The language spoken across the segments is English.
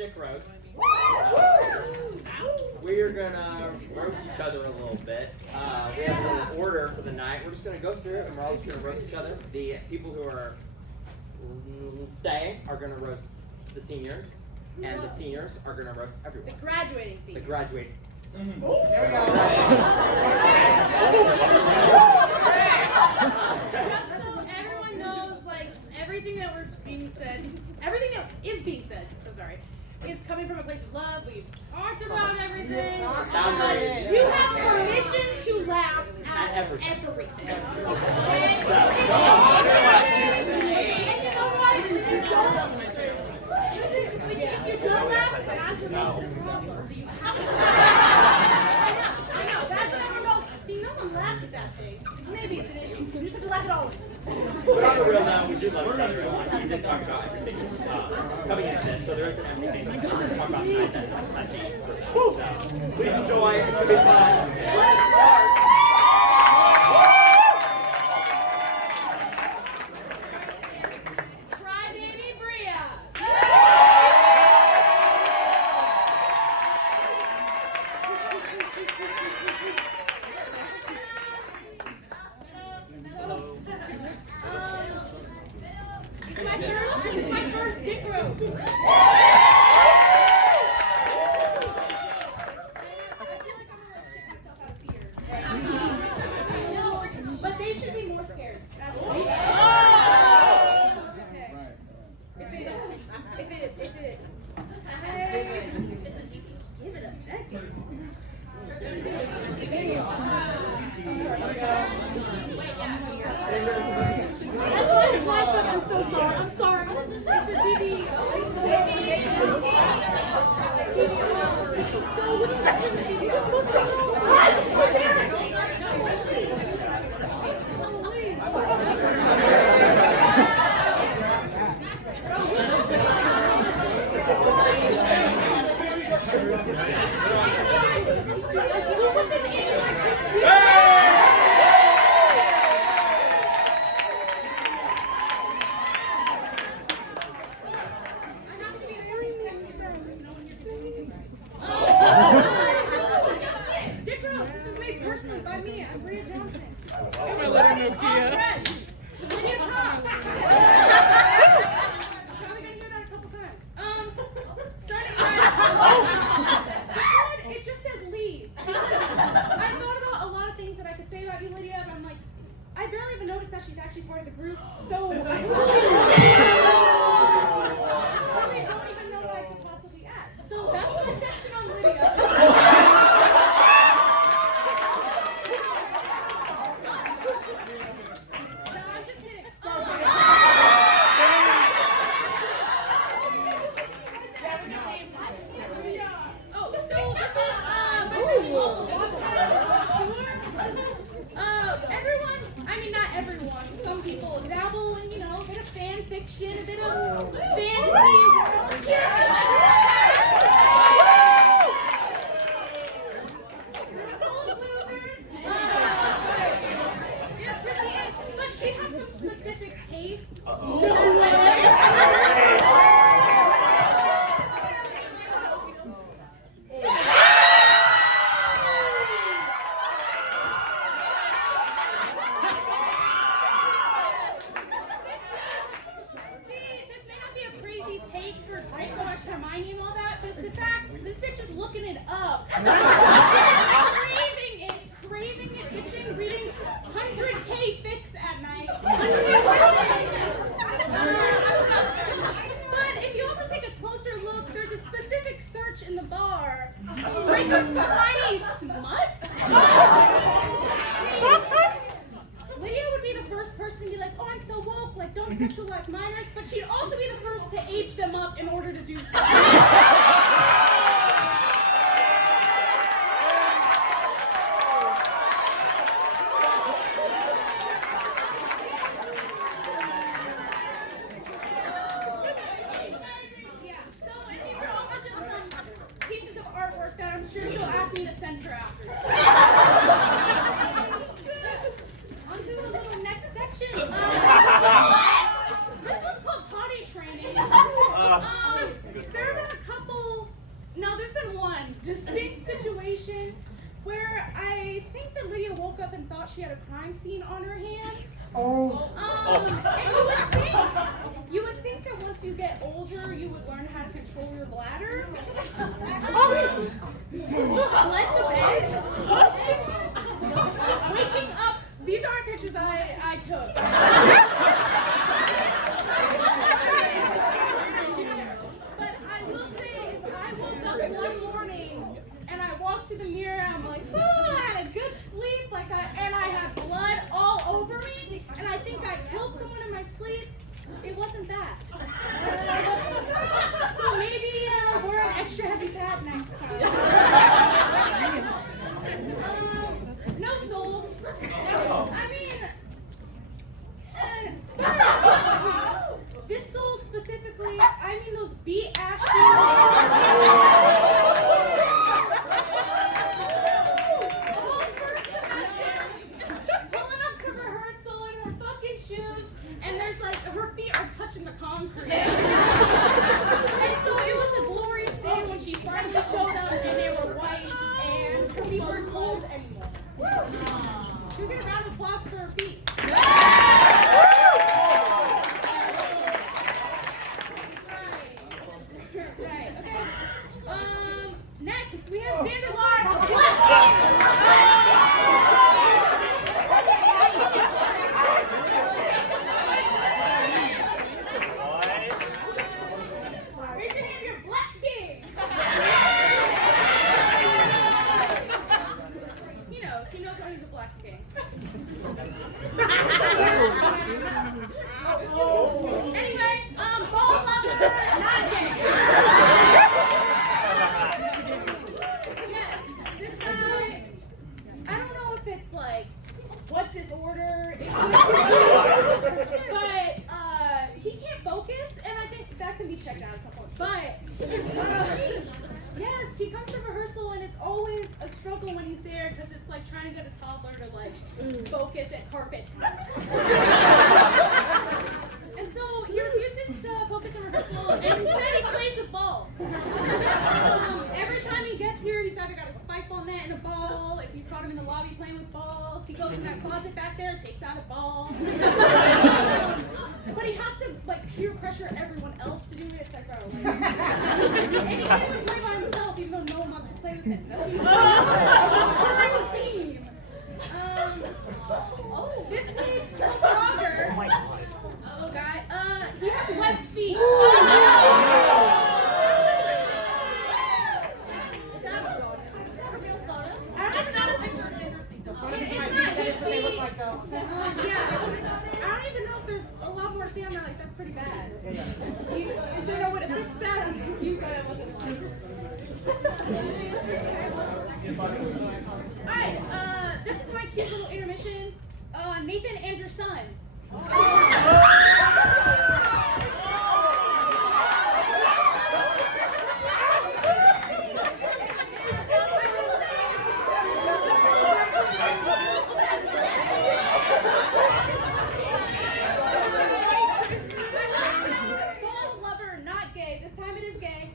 Dicc Roast. We're gonna roast each other a little bit. We have a little order for the night. We're just gonna go through and we're all just gonna roast each other. The people who are staying are gonna roast the seniors, and the seniors are gonna roast everyone. The graduating seniors. The graduating. There we go. Just so everyone knows, like, everything that we're being said, everything that is being said, so sorry, is coming from a place of love. We've talked about everything. You have permission to laugh at everything. And you know what? If you don't laugh, that's what makes it a problem. So you have to laugh. I know, that's what everyone knows. See, no one laughed at that thing. Maybe it's an issue. You just have to laugh at all of it. But on the real note, we do love each other. We did talk about everything coming into this, so there isn't everything that we're going to talk about tonight that's like touchy. So please enjoy. It's going to be fun. Let's start. Crybaby Brea. This is my first Dicc Roast. I feel like I'm gonna shit myself out of fear. But they should be more scared. That's so it's okay. If it. Give it a second. I'm so sorry. I'm sorry. It's the TV. Dicc Roast, this is made personally by me. I'm Brea Johnson. Lydia Cox. Probably gonna hear that a couple times. Starting right. It just says leave. I thought about a lot of things that I take for Draco X Hermione and all that, but it's the fact this bitch is looking it up. Craving it, itching, reading 100K fics at night. But if you also take a closer look, there's a specific search in the bar. Draco X Hermione smut? Lydia would be the first person to be like, oh, I'm so woke, like, don't sexualize minors, but she'd also be the first to age them up in order to do so. She had a crime scene on her hands. And you would think that once you get older, you would learn how to control your bladder. Like the bed. Waking up. These aren't pictures I took. But I will say, if I woke up one morning and I walked to the mirror, I'm like, oh, I had a good sleep, and I had blood all over me, and I think I killed someone in my sleep. It wasn't that. So maybe we're an extra heavy pad next time. No soul. I mean, this soul specifically, I mean those beat ass touching the concrete. And so it was a glorious day when she finally showed up and they were white and her feet weren't cold anymore. Should we get a round of applause for her feet? Right, okay. Next we have Zander Card, Black King. Yes, he comes to rehearsal and it's always a struggle when he's there because it's like trying to get a toddler to like focus at carpet time. And so he refuses to focus on rehearsal and instead he plays with balls. Every time he gets here, he's either got a spike ball net and a ball. If you caught him in the lobby playing with balls, he goes in that closet back there, takes out a ball. But he has to like peer pressure everyone else to do it. It's like, bro, like, and he can't even play by himself even though no one wants to play with him. That's his theme. This week, Frogger. Oh my god. Oh guy. He has webbed feet. That's a real photo. It's not a picture of Zander's feet though. It's not his feet. Yeah. I don't even know if there's a lot more sand there. Like that's pretty bad. Is there no way to fix that? I'm confused that it wasn't like. Alright, this is my cute little intermission. Nathan and your son. Ball lover, not gay. This time it is gay.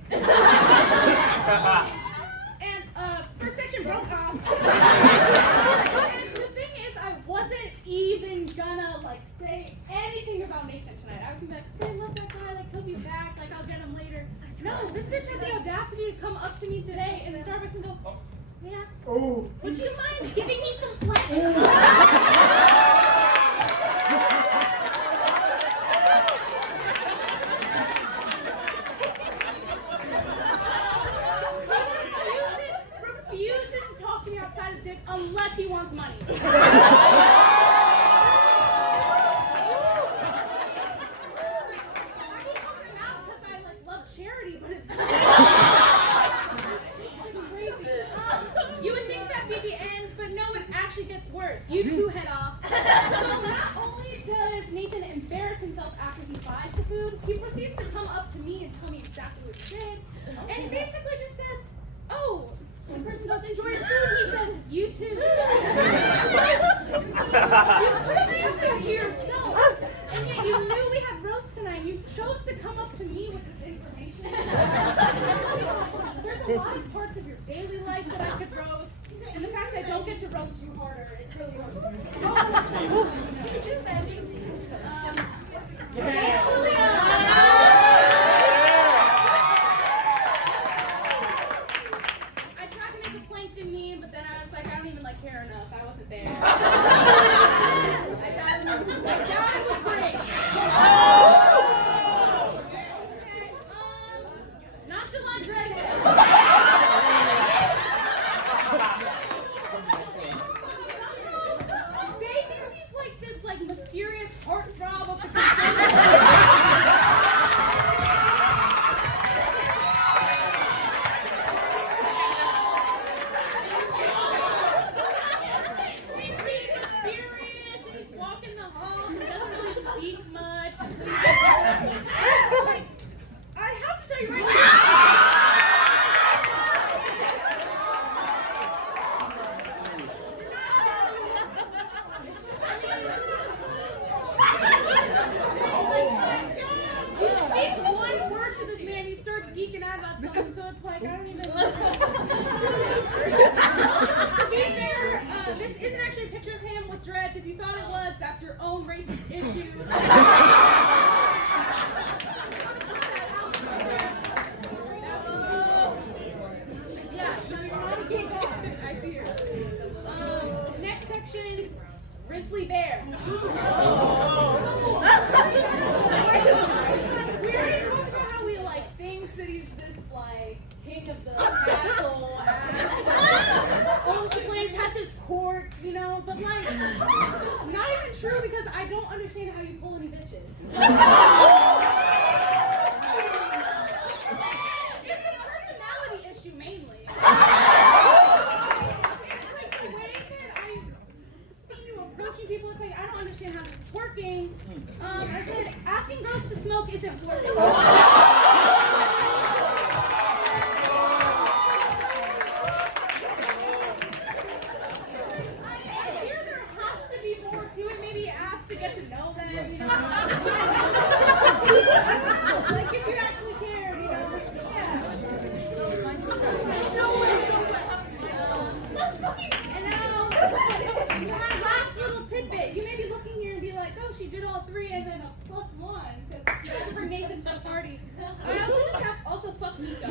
And first section broke off. And the thing is, I wasn't even gonna like say anything about Nathan tonight. I was gonna be like, hey, I love that guy. Like he'll be back. Like I'll get him No, this bitch has the audacity to come up to me today in Starbucks and go, yeah, Oh. would you mind giving me some flex? Refuses to talk to me outside of Dicc unless he wants money. I keep calling him out because I love charity, but it's crazy. You would think that'd be the end, but no, it actually gets worse. You two head off. So not only does Nathan embarrass himself after he buys the food, he proceeds to come up to me and tell me exactly what he did. And he basically just says, oh, when the person goes, enjoy your food, he says, you too. You could have kept it to yourself. And yet you knew we had roast tonight. You chose to come up to me with this information. There's a lot of parts of your daily life that I could roast. And the fact that I don't get to roast you harder, it really hurts. I tried to make a plankton meme, but then I was like, I don't even like hair enough. I wasn't there. I doubt it was great. Okay, nonchalant dread. Zay thinks he's like this mysterious heartthrob of the If you thought it was, that's your own racist issue. I fear. Next section, Grizzly Bear. We already talked about how we thinks that he's this king of the castle owns the place, has his court, but not even true because I don't understand how you pull any bitches. It's a personality issue mainly. It's the way that I see you approaching people and saying, I don't understand how this is working. I said, asking girls to smoke isn't working. If you actually cared, And now, my last little tidbit. You may be looking here and be like, oh, she did all three and then a +1 because she had to bring Nathan to the party. I also just have fuck Miko.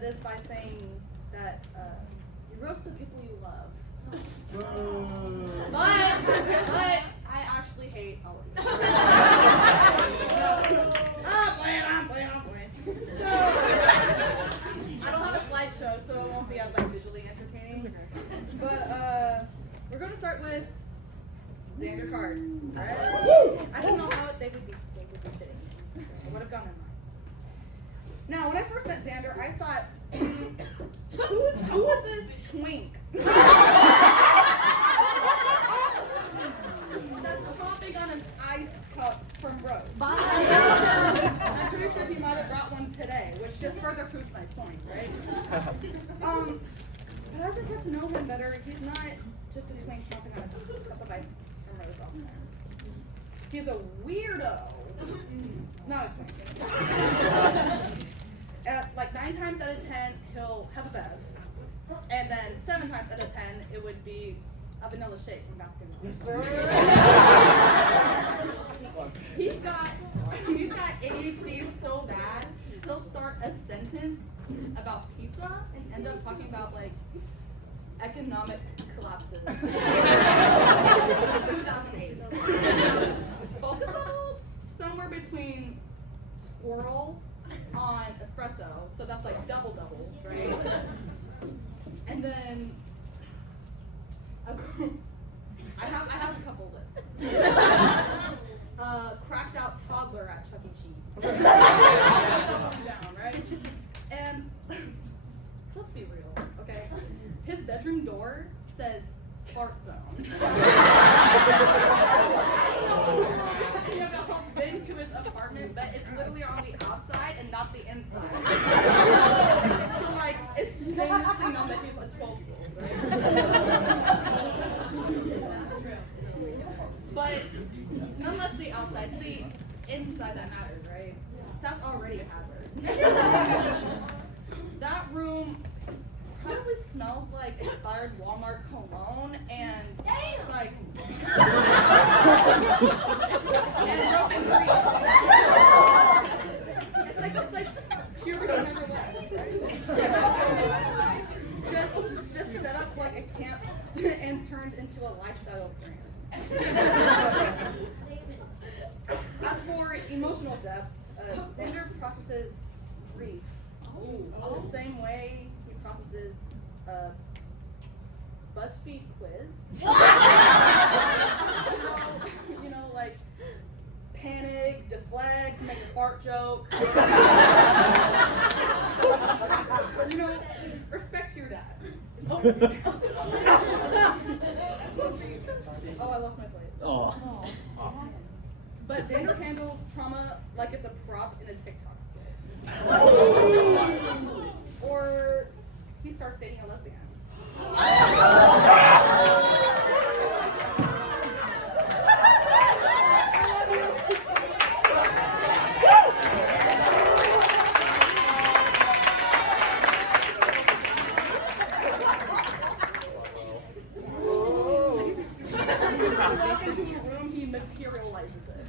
This by saying that you roast the people you love. But I actually hate all of you. I'm playing. So I don't have a slideshow, so it won't be as like visually entertaining. But we're going to start with Zander Card. Right? I don't know how they would be sitting. So I would have gone in line. Now, when I first met Zander, I thought, who is this twink? That's popping on an ice cup from Rose. I'm pretty sure he might have brought one today, which just further proves my point, right? But as I get to know him better, he's not just a twink popping on a cup of ice from Rose all the time. He's a weirdo. He's not a twink. Like 9 times out of 10, he'll have a bev. And then 7 times out of 10, it would be a vanilla shake from Baskin Robbins. He's got ADHD so bad, he'll start a sentence about pizza and end up talking about like economic collapses. 2008. Focus level somewhere between squirrel on espresso, so that's like double, right? And then I have a couple lists. Cracked out toddler at Chuck E. Cheese. Down, right? And let's be real, okay? His bedroom door says fart zone. You have been to his apartment, but it's literally on the outside and not the inside. So like, it's shamelessly known that he's a 12-year-old, right? That's true. But nonetheless, the outside, it's the inside that matters, right? That's already a hazard. That room probably smells like expired Walmart cologne and like and broken trees. It's like puberty never left. Just set up like a camp and turned into a lifestyle brand. As for emotional depth, Zander processes grief the same way he processes a BuzzFeed quiz. You know, like panic, deflect, make a fart joke. You know, respect your dad. Oh, I lost my place. Oh. But Zander handles trauma like it's a prop in a TikTok skit. Or he starts dating a lesbian. Walk into a room, he materializes it.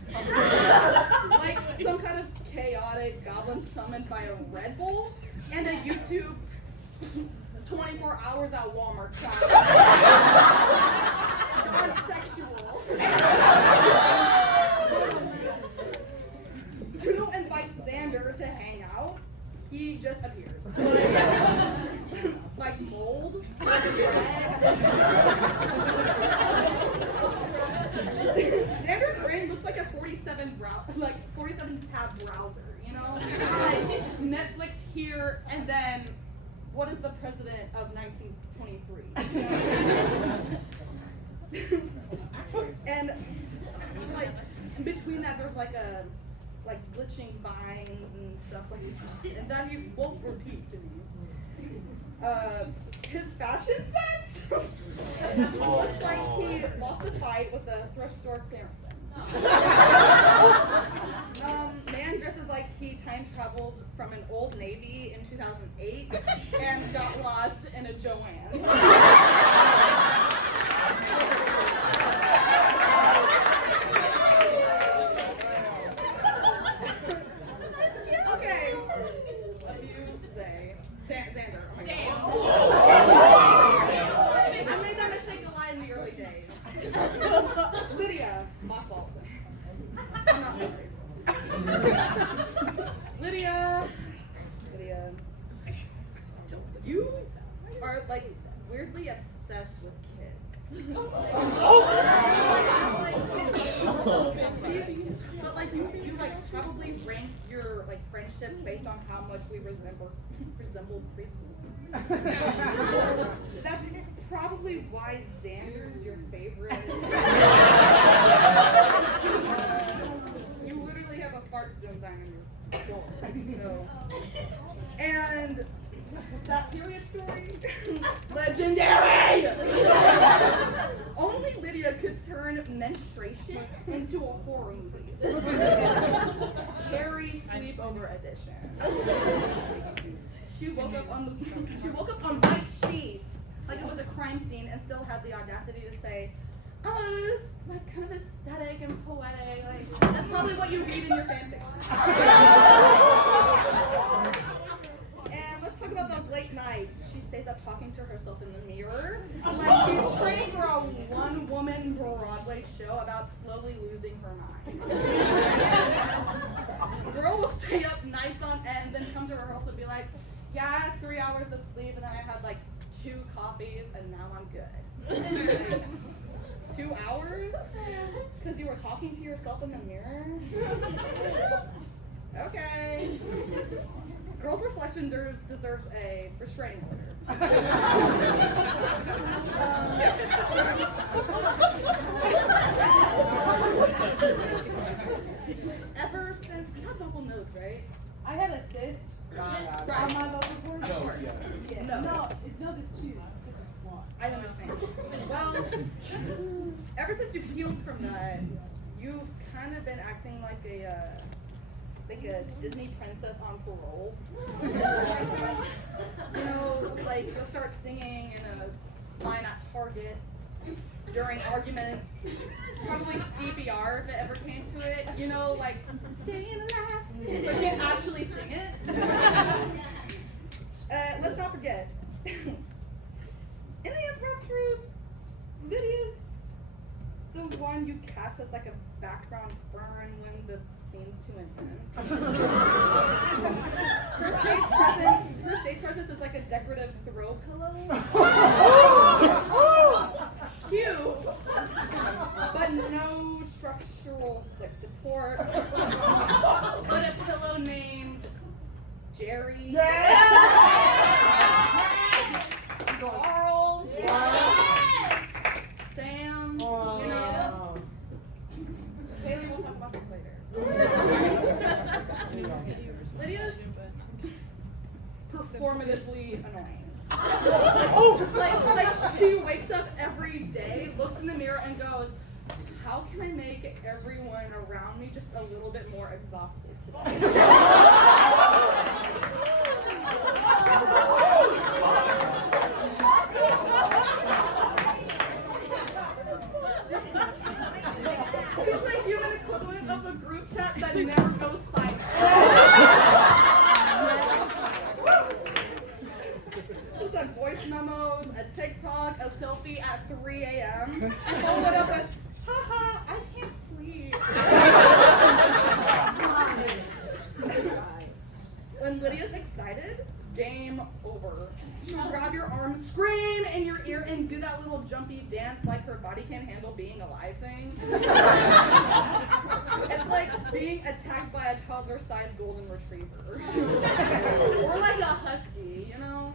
Like some kind of chaotic goblin summoned by a Red Bull and a YouTube 24 hours at Walmart child. Non-sexual. To invite Zander to hang out, he just appears. Like mold. Zander's brain looks like a 47 tab browser, you know? Like Netflix here, and then what is the president of 1923? And like in between that, there's like glitching vines and stuff like that, and that he won't repeat to me. His fashion sense looks like he lost a fight with a thrift store clearance bin. Man dresses like he time traveled from an Old Navy in 2008 and got lost in a Joann's. Okay. Love you, Zay. Zander. Oh my God. I made that mistake a lot in the early days. Lydia, my fault. I'm not sorry. Lydia. You are like weirdly obsessed with kids. But like you like probably rank your like friendships based on how much we resemble preschool. That's probably why Zander's your favorite. You literally have a fart zone sign on your door. So, and that period story, legendary. Only Lydia could turn menstruation into a horror movie. Harry sleepover edition. She woke up on white sheets like it was a crime scene and still had the audacity to say, "Oh, it's like kind of aesthetic and poetic. Like that's probably what you read in your fanfiction." And let's talk about those late nights. She stays up talking to herself in the mirror, like she's training for a one-woman Broadway show about slowly losing her mind. Girl will stay up nights on end, then come to rehearsal and be like, "Yeah, I had 3 hours of sleep, and then I had like 2 coffees, and now I'm good." Like, 2 hours? Because you were talking to yourself in the mirror? Okay. Girl's reflection deserves a restraining order. Ever since, you have vocal notes, right? I had a cyst Right. on my vocal cord. Of course. Yeah. No, it's just 2. Cyst is 1. I understand. Well, ever since you've healed from that, you've kind of been acting like a Disney princess on parole. You know, like you'll start singing in a line at Target during arguments. Probably CPR if it ever came to it. You know, like staying alive. But she'd actually sing it. Let's not forget. In the improv troupe, Lydia's the one you cast as like a background fern when the scene's too intense. Her stage presence is like a decorative throw pillow. Cute, but no structural like support. But a pillow named Jerry. Carl. Sam. You know. Haley, we'll talk about this later. Lydia's performatively annoying. Like she wakes up every day, looks in the mirror, and goes, "How can I make everyone around me just a little bit more exhausted today?" She's the human equivalent of the group chat that never goes silent. She sent voice memos, a TikTok, a selfie at 3 a.m. and followed it up with, "Haha, I can't sleep." When Lydia's excited, game over. She'll grab your arm, scream in your ear, and do that little jumpy dance like her body can't handle being alive thing. It's like being attacked by a toddler-sized golden retriever. Or like a husky, you know?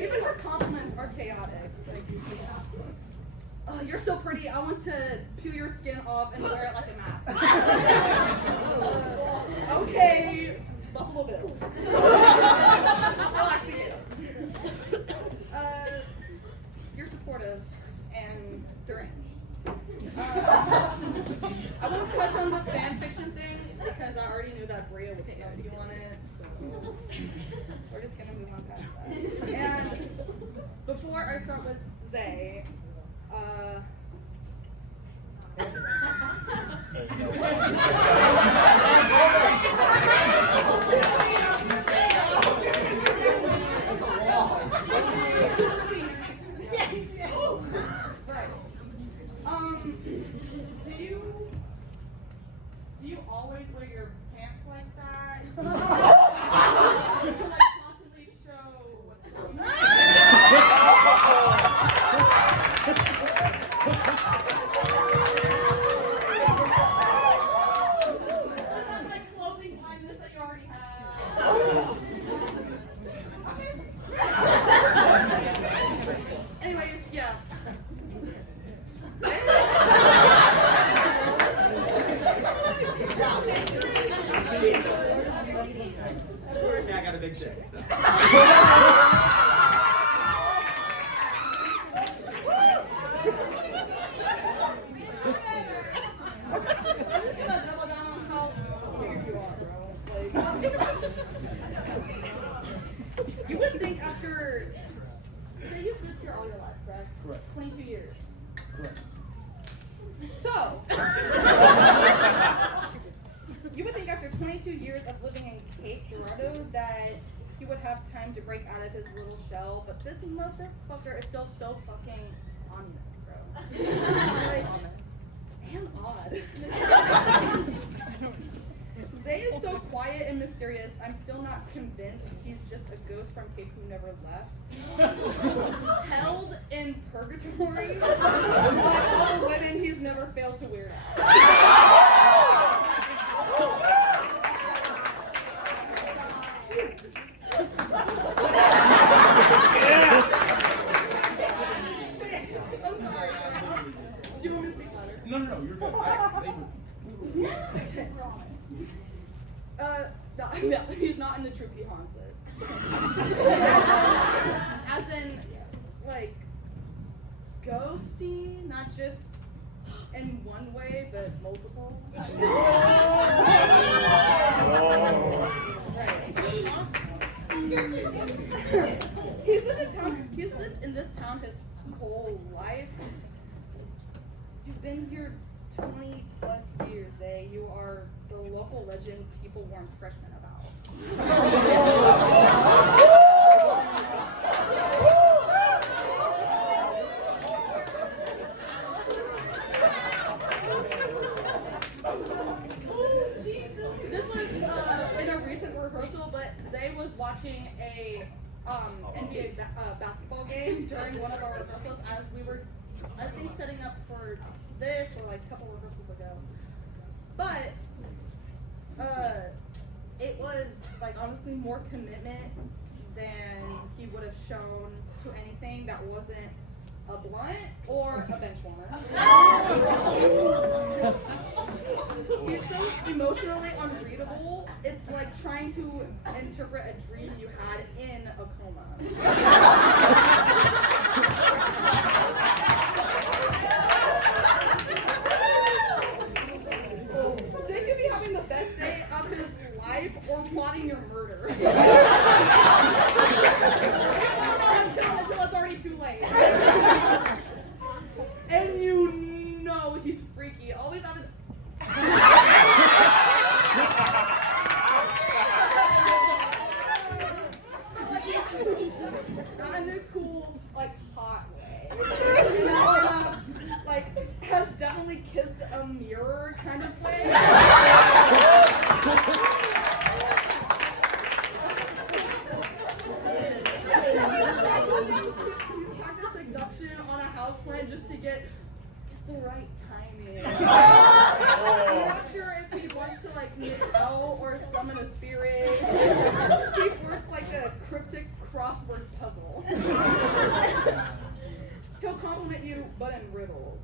Even her compliments are chaotic. Like, "Oh, you're so pretty. I want to peel your skin off and wear it like a mask." Okay, Buffalo Bill. Relax, begin. You're supportive and deranged. I won't touch on the fan fiction thing because I already knew that Brea would stump you on it, so we're just gonna move on past that. And before I start with Zay, Do you always wear your pants like that? To like constantly show what's going on? That's like clothing blindness that you already have. Anyways, yeah. Yeah, I got a big dick. So. I'm just gonna double down on how weird you are, bro. Like, you would think after, so you've lived here all your life, correct? Correct. 22 years. Correct. So, you would think after 22 years of living in Cape Girardeau that he would have time to break out of his little shell, but this motherfucker is still so fucking ominous, bro. Like, and odd. Zay is so quiet and mysterious, I'm still not convinced he's just a ghost from Cape who never left. Held in purgatory by all the women he's never failed to weird out. I'm sorry. Do you want me to speak louder? No, you're good. No, he's not in the troop, he haunts it. As in, like, ghosty, not just in one way, but multiple. Right. He's lived in this town his whole life. You've been here 20 plus years, eh? You are the local legend people warn freshmen about. This was in a recent rehearsal, but Zay was watching a NBA basketball game during one of our rehearsals as we were, I think, setting up for this or like a couple rehearsals ago. But it was like honestly more commitment than he would have shown to anything that wasn't a blunt or a bench warmer. He's so emotionally unreadable, it's like trying to interpret a dream you had in a coma. Zay could be having the best day of his life or plotting your murder. Until it's already too late. And you know he's freaky. Always having. Not in a cool, like, hot way. Like, has definitely kissed a mirror kind of way. He's practiced seduction on a houseplant just to get the right timing. I'm not sure if he wants to like make out or summon a spirit. He works like a cryptic crossword puzzle. He'll compliment you, but in riddles.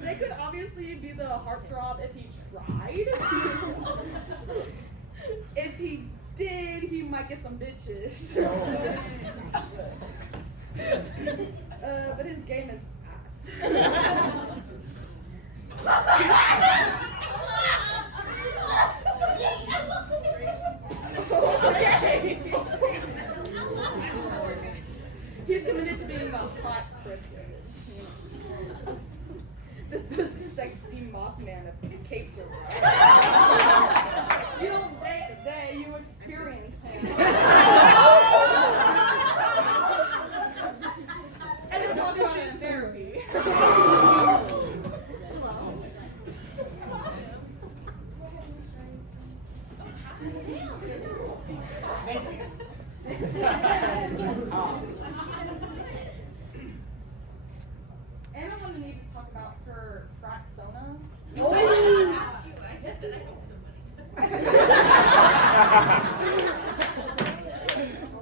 They could obviously be the heartthrob if he tried. If he did, he might get some bitches. But his game is ass. Okay. He's committed to being the hot cryptid. The sexy Mothman of Cape Girardeau. You know, Zay, you experienced him.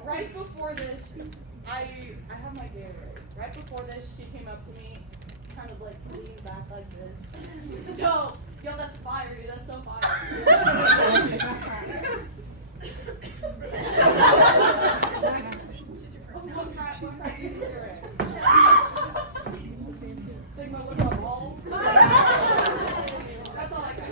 Right before this, I have my hair right. Right before this, she came up to me, kind of like leaned back like this. Yo, that's fire, dude. That's so fire. What crack is your hair? Sigma with a ball. That's all I got.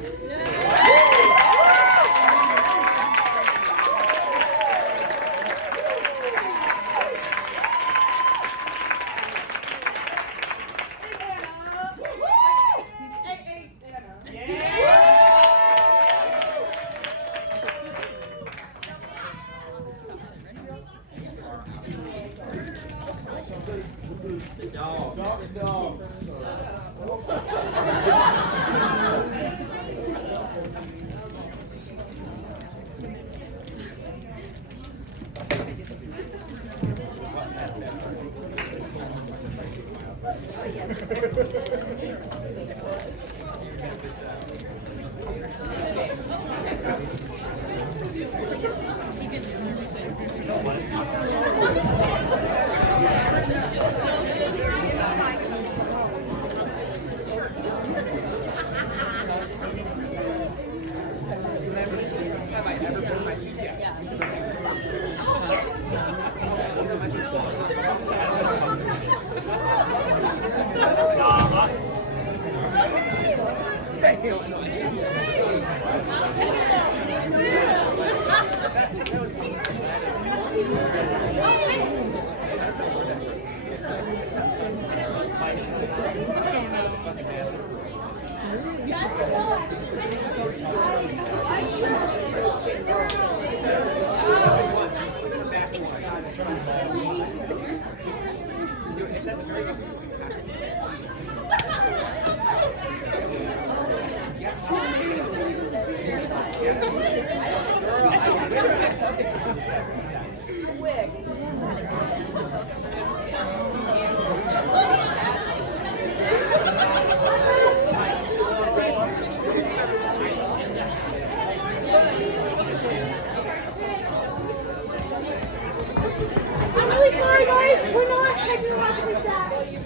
I'm really sorry, guys. We're not technologically savvy.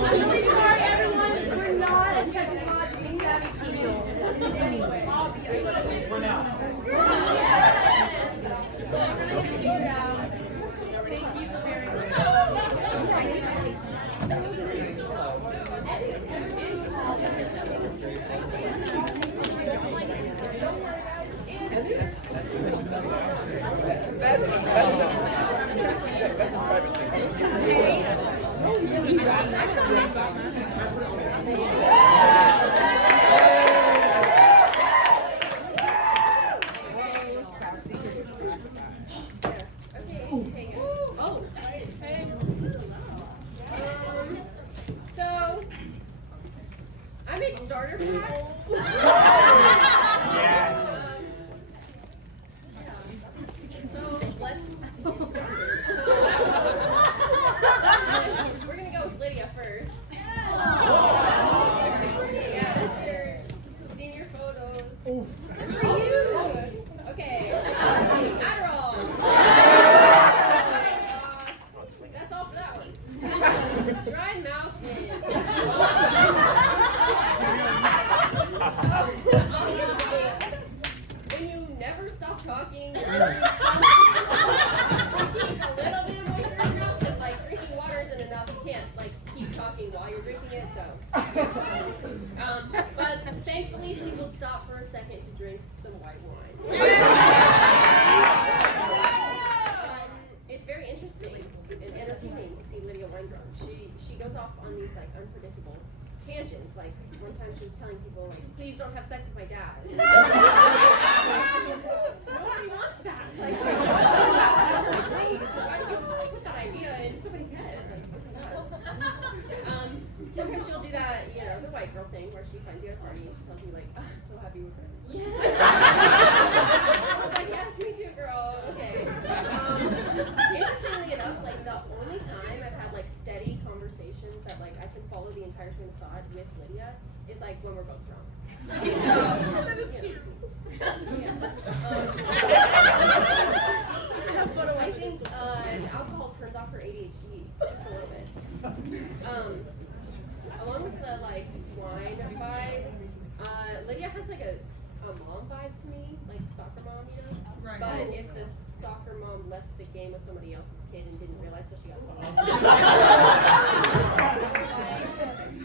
I'm really sorry, everyone. We're not a technologically savvy people. Anyway. For now. Thank you for bearing with So, I make starter packs. Yes. So, let's. We're gonna go with Lydia first. Yeah, that's your senior photos. Good for you. Okay. Adderall. That's all for that one. Dry mouth mint. Obviously, when you never stop talking, you're keeping a little bit of moisture in your mouth because like drinking water isn't enough. You can't like keep talking while you're drinking it. So, but thankfully she will stop for a second to drink some white wine. It's very interesting and entertaining to see Lydia wine drunk. She goes off on these like unpredictable tangents. Like one time she was telling people like, please don't have sex with my dad. Nobody wants that. Like, so, please, so why did you put that idea in somebody's head? Like, oh my God. So sometimes she'll do that, you know, the white girl thing where she finds you at a party and she tells you like, oh, I'm so happy we're friends. Yeah. I'm like, yes, me too, girl. Okay. Interestingly enough, like the only time I've had like steady conversations that like I can follow the entire train of thought with Lydia is like when we're both drunk. I think alcohol turns off her ADHD just a little bit. Along with the like wine vibe, Lydia has like a mom vibe to me, like soccer mom, you know. Right. But if the soccer mom left the game with somebody else's kid and didn't realize till she got home,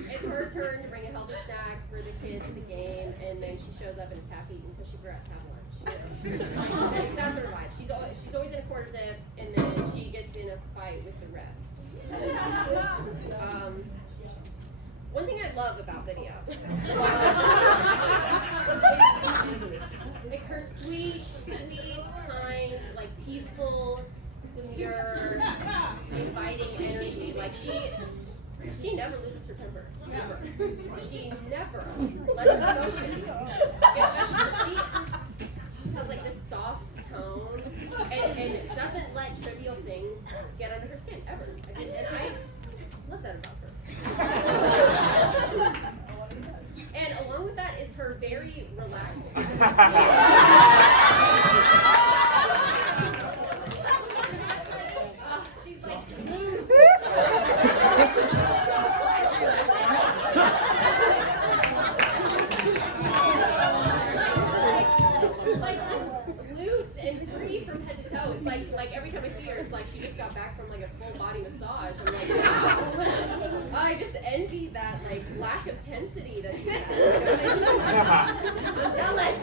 it's her turn to bring a healthy snack for the kids at the game, and then she shows up and it's half eaten because she forgot to have lunch. You know? Like, that's her vibe. She's always in a quarter dip, and then she gets in a fight with the refs. One thing I love about Lydia is like her sweet, kind, like peaceful, demure, inviting energy. Like she never loses her temper. Never. She never lets her emotions get she has like this soft tone and doesn't let trivial things get under her skin ever. And I love that about her. And along with that is her very relaxed. She's like loose. Like just loose and free from head to toe. It's like every time I see her, it's like she just got back from like a full body massage. I'm like, wow. I just envy that like lack of tensity that she has. I'm jealous.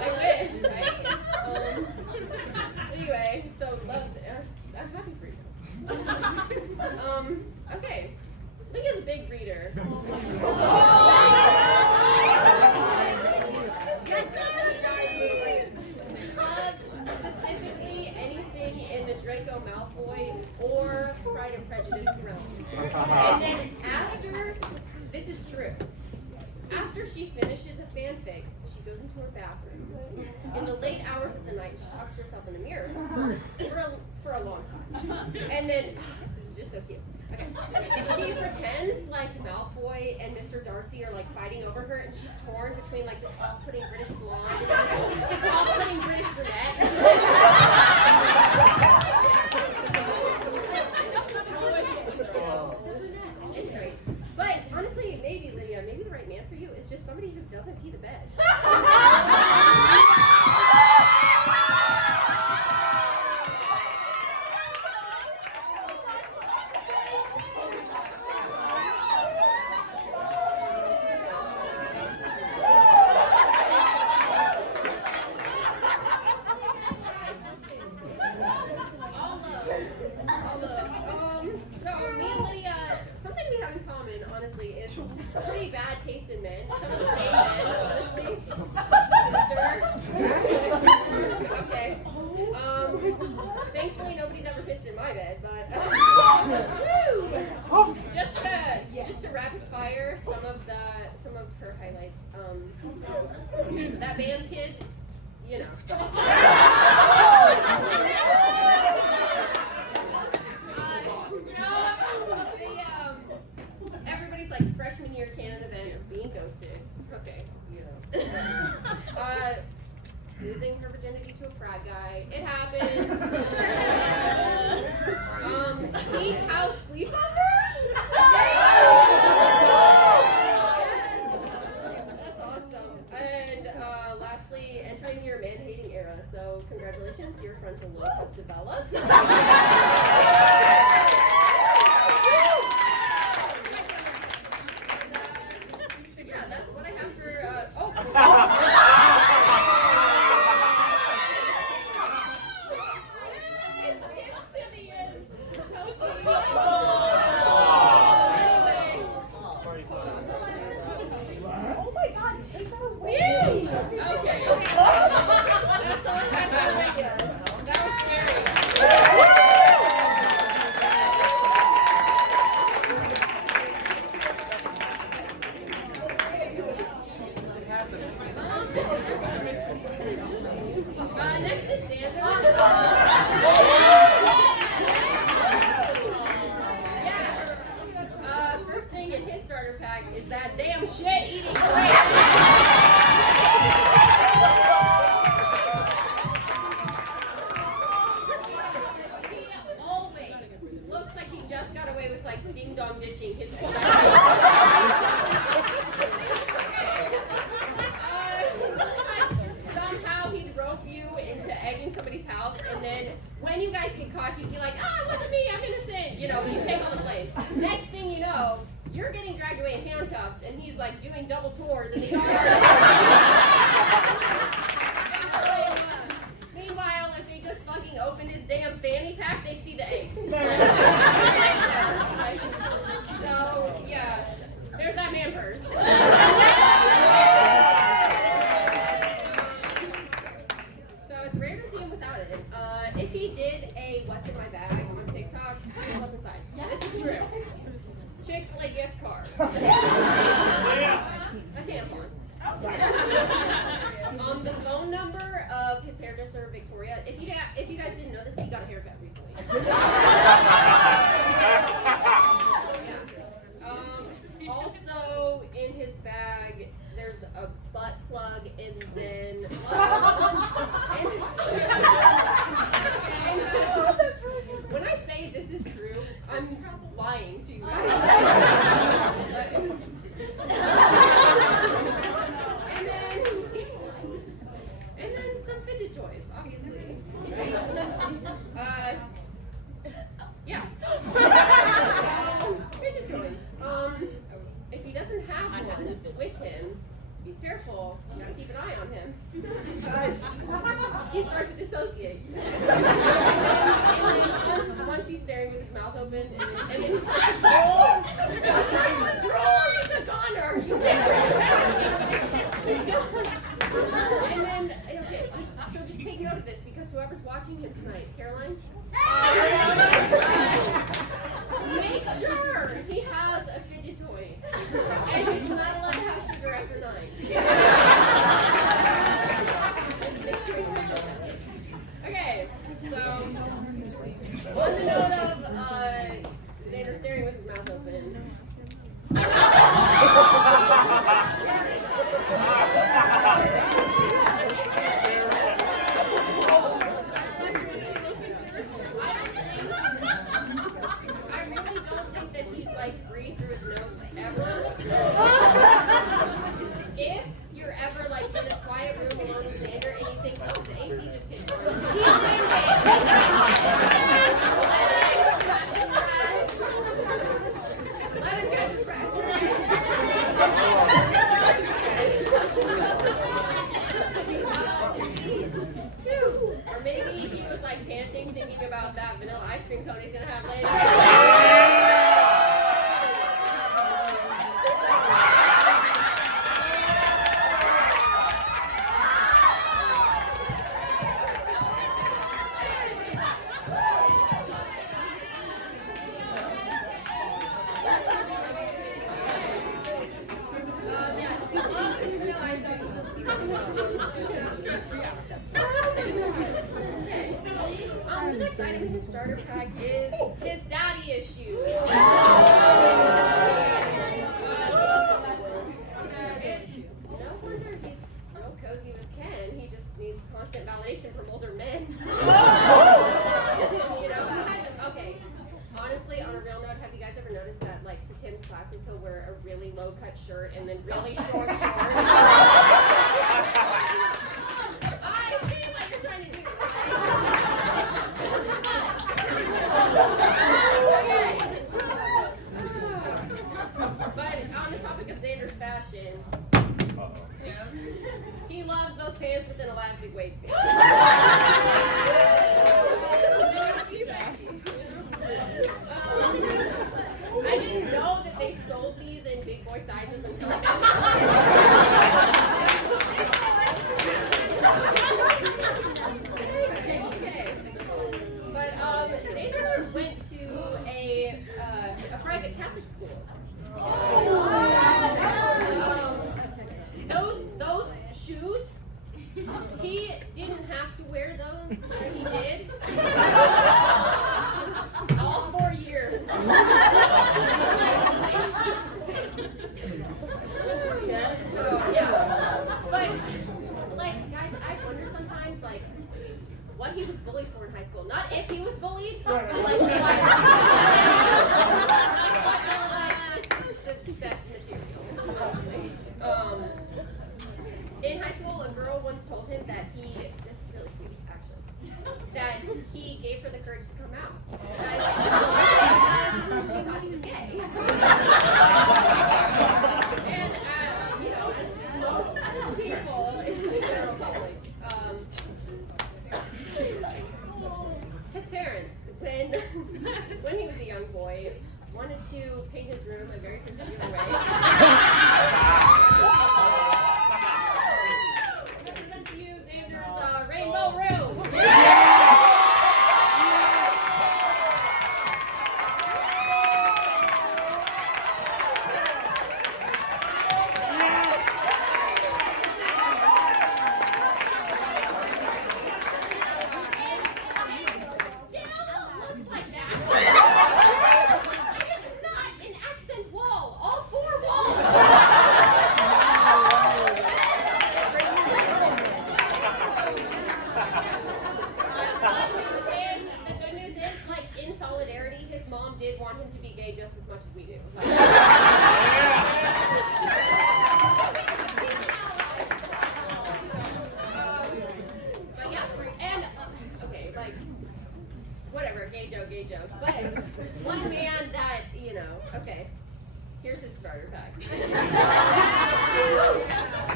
I wish, right? Anyway, so love. I'm happy for you. Okay. Lydia's a big reader. Specifically anything in the Draco Malfoy or Pride and Prejudice realm. And then after, this is true, after she finishes a fanfic, she goes into her bathroom. In the late hours of the night, she talks to herself in the mirror for a long time. And then, this is just so cute. Okay. She pretends like Malfoy and Mr. Darcy are like fighting over her, and she's torn between like this off-putting British blonde and this off-putting British brunette. It's great. But honestly, maybe Lydia, maybe the right man for you is just somebody who doesn't pee the bed. Pretty bad taste in men. Some of the same men, honestly. Sister. Okay. Thankfully nobody's ever pissed in my bed, but just to rapid fire some of her highlights. That band kid, you know. Everybody's like freshman year canon event of being ghosted. Okay, you know. Losing her virginity to a frat guy. It happens. Tea house sleepovers? That's awesome. And lastly, entering your man-hating era. So congratulations, your frontal lobe has developed. was like ding dong ditching his whole somehow he'd rope you into egging somebody's house, and then when you guys get caught, he'd be like, it wasn't me, I'm innocent. You know, you take all the blame. Next thing you know, you're getting dragged away in handcuffs, and he's like doing double tours in the yard. Meanwhile, if they just fucking opened his damn fanny pack, they'd see the eggs. So, yeah, there's that man purse. So it's rare to see him without it. If he did a what's in my bag on TikTok, what's inside? This is true. Chick-fil-A gift card. A tampon. The phone number of his hairdresser, Victoria. If you guys didn't know this, he got a haircut recently. Also in his bag, there's a butt plug, and then when I say this is true, I'm lying to you guys. And then some fidget toys, obviously. Yeah. Fidget toys. If he doesn't have one with him, be careful. You gotta keep an eye on him because he starts to dissociate. And once he's staring with his mouth open, and then he starts to drool. He's a goner. You can't. And then, okay, just take note of this because whoever's watching him tonight, Caroline, make sure he has a fidget toy, and he's not allowed to have sugar after 9. Just make sure he has that. Okay, so on the note of Zander staring with his mouth open. I really don't think that he's like breathed through his nose ever. If you're ever like in a quiet room alone with Zander and you think, oh, the AC just kicked on. Let him catch his breath. Or maybe he was like panting, thinking about that vanilla ice cream cone he's gonna have later. The next item in his starter pack is his daddy issues. No wonder he's real cozy with Ken. He just needs constant validation from older men. You know? Okay. Honestly, on a real note, have you guys ever noticed that, like, to Tim's classes, he'll wear a really low-cut shirt and then really short shorts? I see what you're trying to do. Okay. But on the topic of Zander's fashion, he loves those pants with an elastic waistband. I didn't know that they sold these in big boy sizes until I Okay. But Zander went to a private Catholic school. Those shoes, he didn't have to wear those, but he did. All 4 years. So, yeah. But, like, guys, I wonder sometimes, like, what he was bullied for in high school. Not if he was bullied, but, like, what. when he was a young boy, wanted to paint his room a very particular way. Represent to you Zander's rainbow room. Gay joke. But one man that, you know, okay, here's his starter pack.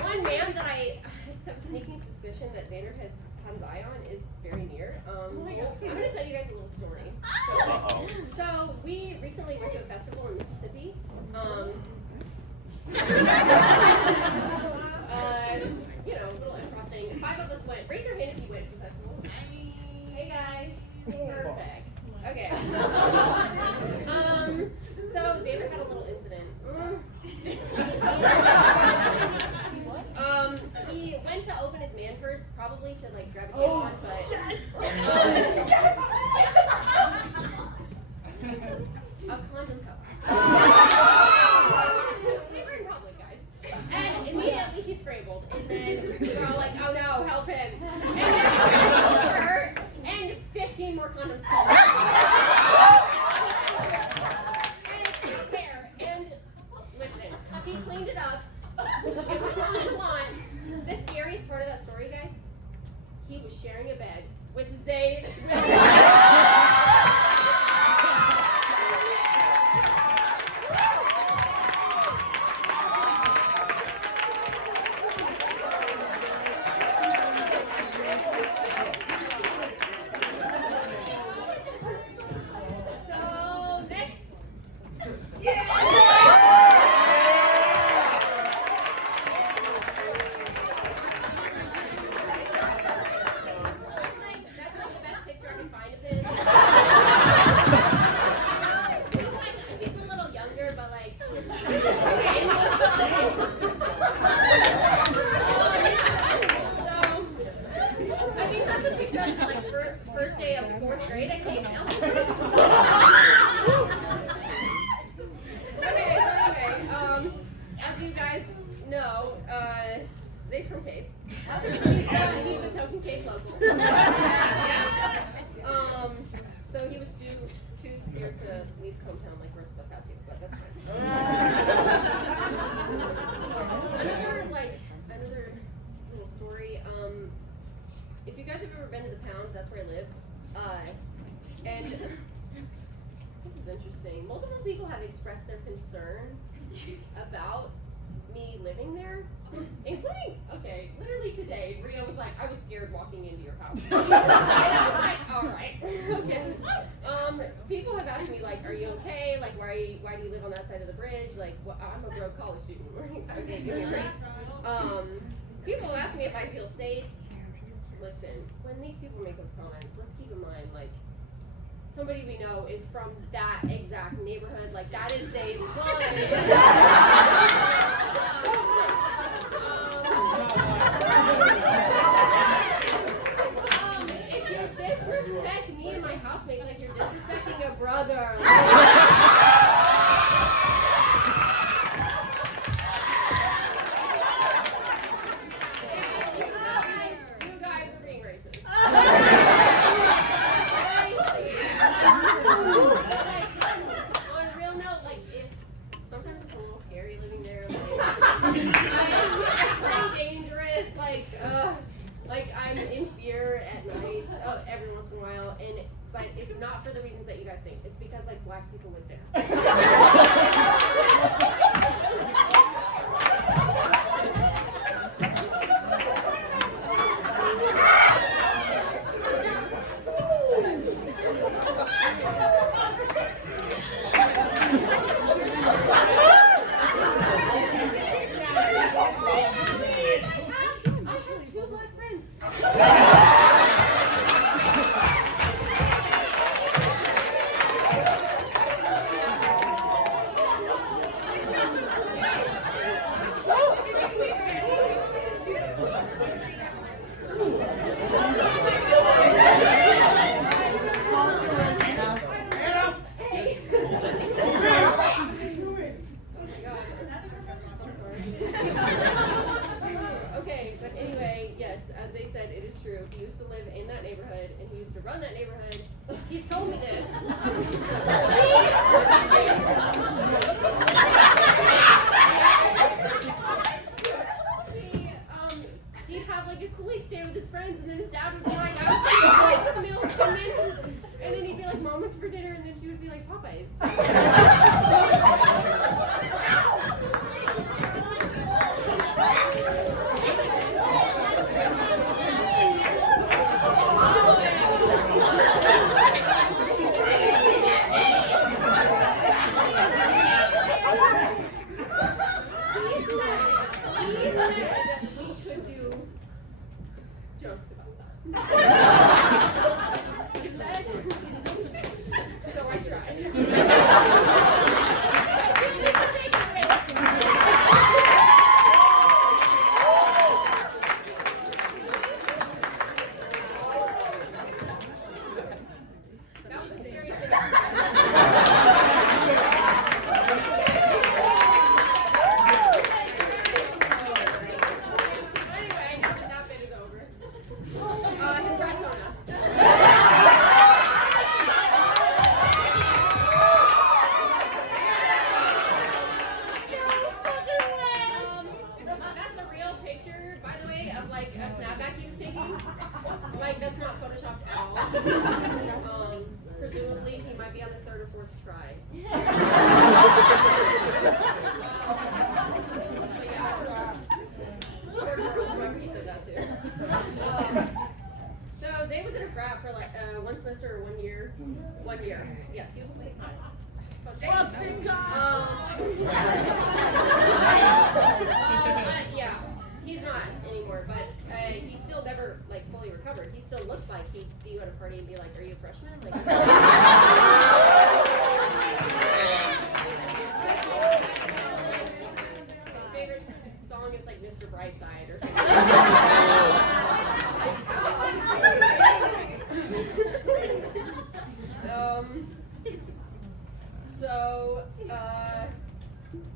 One man that I just have a sneaking suspicion that Zander has had his eye on is very near. I'm going to tell you guys a little story. So we recently went to a festival in Mississippi. You know, a little improv thing. 5 of us went. Raise your hand if you went to the festival. Hey guys. Perfect. Okay. So Zander had a little incident. He went to open his man purse, probably to like grab a tampon, but a condom cup. We were in public, guys. And immediately he scrambled, and then we were all like, "Oh no, help him!" And then he ran over, and 15 more condoms fell out. And listen, he cleaned it up. It was nonchalant. The scariest part of that story, guys, he was sharing a bed with Zay Williams. If you guys have ever been to the Pound, that's where I live. And this is interesting. Multiple people have expressed their concern about me living there, including, okay, literally today, Brea was like, I was scared walking into your house. And I was like, all right, okay. People have asked me, like, are you okay? Like, why do you live on that side of the bridge? Like, well, I'm a broke college student. Okay, give me a break. People have asked me if I feel safe. Listen, when these people make those comments, let's keep in mind, like, somebody we know is from that exact neighborhood. Like, that is Zay's blood. If you disrespect me and my housemates like you're disrespecting a brother. Like I'm in fear at night every once in a while, but it's not for the reasons that you guys think. It's because like black people live there. then she would be like Popeyes. He said we could do jokes about that. He said, so I tried. That was the scariest thing I've Anyway, now that bit is over. His friend That's a real picture, by the way, of like a snapback he was taking. Like that's not photoshopped at all. Presumably he might be on his third or fourth try. But yeah. Remember he said that too. So Zay was in a frat for like one semester or 1 year. 1 year. Yes, he was in Dicc but yeah, he's not anymore. But he still never like fully recovered. He still looks like he'd see you at a party and be like, "Are you a freshman?" Like, his favorite song is like "Mr. Brightside" or something.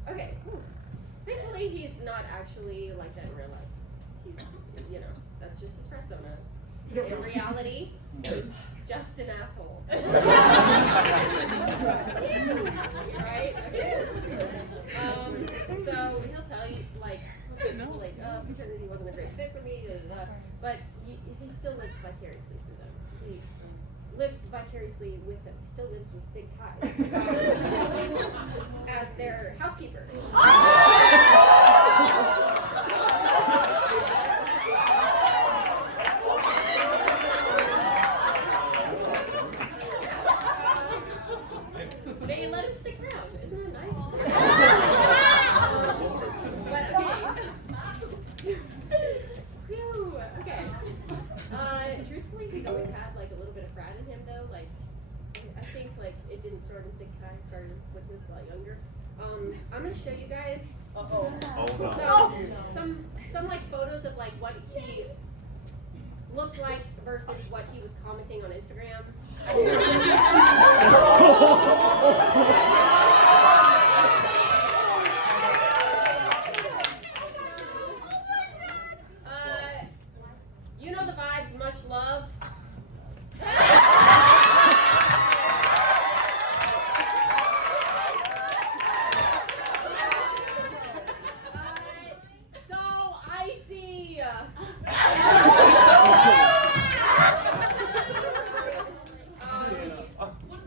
Okay. Thankfully, he's not actually like that in real life. He's, that's just his persona. In reality, he's just an asshole. Right? Okay. So he'll tell you, fraternity wasn't a great fit for me, but he still lives vicariously through them. He lives vicariously with them. He still lives with Sig Kai as their housekeeper. They let him stick around. Isn't that nice? But okay. Phew, okay. Truthfully, he's always had like a little bit of frat in him though. Like, I think like it didn't start in Sig Kai. It started when he was a lot younger. I'm gonna show you guys. Some like photos of like what he looked like versus what he was commenting on Instagram. You know the vibes, much love. So icy.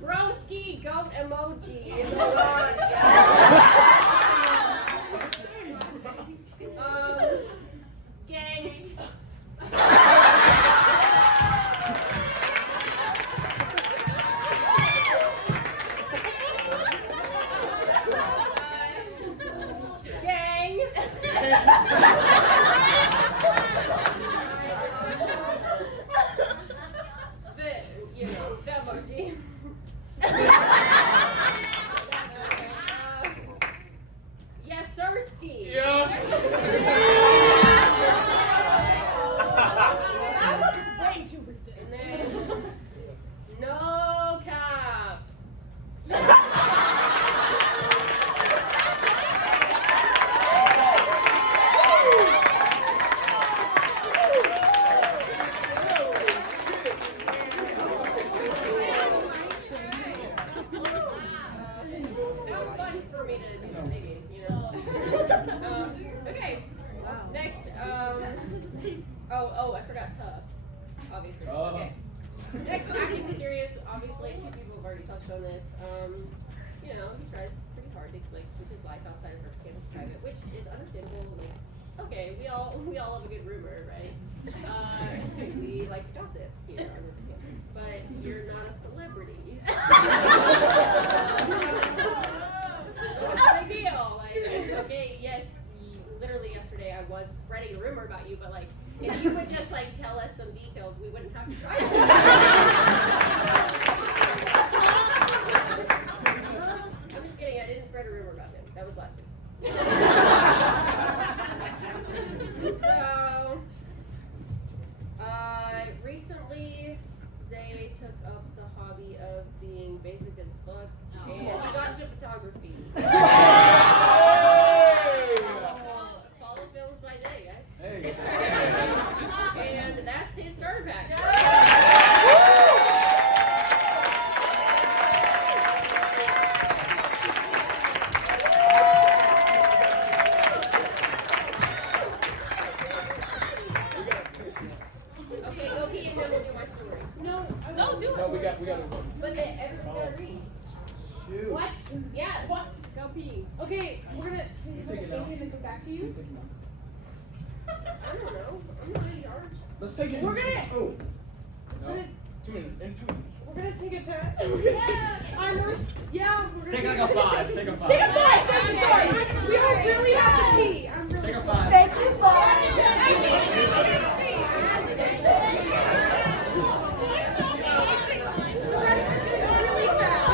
Broski goat emoji in the lawn. Gang. Gang. The emoji. Yes, sirski. Yes. That looks way too recent. And then, no cap. That was fun for me to do some digging, Okay. Next, I forgot tough. Obviously. Okay. Next, acting mysterious. Obviously, two people have already touched on this. You know, he tries pretty hard to like keep his life outside of her campus private, which is understandable. Like, okay, we all have a good rumor, right? We like to gossip here on the campus, but you're not a celebrity. So what's the big deal? Like, okay, yes, literally yesterday I was spreading a rumor about you, but like, if you would just like tell us some details, we wouldn't have to try to. I'm just kidding. I didn't spread a rumor about him. That was last week. So, recently, Zay took up the hobby of being basic as fuck, and he got into photography. Follow films by Zay, guys. Hey. And that's his starter pack. Okay, go pee and then we'll do my story. No, do it. No, we got to. But then everyone gotta read. Shoot. What? Yeah. What? Go pee. Okay, we're gonna Take it now. and then come back to you. I don't know. I'm not in charge. Let's take it. We're gonna- Oh. We're No. gonna, 2 minutes. In 2 minutes. we're gonna take it to. Yeah. We're gonna Take like a 5. Take a 5. Take a 5. Thank you, sorry. We don't really have to pee. I'm really Take a sorry. 5. Thank you, sorry. Really fast.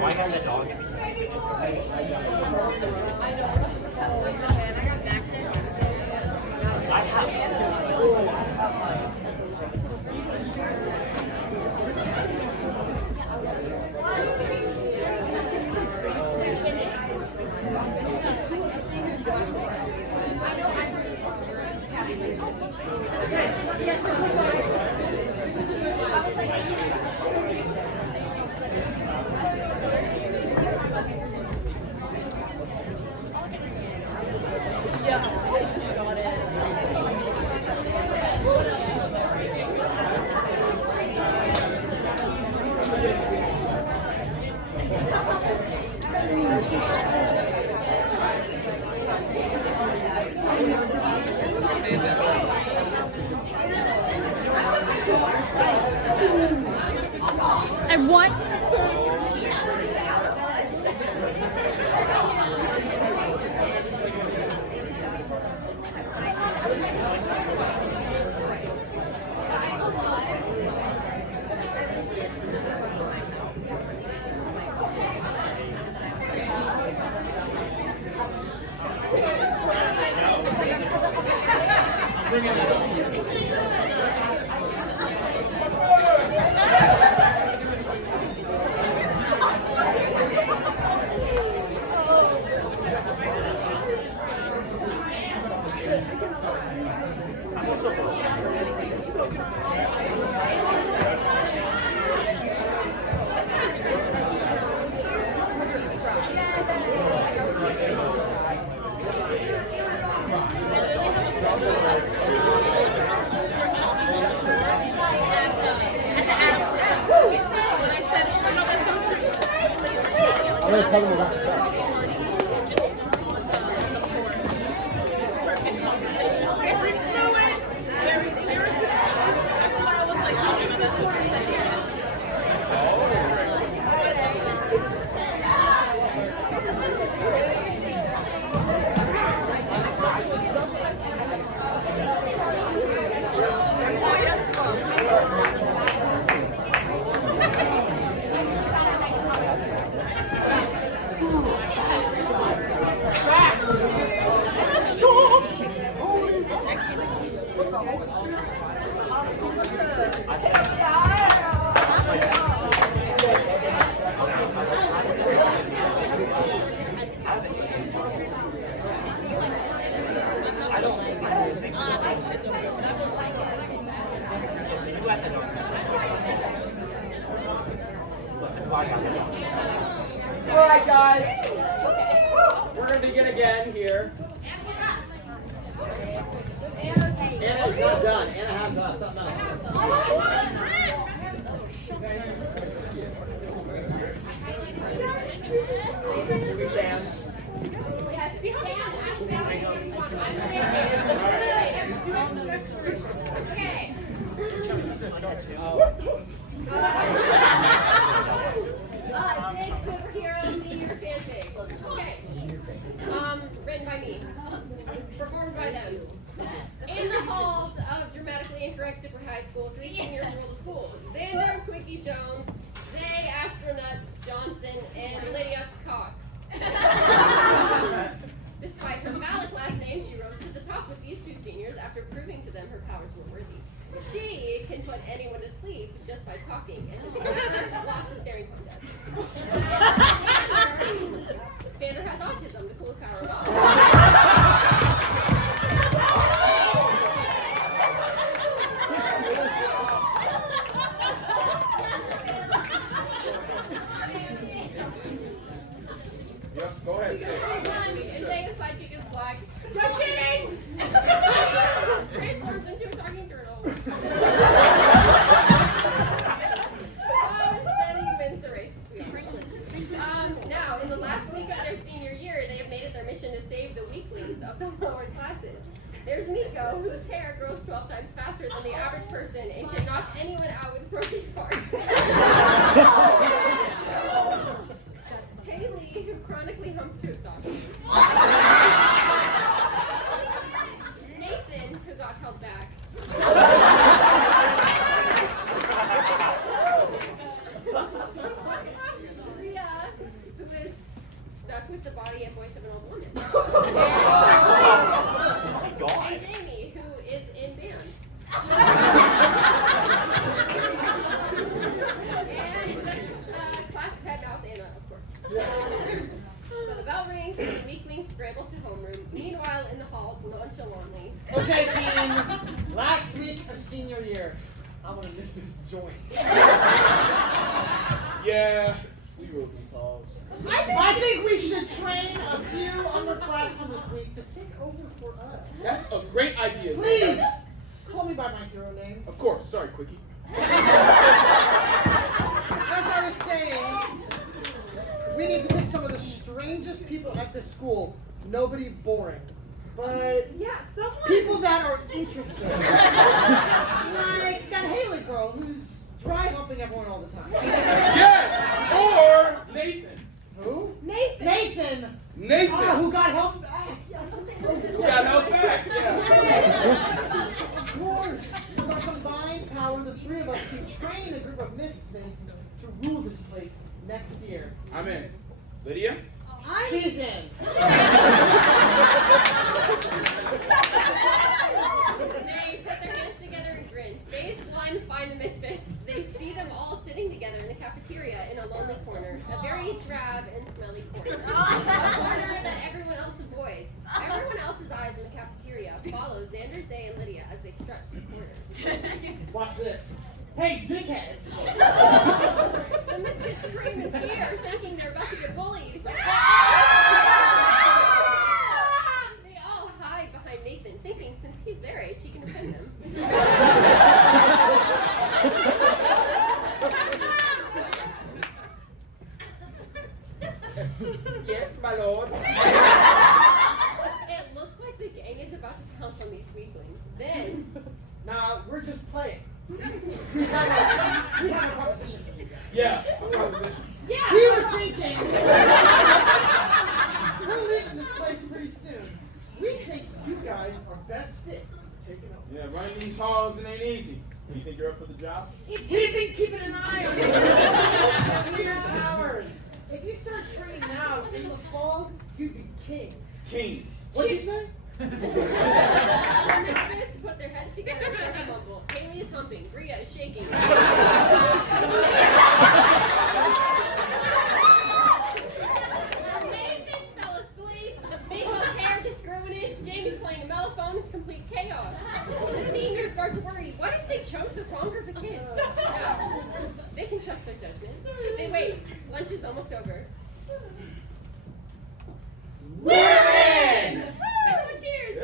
Why not the dog? I I want. All right, guys. We're going to begin again here. Anna's not done. Anna has something else. Should we stand? Okay. Dicc Superhero Senior Fanfic. Okay. Written by me. Performed by them. In the halls of dramatically incorrect super high school, 3 seniors rule the school. Zander, Brea Johnson, Zay Johnson, and Lydia Cox. Despite her phallic last name, she rose to the top with these 2 seniors after proving to them her powers were worthy. She can put anyone to sleep just by talking, and has never lost a staring contest. Zander has autism, the coolest power of all. Yep, go ahead, Jay. And Zay's sidekick is black. Just kidding! Grace turns into a talking turtle. Steady wins the race. Now, in the last week of their senior year, they have made it their mission to save the weaklings of the lower classes. There's Miko, whose hair grows 12 times faster than the average person and can knock anyone out with protein bars. Haley, who chronically humps to exhaustion. Nathan, who got held back. Brea, who is stuck with the body and voice of an old woman. And Jayme, who is in band. And class pet mouse Anna, of course. So the bell rings and the weaklings scramble to homeroom. Meanwhile, in the halls, nonchalantly. Okay, team. Last week of senior year. I'm gonna miss this joint. Yeah, we ruled these halls. I think we should train a few underclassmen this week to take over for us. That's a great idea. Please call me by my hero name. Of course. Sorry, Quickie. As I was saying, we need to pick some of the strangest people at this school. Nobody boring, but Yeah, someone. people that are interesting. Like that Haley girl who's dry humping everyone all the time. Yes! Or Nathan. Who? Nathan. Nathan. Nathan. Ah, who got help back? Yes. Who got help back? Yeah. Of course. With our combined power, the 3 of us can train a group of misfits to rule this place next year. I'm in. Lydia? She's in. They put their hands together and grin. Phase 1, find the misfits. They see them all sitting together in the cafeteria in a lonely corner. A very drab and smelly corner. A corner that everyone else avoids. Everyone else's eyes in the cafeteria follow Zander, Zay, and Lydia as they strut to the corner. Watch this. Hey, dickheads! The misfits scream in fear, thinking they're about to get bullied. They all hide behind Nathan, thinking since he's their age, he can defend them. Yes, my lord. It looks like the gang is about to pounce on these weaklings. Then, Nah, we're just playing. We have a proposition for you guys. Yeah. Proposition. Yeah. We were thinking we're leaving this place pretty soon. We think you guys are best fit for taking over. Yeah, running these halls, it ain't easy. You think you're up for the job? We've been keeping an eye on your weird powers. If you start training now, in the fall, you'd be kings. Kings. What'd you say? the misfits put their heads together and start to mumble. Haley is humping. Brea is shaking. Nathan fell asleep. Miko's hair just grew an inch. Jayme's playing a mellophone. It's complete chaos. The seniors start to worry. What if they chose the wrong group of kids? No. They can trust their judgment. They wait. is almost over. We're in! Everyone cheers!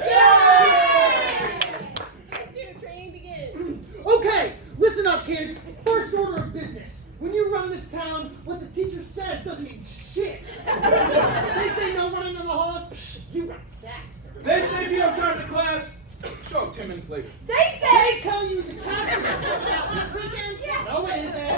The student training begins. Okay, listen up, kids. First order of business. When you run this town, what the teacher says doesn't mean shit. They say no running in the halls, psh, you run faster. They say if you have time to class, show up 10 minutes later. They tell you the class is starting out this weekend? No, it isn't.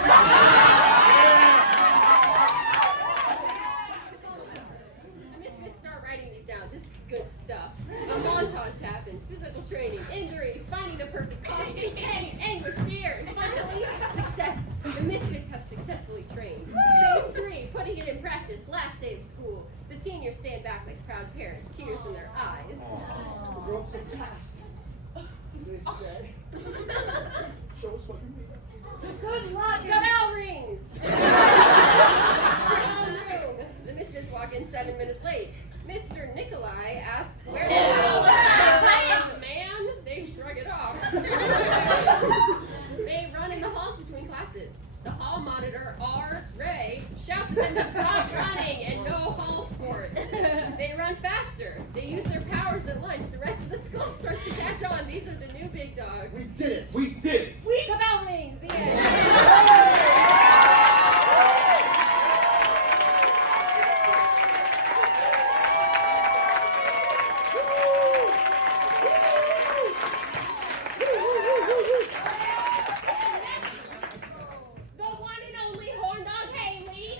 The misfits start writing these down. This is good stuff. A montage happens. Physical training, injuries, finding the perfect costume, pain, anguish, fear, and finally, success. The misfits have successfully trained. Phase 3, putting it in practice. Last day of school. The seniors stand back like proud parents, tears in their eyes. Grow up so fast. Show us what you mean. Good luck. The bell rings. Wrong room. The misfits walk in 7 minutes late. Mr. Nikolai asks, where is the man? They shrug it off. They run in the halls between classes. The hall monitor, R. Ray, shouts at them to stop running and no hall sports. They run faster. They use their powers at lunch. The rest of the school starts to catch on. These are the new big dogs. We did it. We did it. The bell rings. The end. The one and only horn dog Haley.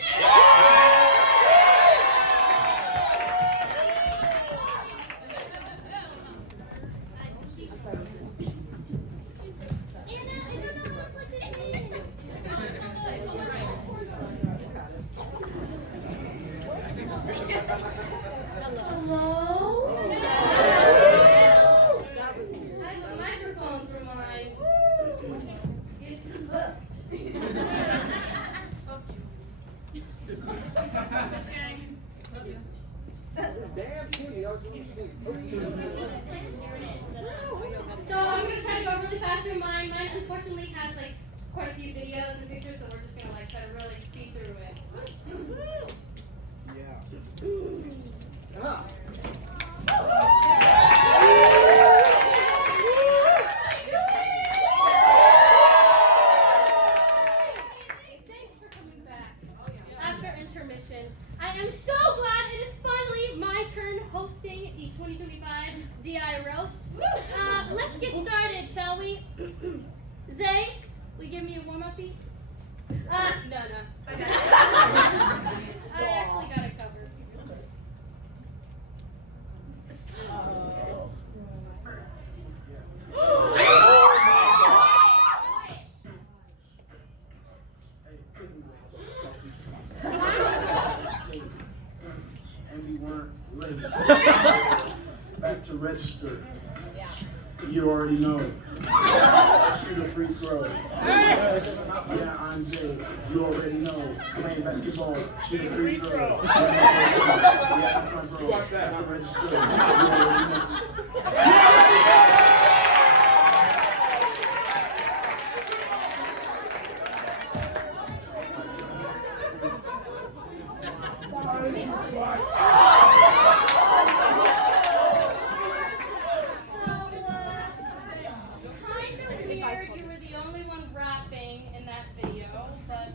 Microphones were mine. Get hooked. So I'm gonna try to go really fast through mine. Mine unfortunately has like quite a few videos and pictures, so we're just gonna like try to really speed through it. Thanks for coming back. After intermission, I am so glad it is finally my turn hosting the 2025 Dicc Roast. Let's get started, shall we? Zay, will you give me a warm-up beat? No. I actually got it covered. And we weren't late. Back to register. You already know. Shoot a free throw. Yeah, I'm Zay. You already know. Playing basketball. Shoot a free throw. Yeah, that's my bro. Watch that. Back to register. You already know. Kind of weird you were the only one rapping in that video, but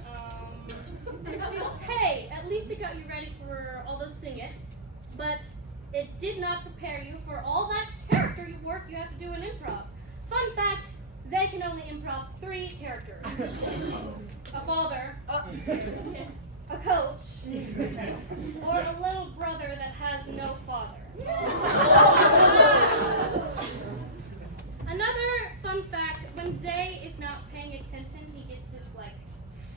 hey, at least it got you ready for all those sing-its, but it did not prepare you for all that character work you have to do in improv. Fun fact, Zay can only improv 3 characters. A father, a coach, or a little brother that has no father. Another fun fact, when Zay is not paying attention, he gets this like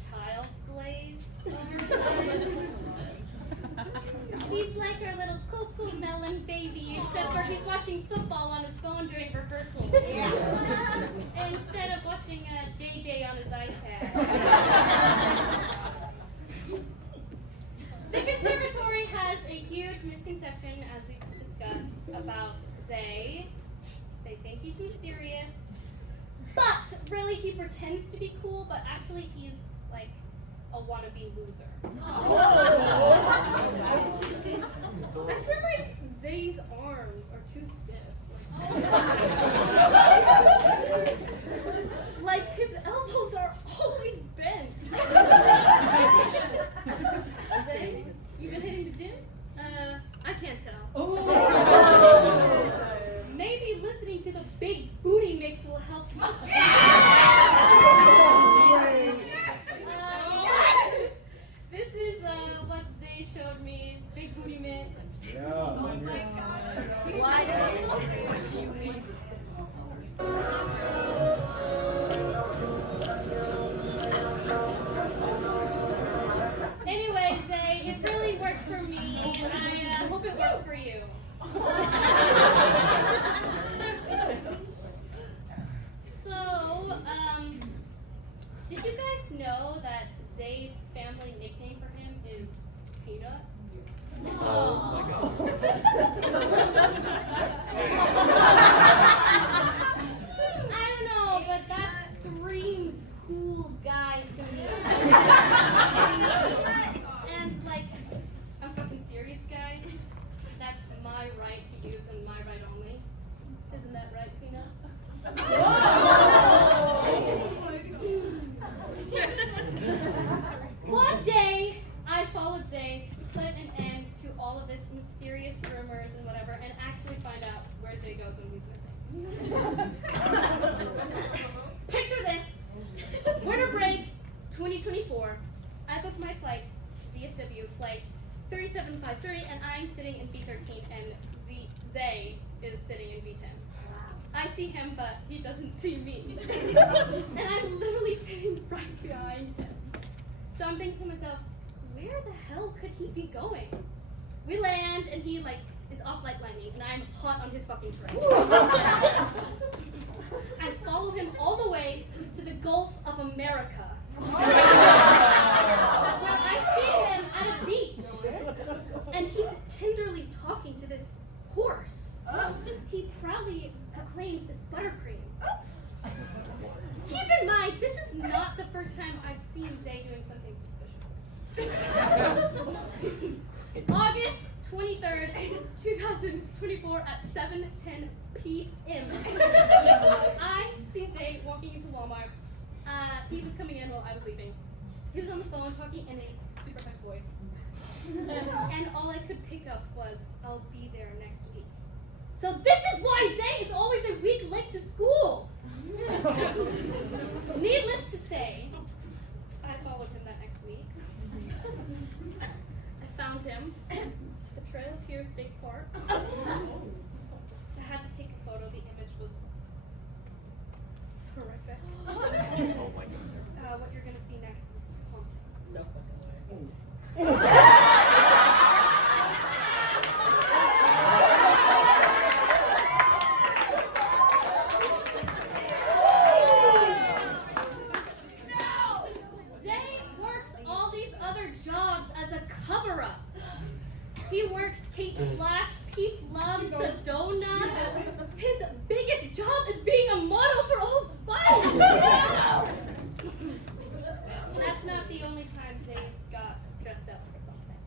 child's glaze over his eyes. He's like our little cuckoo melon baby, except for he's watching football on his phone during rehearsal. Instead of watching JJ on his iPad. The conservatory has a huge misconception, as we've discussed, about Zay. They think he's mysterious, but really he pretends to be cool, but actually he's like a wannabe loser. I feel like Zay's arms are too stiff. Like his elbows are always bent. Zay, you been hitting the gym? I can't tell. Maybe listening to the Big Booty Mix will help you. This is what Zay showed me. Big Booty Mix. Yeah. Oh my god. Why Anyway, Zay, it really worked for me. I hope it works for you. So, did you guys know that Zay's family nickname for him is Peanut? Oh my god. I don't know, but that screams cool guy to me. And like, I'm fucking serious, guys. That's my right to use and my right only. Isn't that right, Peanut? One day, I followed Zay to put an end to all of this mysterious rumors and whatever, and actually find out where Zay goes when he's missing. Picture this. Winter break 2024. I booked my flight to DFW flight 3753, and I'm sitting in B13, and Zay is sitting in B10. I see him, but he doesn't see me. And I'm literally sitting right behind him. So I'm thinking to myself, where the hell could he be going? We land, and he is off light lining, and I'm hot on his fucking train. I follow him all the way to the Gulf of America, where I see him at a beach, and he's tenderly talking to this horse. He proudly proclaims his buttercream. Keep in mind, this is not the first time I've seen Zay doing something suspicious. August 23rd, 2024 at 7:10 p.m. I see Zay walking into Walmart. He was coming in while I was leaving. He was on the phone talking in a super hushed voice. And all I could pick up was, I'll be there next week. So this is why Zay is always a week late to school. Needless to say, I followed him that next week. I found him at the Trail of Tears State Park. I had to take a photo. The image was horrific. Oh my god. What you're going to see next is haunting. No fucking way. He works Kate Flash, Peace, Love, Sedona. His biggest job is being a model for Old Spice. That's not the only time Zay's got dressed up for something.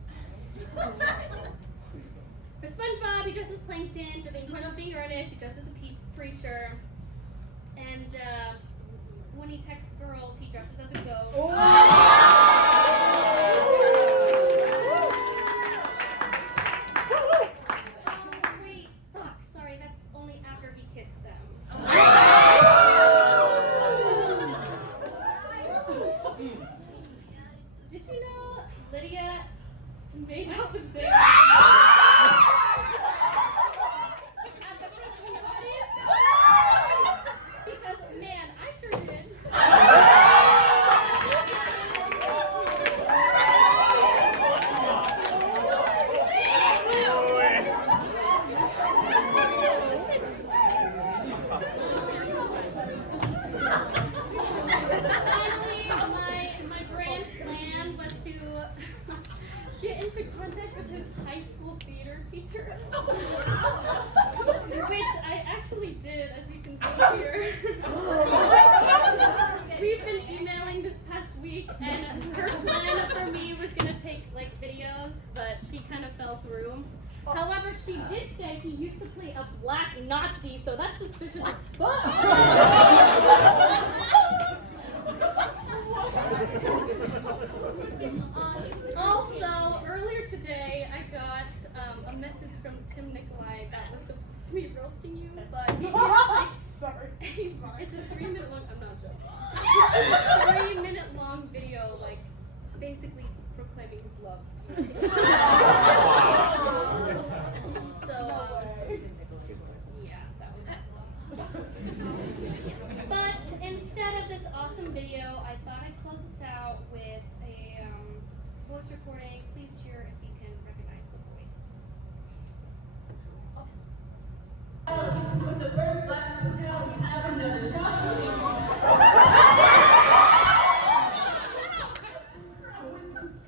For SpongeBob, he dresses Plankton. For The Incredible Being Ernest, he dresses a preacher. And when he texts girls, he dresses as a ghost. Did you know Lydia made out with Zay? At the freshman parties? Because, man, I sure did. Teacher, which I actually did, as you can see here. We've been emailing this past week, And her plan for me was gonna take like videos, but she kind of fell through. However, she did say he used to play a black Nazi, so that's suspicious as fuck. Also, earlier today, I got a message from Tim Nikolai that was supposed to be roasting you, but he did like, Sorry. it's a 3-minute long, I'm not joking. It's a 3-minute long video, like, basically proclaiming his love to us. So, yeah, that was it. But instead of this awesome video, I thought I'd close this out with a voice recording. Please cheer if you can recognize the voice. With the first black hotel you ever noticed.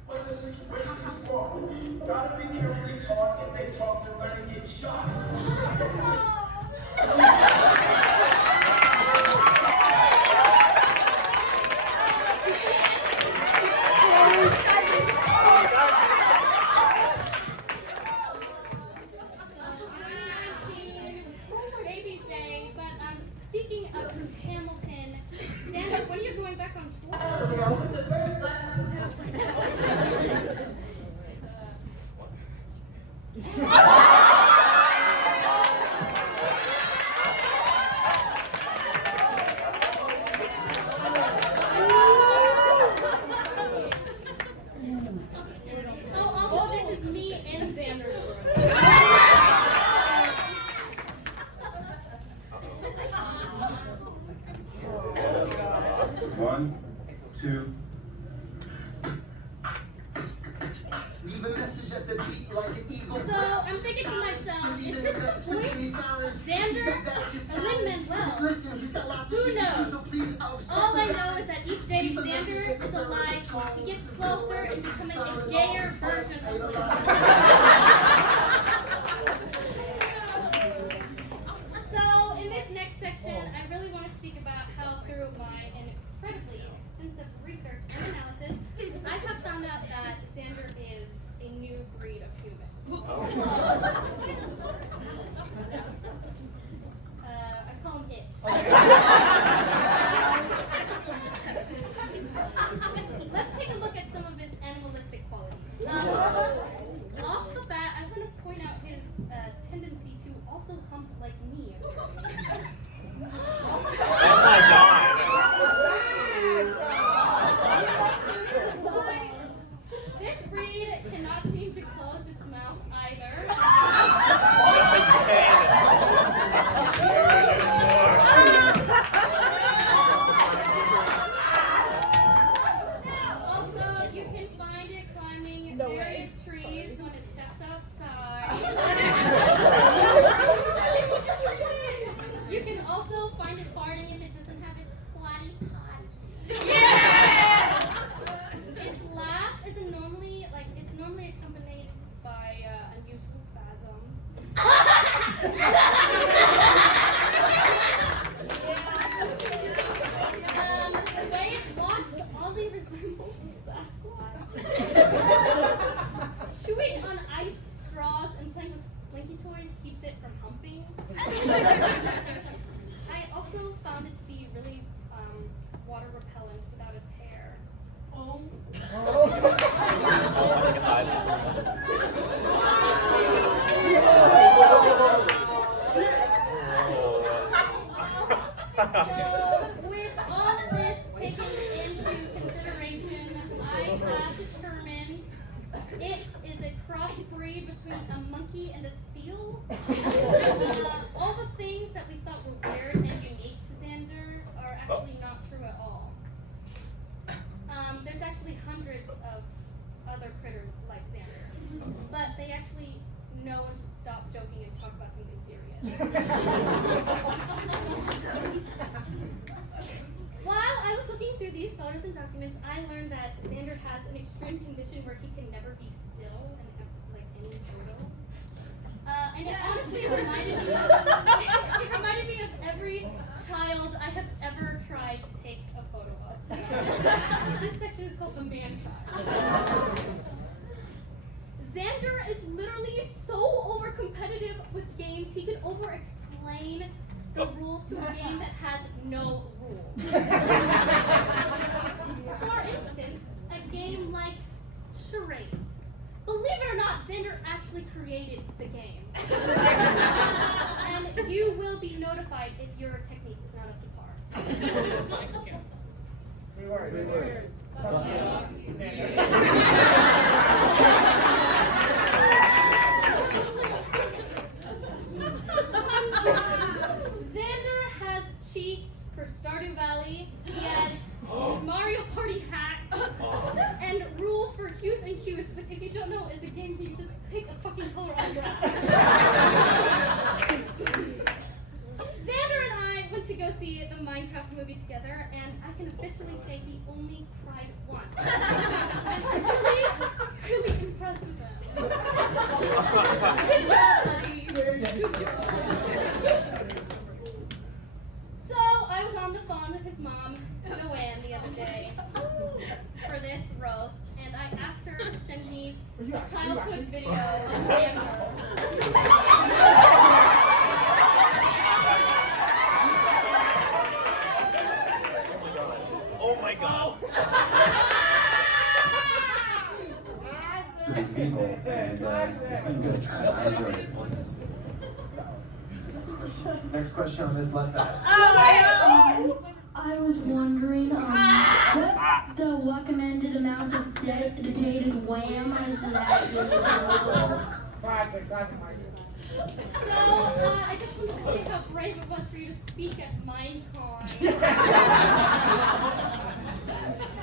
But the situation is wrong. Gotta be careful they talk. If they talk, they're gonna get shot. Baby Zay, but speaking of Hamilton, Zander, when are you going back on tour? With the first black hotel. Oh, also, this is me and Zander. One, two. Leave a message at the beat like an eagle. So, I'm thinking to myself, is this the voice of Zander or Lin-Manuel? Who knows? All I know is that each day Zander is alive, he gets closer and becoming a gayer version of Lin-Manuel. So, in this next section, I really want to speak about how through my incredibly extensive research and analysis, I have found out that Zander is a new breed of human. I call him it. Let's take a look at some of his animalistic qualities. Off the bat, I'm going to point out his tendency to also hump like me. Oh my god. This breed cannot seem to close its mouth either. Also, you can find it climbing various trees when it steps outside. You can also find it farting if it doesn't have its squatty potty. Its laugh is normally accompanied by unusual spasms. The way it walks oddly resembles a Sasquatch. Chewing on ice straws and playing with slinky toys keeps it from humping. I also found it to be really water repellent without its hair. Oh my So, with all of this taken into consideration, I have determined it is a crossbreed between a monkey and a seal. All the things that we thought were weird and unique to Zander are actually not true at all. There's actually hundreds of other critters like Zander, but they actually know when to stop joking and talk about something serious. While I was looking through these photos and documents, I learned that Zander has an extreme condition where he can never be still in like any photo. And it honestly reminded me of every child I have ever tried to take a photo of. This section is called the man-child. Zander is literally so over-competitive with games, he can over-explain the rules to a game that has no rules. For instance, a game like charades. Believe it or not, Zander actually created the game. And you will be notified if your technique is not up to par. Zander has cheats for Stardew Valley. He has Mario Party hacks and rules for hues and cues, which if you don't know is a game where you just pick a fucking color on grass. Xander and I went to go see the Minecraft movie together, and I can officially say he only cried once. I'm actually really impressed with him. Good job, buddy. So I was on the phone with his mom, Joanne, the other day for this roast, and I asked her to send me a childhood video of Xander. Oh my god. To these people, and it's been good. I enjoyed it. Next question on this left side. I was wondering, what's the recommended amount of dedicated whammies that you're Classic Michael. So, I just wanted to say how brave it was for you to speak at Minecon.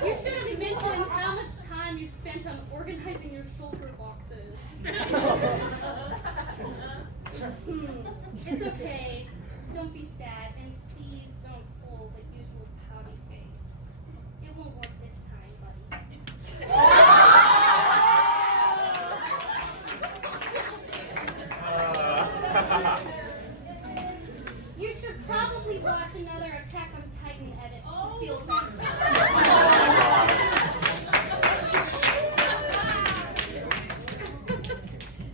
You should have mentioned how much time you spent on organizing your shoulder boxes. It's okay. Don't be sad, and please don't pull the usual pouty face. It won't work this time, buddy. You should probably watch another Attack on Titan edit to feel better.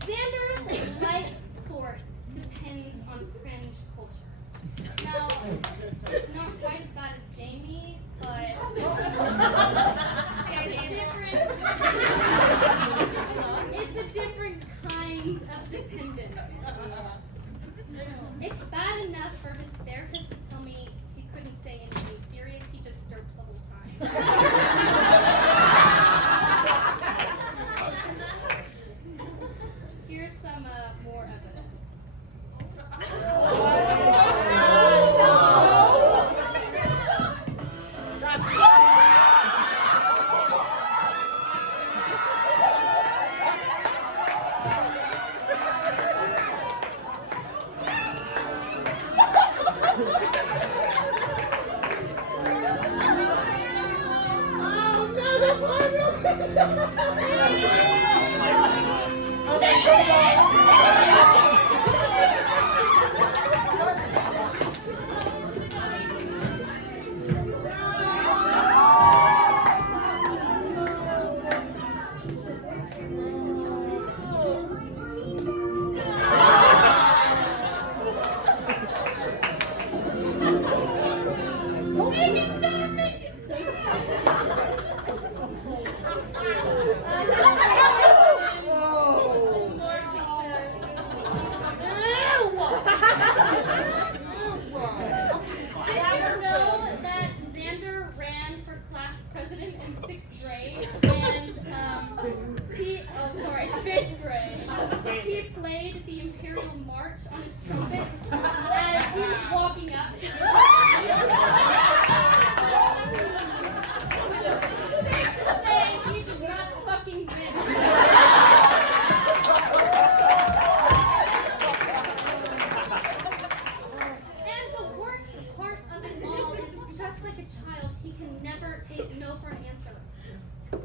Xander's life force depends on cringe culture. Now, it's not quite as bad as Jayme, but it's a different kind of dependence. It's bad enough for his therapist to tell me he couldn't say anything serious, he just derped the whole time. Here's some more evidence.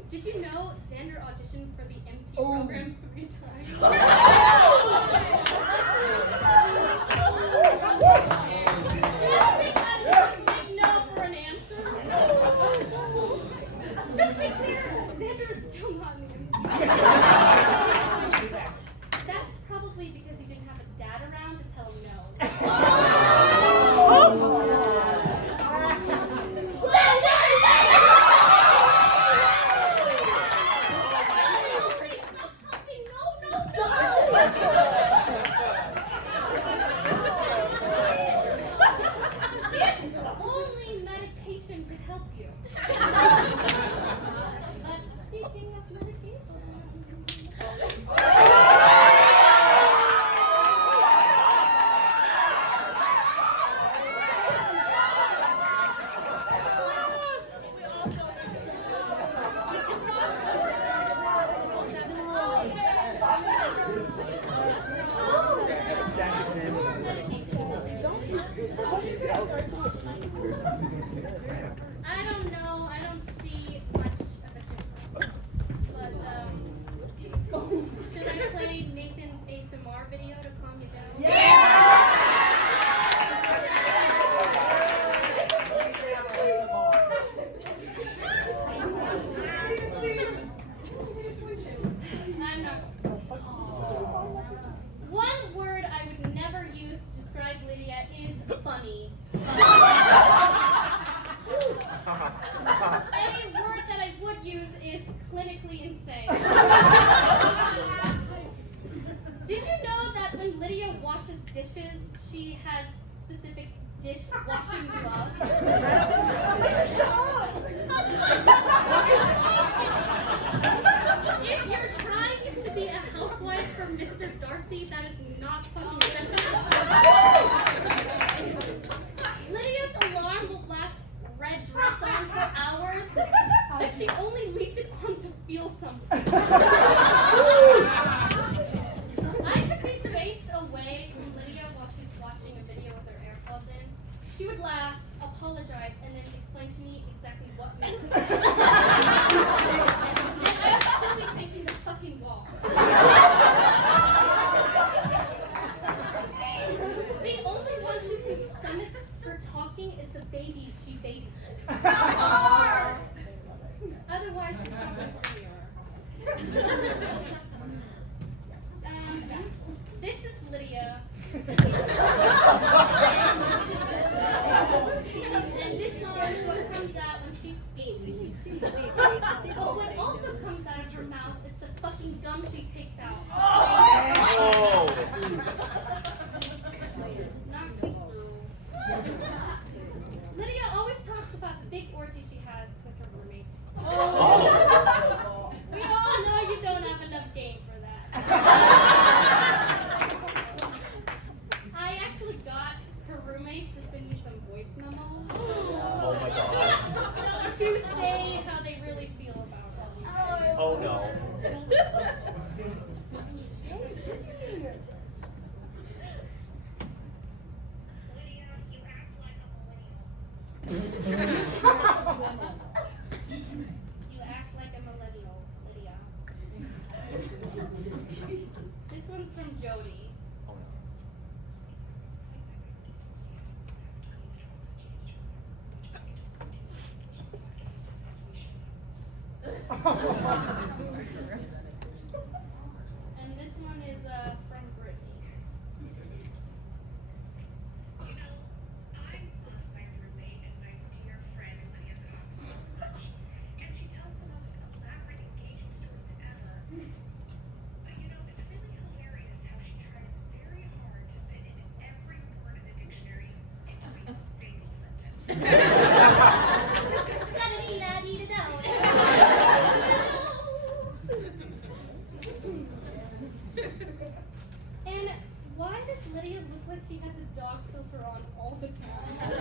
Did you know Zander auditioned for the MT program 3 times? Just because you can take no for an answer. You're still not an MT. That's probably because he didn't have a dad around to tell him no. If only medication could help you. But speaking of medication. I don't know. I don't see much of a difference. But should I play Nathan's ASMR video to calm you down? I'm not. One word I would never use to describe Lydia is funny. A word that I would use is clinically insane. Did you know that when Lydia washes dishes, she has specific dish-washing gloves? If you're trying to be a housewife for Mr. Darcy, that is not fucking acceptable. Lydia's alarm will blast red dress on for hours, but she only leaves it on to feel something. I could be faced away from Lydia while she's watching a video with her AirPods in. She would laugh, apologize, and then explain to me exactly what made her. And I would still be facing the fucking wall. The only ones who can stomach her talking is the babies she babysits. Otherwise, she's talking to me. This is Lydia. And this song is what comes out when she speaks. But what also comes out of her mouth is the fucking gum she takes out. Not cool. Lydia always talks about the big orgy she has with her roommates. We all know you don't have enough game for that. I actually got her roommates to send me some voice memos. Oh my god. To say how they really feel about her. Oh no. Lydia, you act like a millennial. You act like a millennial, Lydia. This one's from Jody. And this one is from Brittany. You know, I love my roommate and my dear friend Lydia Cox so much, and she tells the most elaborate, engaging stories ever. But you know, it's really hilarious how she tries very hard to fit in every word in the dictionary into a single sentence. And why does Lydia look like she has a dog filter on all the time? But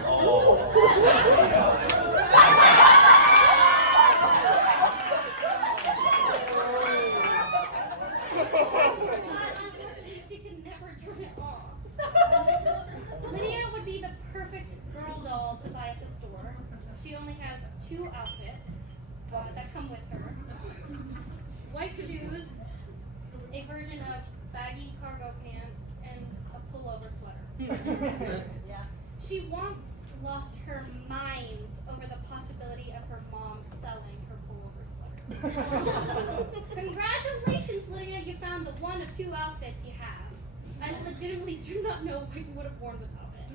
unfortunately, she can never turn it off. Lydia would be the perfect girl doll to buy at the store. She only has 2 outfits that come with her. White shoes, a version of baggy cargo pants, and a pullover sweater. She once lost her mind over the possibility of her mom selling her pullover sweater. Congratulations, Lydia. You found the one of two outfits you have. I legitimately do not know what you would have worn without it.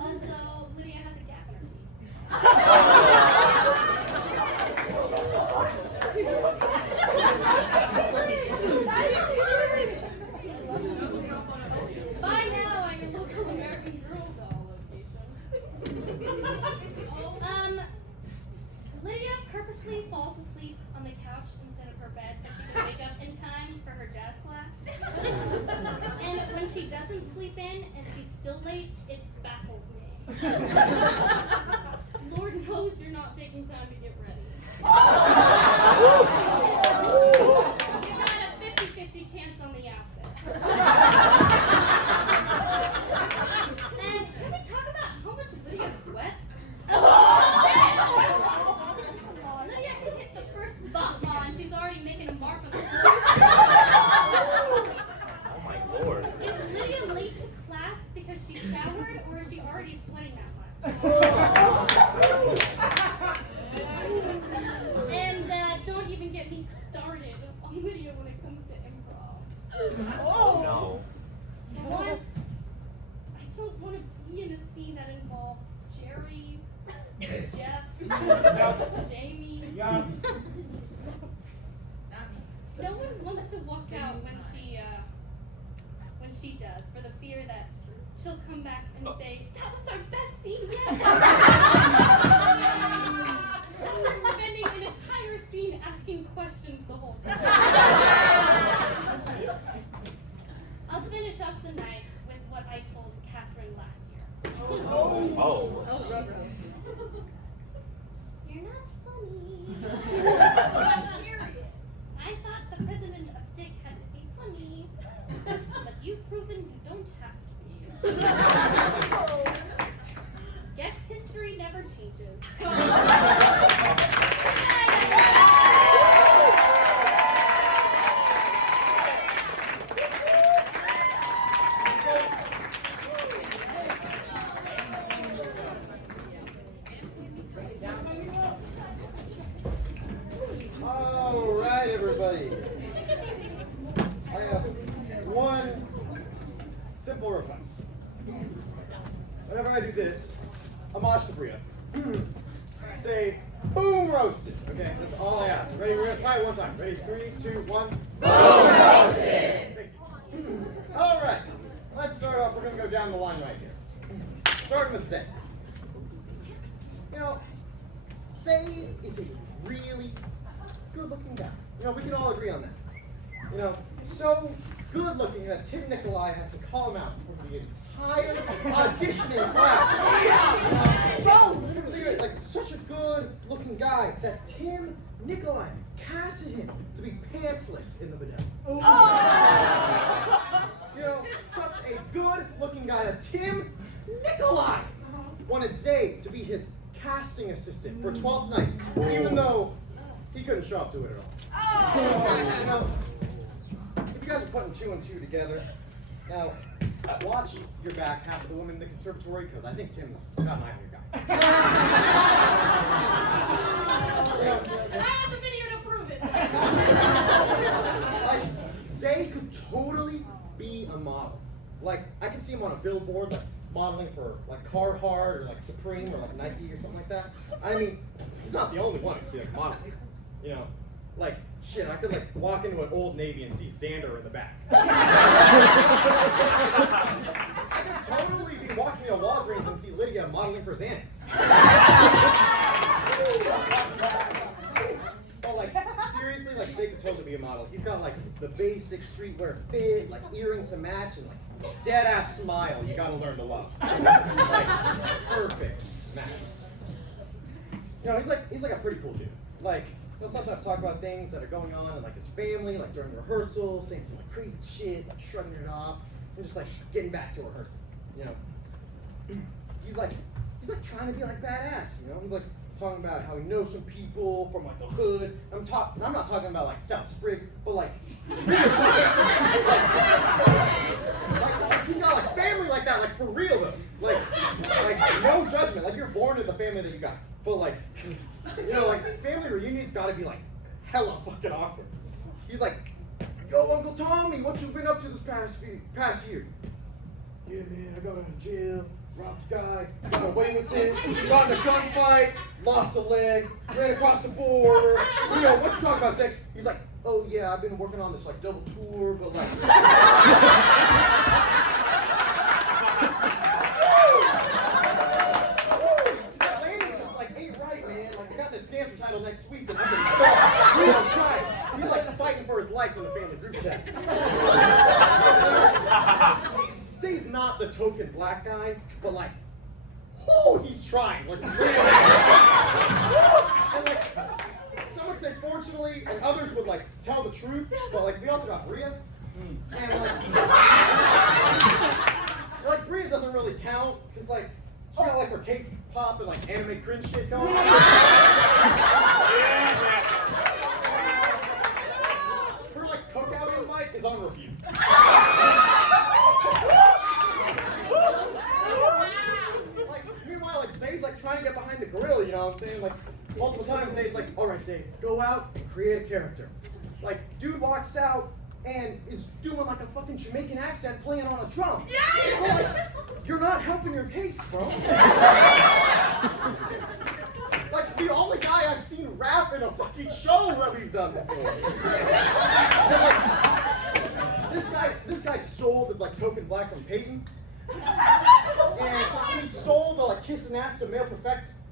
Also, Lydia has a gap in her teeth. By now, at your local American Girl doll location. Lydia purposely falls asleep on the couch instead of her bed so she can wake up in time for her jazz class. And when she doesn't sleep in and she's still late, it baffles me. Lord knows you're not taking time to get ready. You got a 50-50 chance on the outfit. And can we talk about how much Lydia sweats? Lydia can hit the first button and she's already making a mark on the floor. Oh my lord. Is Lydia late to class because she showered, or is she already sweating that much? And don't even get me started on Lydia when it comes to improv. Oh no. Once, I don't want to be in a scene that involves Jerry, Jeff, Jayme. No one wants to walk out when she does, for the fear that she'll come back and say, "That was our best scene yet." After spending an entire scene asking questions the whole time. I'll finish off the night with what I told Catherine last year. Oh. You're not funny. Period. I thought the president of Dicc had to be funny, but you've proven you don't have to be. Guess history never changes. All right, everybody. I have one simple request. Whenever I do this, homage to Brea, say, boom roasted. Okay, that's all I ask. Ready? We're gonna try it one time. Ready? 3, 2, 1. Boom roasted! Thank you. All right, let's start off. We're gonna go down the line right here. Starting with Zay. You know, Zay is a really good-looking guy. You know, we can all agree on that. You know, so good-looking that Tim Nikolai has to call him out for the entire auditioning class. Like, such a good-looking guy that Tim Nikolai casted him to be pantsless in the bidet. You know, such a good-looking guy that Tim Nikolai wanted Zay to be his casting assistant for 12th night, even though he couldn't show up to it at all. You know, if you guys are putting 2 and 2 together, now watch your back half of the woman in the conservatory, because I think Tim's got an eye on your guy. You know, And I have the video to prove it. like, Zay could totally be a model. Like, I could see him on a billboard, like, modeling for, like, Carhartt or, like, Supreme or, like, Nike or something like that. I mean, he's not the only one who could be, like, modeling. You know, like, shit, I could, like, walk into an Old Navy and see Zander in the back. I could totally be walking into Walgreens and see Lydia modeling for Xanax. Oh, like, seriously, like, Zay could totally be a model. He's got, like, the basic streetwear fit, like, earrings to match, and, like, dead-ass smile you gotta learn to love. Like, perfect match. You know, he's like a pretty cool dude. Like, he'll sometimes talk about things that are going on in, like, his family, like, during rehearsal, saying some, like, crazy shit, like, shrugging it off, and just, like, getting back to rehearsal, you know? He's like trying to be, like, badass, you know? He's, like, talking about how he knows some people from, like, the hood. I'm not talking about, like, South Spring, but, like, he's got, like, family like that, like, for real, though. Like, no judgment. Like, you're born in the family that you got. But, like, You know, like, family reunions gotta be like hella fucking awkward. He's like, yo, Uncle Tommy, what you been up to this past year? Yeah, man, I got out of jail, robbed a guy, got away with it, got in a gunfight, lost a leg, ran across the border. You know, what you talking about, Zay? He's like, oh yeah, I've been working on this like double tour, but like. That landing just like ain't right, man. Like I got this dance recital next week, and I've been trying. He's like fighting for his life in the family group chat. Zay's not the token black guy, but like, oh, he's trying. Like, really. And like, some would say fortunately, and others would like tell the truth, but like we also got Brea, and like Brea doesn't really count because like she got like her K-pop and like anime cringe shit going on. Her like cookout invite is on review. Like, meanwhile, like Zay's like trying to get behind the grill, you know what I'm saying? Like multiple times Zay's like, all right, Zay, go out and create a character. Like, dude walks out and is doing like a fucking Jamaican accent playing on a drum. Yeah! So like, you're not helping your case, bro. Like, the only guy I've seen rap in a fucking show that we've done before. And, like, this guy stole the like token black from Peyton. And he stole the like kiss and ass to male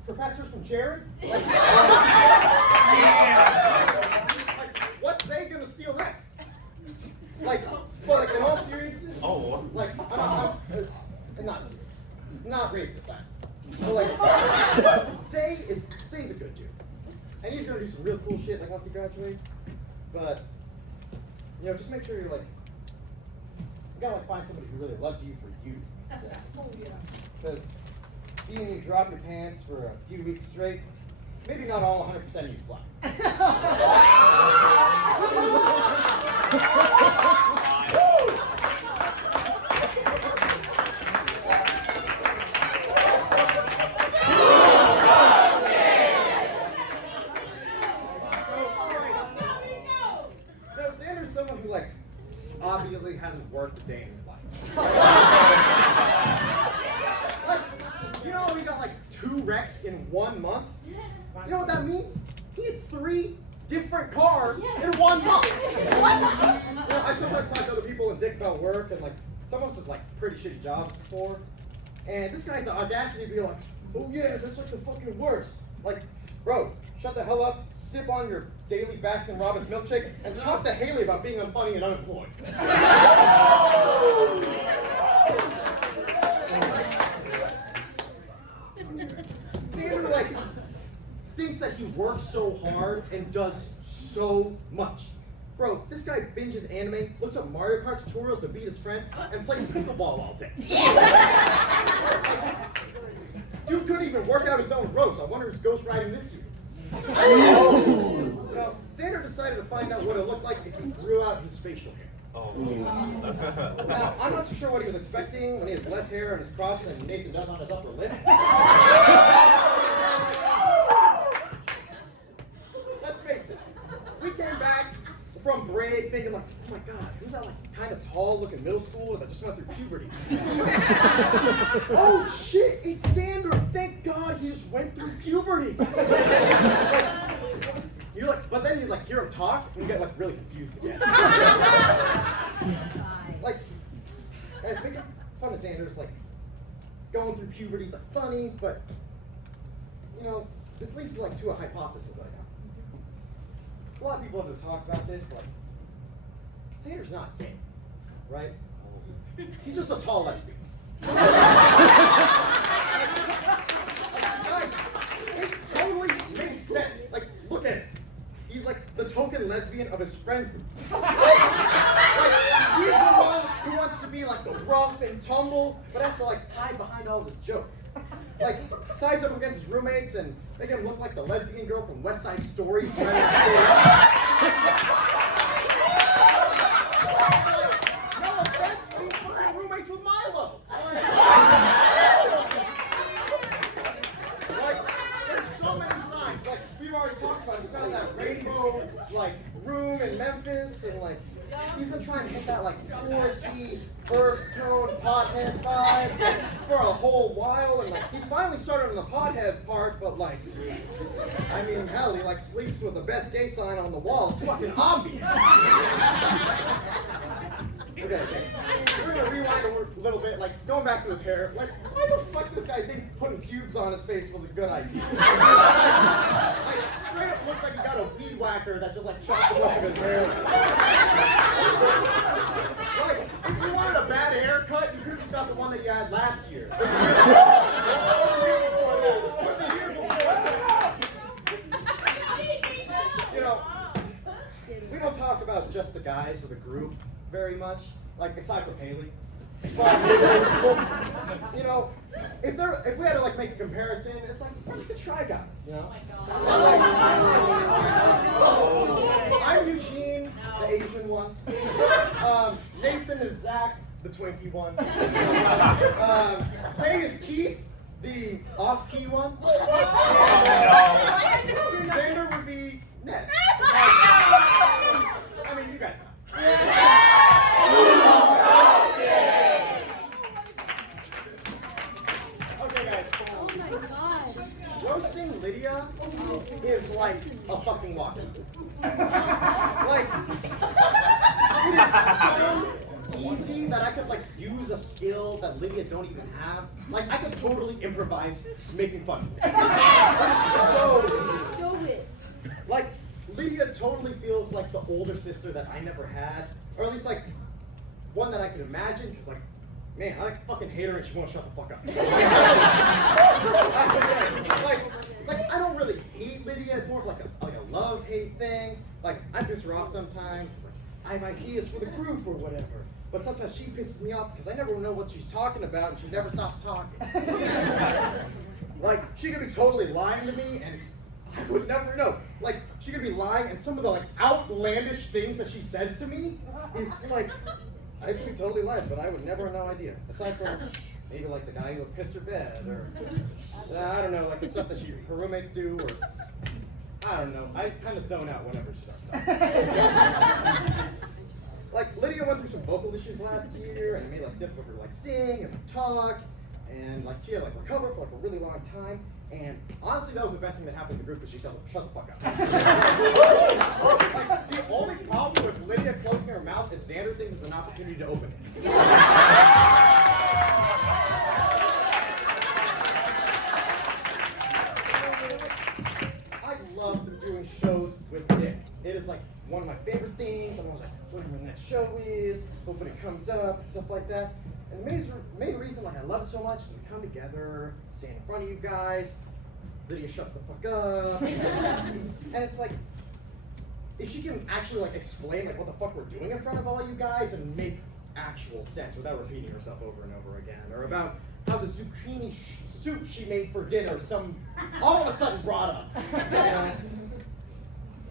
professors from Jared. Like, like, what's Zay gonna steal next? Like, but like in all seriousness, like I'm not racist, but like Zay's a good dude, and he's gonna do some real cool shit like once he graduates. But you know, just make sure you're like, you gotta like find somebody who really loves you for you. Oh yeah. Because seeing you drop your pants for a few weeks straight, maybe not all 100% of you's black. Now, Zander's someone who, like, obviously hasn't worked a day in his life. Like, you know, we got like 2 wrecks in 1 month. You know what that means? He had 3 different cars in 1 month. You know, I sometimes talk to other people in Dicc about work, and like some of us have like pretty shitty jobs before. And this guy's the audacity to be like, oh yeah, that's like the fucking worst. Like, bro, shut the hell up, sip on your daily Baskin Robbins milkshake, and talk to Haley about being unfunny and unemployed. Zander like thinks that he works so hard and does so much. Bro, this guy binges anime, looks up Mario Kart tutorials to beat his friends, and plays pickleball all day. Dude couldn't even work out his own roast. I wonder who's ghost riding this year. You know, Zander decided to find out what it looked like if he grew out his facial hair. Now, I'm not too sure what he was expecting when he has less hair on his crotch than Nathan does on his upper lip. Let's face it, we came back from break thinking like, oh my god, who's that like kind of tall looking middle schooler that just went through puberty? Oh shit, it's Zander, thank god he just went through puberty. You like, but then you like hear him talk and you get like really confused again. Like, guys, making fun of Zander's like going through puberty is like funny, but you know, this leads to like to a hypothesis right now. A lot of people have talked about this, but Zander's not gay, right? He's just a tall lesbian. Guys, it totally makes sense. Like, look at it. He's like the token lesbian of his friend group. Like, he's the one who wants to be like the rough and tumble, but has to like hide behind all this joke. Like, size up against his roommates and make him look like the lesbian girl from West Side Story. No offense, but he's fucking roommates with my level. Like, there's so many signs. Like, like room in Memphis, and like he's been trying to hit that like 4C earth tone pothead vibe for a whole while, and like he finally started on the pothead part, but like, I mean, hell, he like sleeps with the best gay sign on the wall. It's fucking obvious. Okay. We're gonna rewind a little bit, like going back to his hair. Like, why the fuck this guy think putting pubes on his face was a good idea? Like, straight up looks like he got a weed whacker that just like chopped a bunch of his hair. Like, if you wanted a bad haircut, you could have just got the one that you had last year. Or the year before that. Or the year before that. You know, we don't talk about just the guys of the group very much, like aside from Haley. But, you know, if we had to like make a comparison, it's like we're like the Try Guys, you know? I'm Eugene, the Asian one. Nathan is Zach, the Twinkie one. Zay is Keith, the off-key one. And Zander would be Ned. I mean, you guys know. Okay, guys. Roasting Lydia is like a fucking walking. Like, it is so easy that I could like use a skill that Lydia don't even have. Like, I could totally improvise making fun of it. It's so easy. Like, Lydia totally feels like the older sister that I never had, or at least like one that I could imagine, because like, man, I like fucking hate her and she won't shut the fuck up. like I don't really hate Lydia. It's more of like a love-hate thing. Like I piss her off sometimes. It's like I have ideas for the group or whatever, but sometimes she pisses me off because I never know what she's talking about and she never stops talking. Like she could be totally lying to me and I would never know. Like, she could be lying, and some of the like outlandish things that she says to me is like, I could be totally lying, but I would never have no idea. Aside from maybe like the guy who pissed her bed, or I don't know, like the stuff that her roommates do, or I don't know. I kind of zone out whenever she starts talking. Like Lydia went through some vocal issues last year, and it made it like difficult for her to like sing and talk, and like she had to like recover for like a really long time. And honestly, that was the best thing that happened to the group because she shut the fuck up. Like, the only problem with Lydia closing her mouth is Zander thinks it's an opportunity to open it. I love doing shows with Dick. It is like one of my favorite things. I'm always like, wondering when that show is, hope when it comes up, and stuff like that. And the main reason like I love it so much is we come together, stand in front of you guys, Lydia shuts the fuck up, and it's like, if she can actually like explain like what the fuck we're doing in front of all you guys and make actual sense without repeating herself over and over again, or about how the zucchini soup she made for dinner all of a sudden brought up.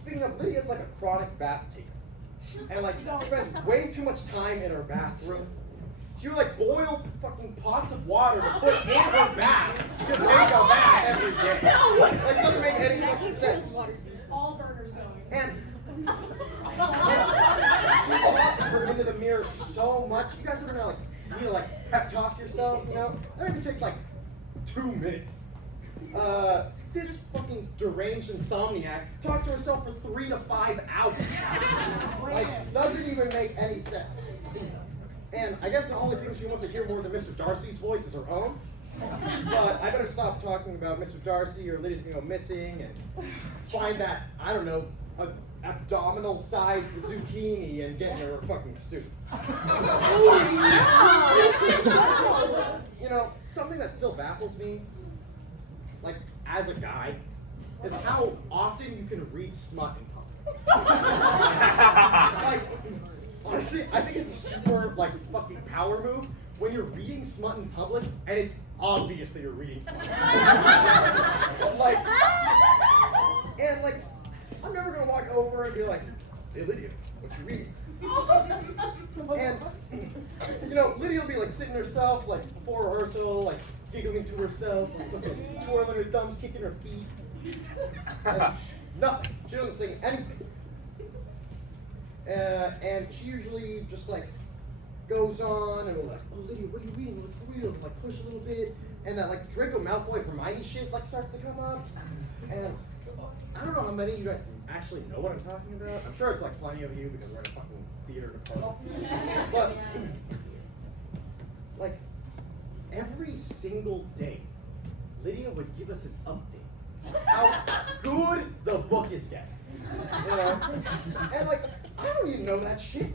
Speaking of, Lydia's like a chronic bath taker, and like spends way too much time in her bathroom. She would like boil fucking pots of water to put in her bath to take a bath every day. Like it doesn't make any fucking sense. All burners going. And she talks her into the mirror so much. You guys ever know like you need to like pep talk yourself, you know? That maybe takes like 2 minutes. This fucking deranged insomniac talks to herself for 3 to 5 hours. Like, doesn't even make any sense. And I guess the only thing she wants to hear more than Mr. Darcy's voice is her own. But I better stop talking about Mr. Darcy or Lydia's gonna go missing and find that, I don't know, abdominal-sized zucchini and get into her fucking soup. You know, something that still baffles me, like, as a guy, is how often you can read smut in public. Like, honestly, I think it's a super, like, fucking power move when you're reading smut in public and it's obviously you're reading smut. Like, and, like, I'm never gonna walk over and be like, hey, Lydia, what you reading? And, you know, Lydia will be, like, sitting herself, like, before rehearsal, like, giggling to herself, like, twirling her thumbs, kicking her feet. Like, nothing. She doesn't say anything. And she usually just like goes on and we're like, oh Lydia, what are you reading? What's real? And like push a little bit, and that like Draco Malfoy Hermione shit like starts to come up. And I don't know how many of you guys actually know what I'm talking about. I'm sure it's like plenty of you because we're in a fucking theater department. But like every single day, Lydia would give us an update how good the book is getting. You know? And like, I don't even know that shit.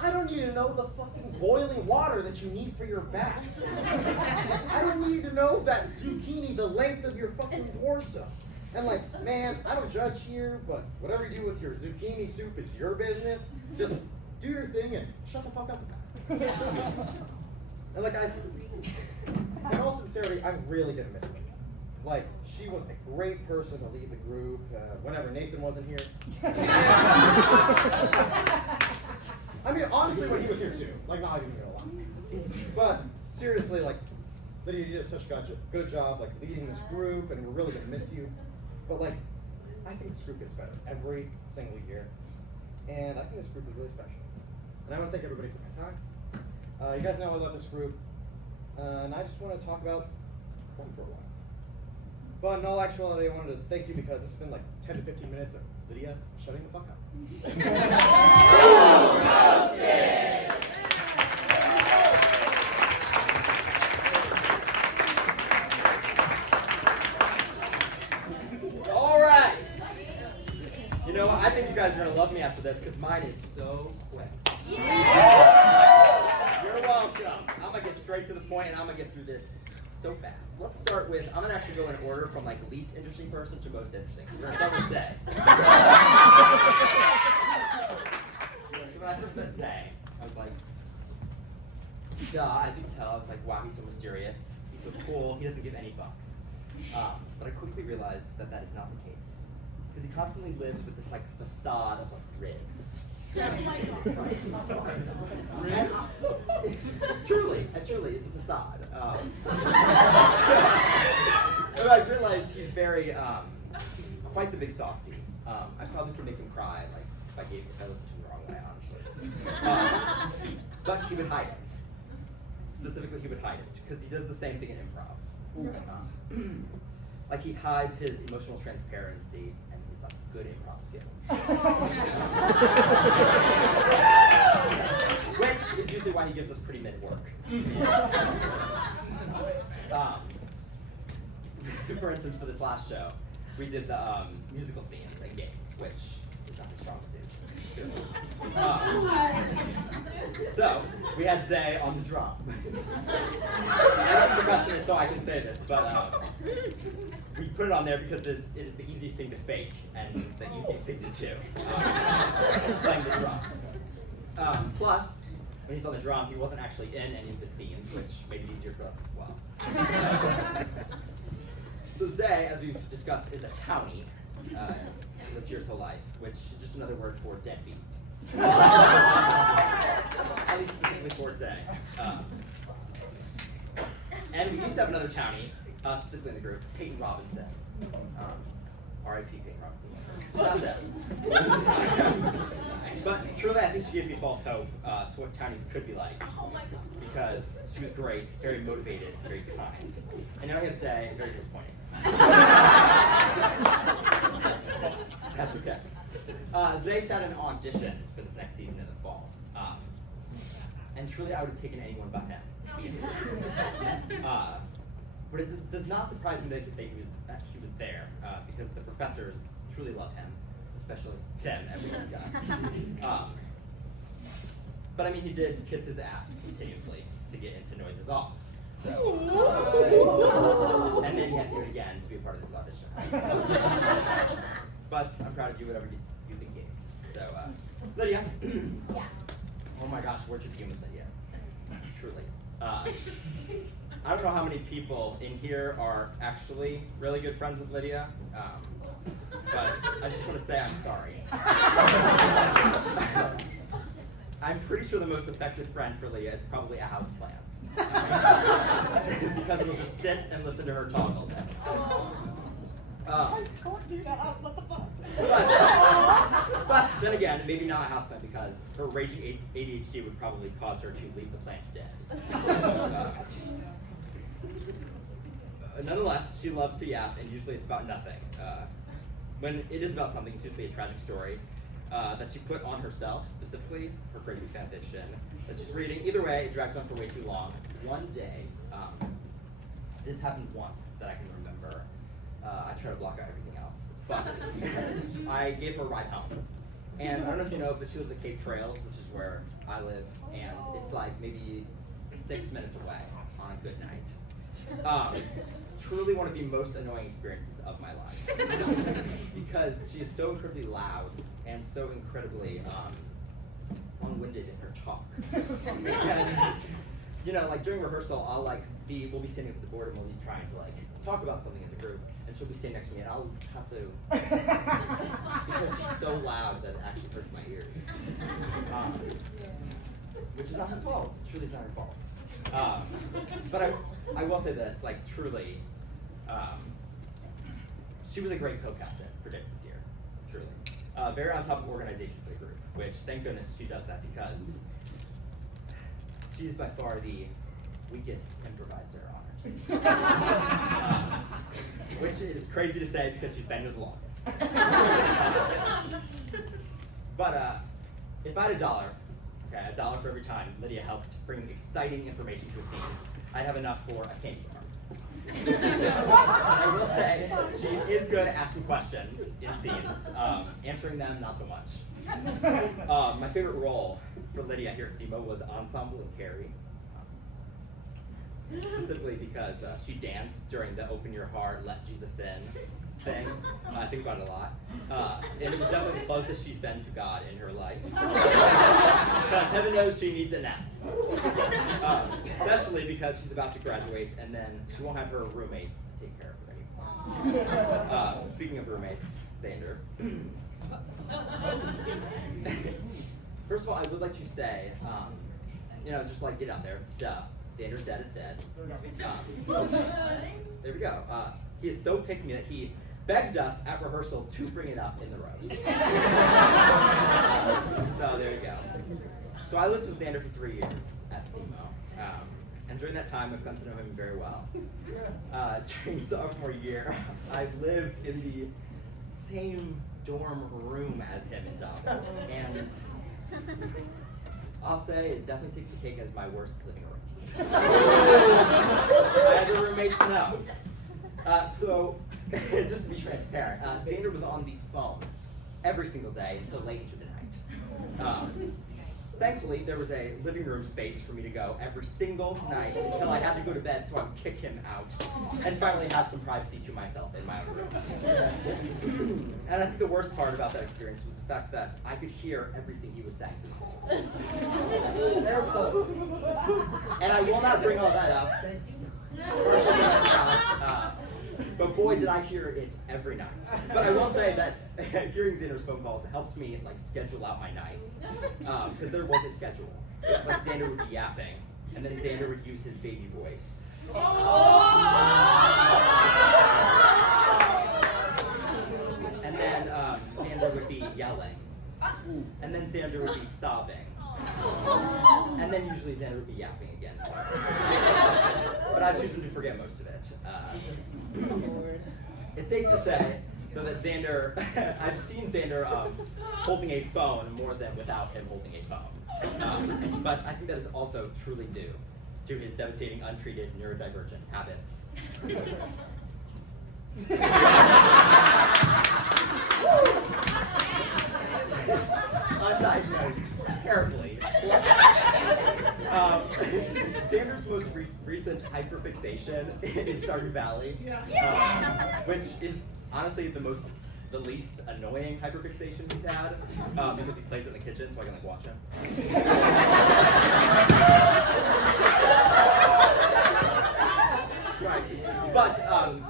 I don't need to know the fucking boiling water that you need for your bath. I don't need to know that zucchini the length of your fucking torso. And like, man, I don't judge here, but whatever you do with your zucchini soup is your business. Just do your thing and shut the fuck up about it. And like, in all sincerity, I'm really gonna miss her. Like, she was a great person to lead the group whenever Nathan wasn't here. I mean, honestly, when he was here too. Like, not even gonna lie. But seriously, like, Lydia, you did such a good job, like, leading this group, and we're really gonna miss you. But like, I think this group gets better every single year, and I think this group is really special. And I want to thank everybody for my time. You guys know I love this group, and I just want to talk about them for a while. But in all actuality, I wanted to thank you because it's been like 10 to 15 minutes of Lydia shutting the fuck up. All right. You know what? I think you guys are gonna love me after this because mine is so quick. Yeah. You're welcome. I'm gonna get straight to the point and I'm gonna get through this so fast. Let's start with, I'm gonna actually go in order from like least interesting person to most interesting. We're gonna start with Zay. So when I first met Zay, I was like, as you can tell, I was like, wow, he's so mysterious. He's so cool. He doesn't give any fucks. But I quickly realized that that is not the case. Because he constantly lives with this like facade of like rigs. Truly, it's a facade. But I realized he's very, quite the big softie. I probably could make him cry, like, if I looked at him the wrong way, honestly. But he would hide it. Specifically, he would hide it, because he does the same thing in improv. Like, he hides his emotional transparency and his like, good improv skills. Which is usually why he gives us pretty mid-work. For instance, for this last show, we did the musical scenes and games, which is not his strong suit. So, we had Zay on the drum. I'm a percussionist, so I can say this, but we put it on there because it is the easiest thing to fake, and it's the easiest thing to do. Playing the drum. Plus, when he's on the drum, he wasn't actually in any of the scenes, which made it easier for us as well. So Zay, as we've discussed, is a townie. Lives here his whole life, which is just another word for deadbeat. At least specifically for Zay. And we used to have another townie, specifically in the group, Peyton Robinson. R.I.P. Peyton Robinson. That's it. But truly, I think she gave me false hope to what townies could be like. Because she was great, very motivated, very kind. And now I have to say, very disappointing. That's okay. Zay sat in auditions for this next season in the fall. And truly, I would have taken anyone but him. But it does not surprise me that he was there, because the professors truly love him, especially Tim, as we discussed. But I mean, he did kiss his ass continuously to get into Noises Off. So, and then he had to do it again to be a part of this audition. So, but I'm proud of you, whatever you think you gave. So, Lydia. Yeah. Oh my gosh, where'd you begin with Lydia? Truly. I don't know how many people in here are actually really good friends with Lydia, but I just want to say I'm sorry. I'm pretty sure the most effective friend for Lydia is probably a houseplant. Because it'll just sit and listen to her talk all day. I can't do that. What the fuck? But then again, maybe not a houseplant because her raging ADHD would probably cause her to leave the plant dead. Nonetheless, she loves to yap, and usually it's about nothing. When it is about something, it's usually a tragic story that she put on herself, specifically her crazy fan fiction that she's reading. Either way, it drags on for way too long. One day, this happened once that I can remember. I try to block out everything else, but I gave her a ride home. And I don't know if you know, but she lives at Cape Trails, which is where I live, and it's like maybe 6 minutes away on a good night. Truly one of the most annoying experiences of my life. Because she is so incredibly loud and so incredibly long-winded in her talk. And, you know, like during rehearsal, we'll be standing at the board and we'll be trying to like talk about something as a group, and she'll be standing next to me, and I'll have to, because she's so loud that it actually hurts my ears. Which is not her fault. It truly is not her fault. But I will say this, like truly, she was a great co-captain for Dicc this year, truly. Very on top of organization for the group, which thank goodness she does that because she is by far the weakest improviser on our team. Which is crazy to say because she's been here the longest. But if I had $1, okay, $1 for every time Lydia helped bring exciting information to a scene, I'd have enough for a candy bar. I will say, she is good at asking questions in scenes, answering them not so much. My favorite role for Lydia here at SEMO was ensemble and Carrie. Specifically because she danced during the Open Your Heart, Let Jesus In thing. I think about it a lot. And it was definitely the closest she's been to God in her life. Because heaven knows she needs a nap. Especially because she's about to graduate and then she won't have her roommates to take care of her anymore. Speaking of roommates, Zander. First of all, I would like to say, just like get out there, duh. Zander's dead is dead. There we go. He is so pick me that he begged us at rehearsal to bring it up in the roast. So there you go. So I lived with Zander for 3 years at SEMO. And during that time, I've come to know him very well. During sophomore year, I lived in the same dorm room as him in Davos. And I'll say it definitely takes the cake as my worst living room. I had the roommates know. So, just to be transparent, Zander was on the phone every single day until late into the night. Thankfully, there was a living room space for me to go every single night until I had to go to bed so I would kick him out and finally have some privacy to myself in my own room. And I think the worst part about that experience was the fact that I could hear everything he was saying to his voice. And I will not bring all that up. But boy, did I hear it every night. But I will say that hearing Zander's phone calls helped me like schedule out my nights. Because there was a schedule. It was like Zander would be yapping, and then Zander would use his baby voice. And then Zander would be yelling. And then Zander would be sobbing. And then usually Zander would be yapping again. But I choose to forget most of it. It's safe to say, though, that Zander, I've seen Zander holding a phone more than without him holding a phone. But I think that is also truly due to his devastating untreated neurodivergent habits. Undiagnosed, terribly. Zander's most recent hyperfixation is Stardew Valley, which is honestly the least annoying hyperfixation he's had, because he plays it in the kitchen, so I can like watch him. Right, but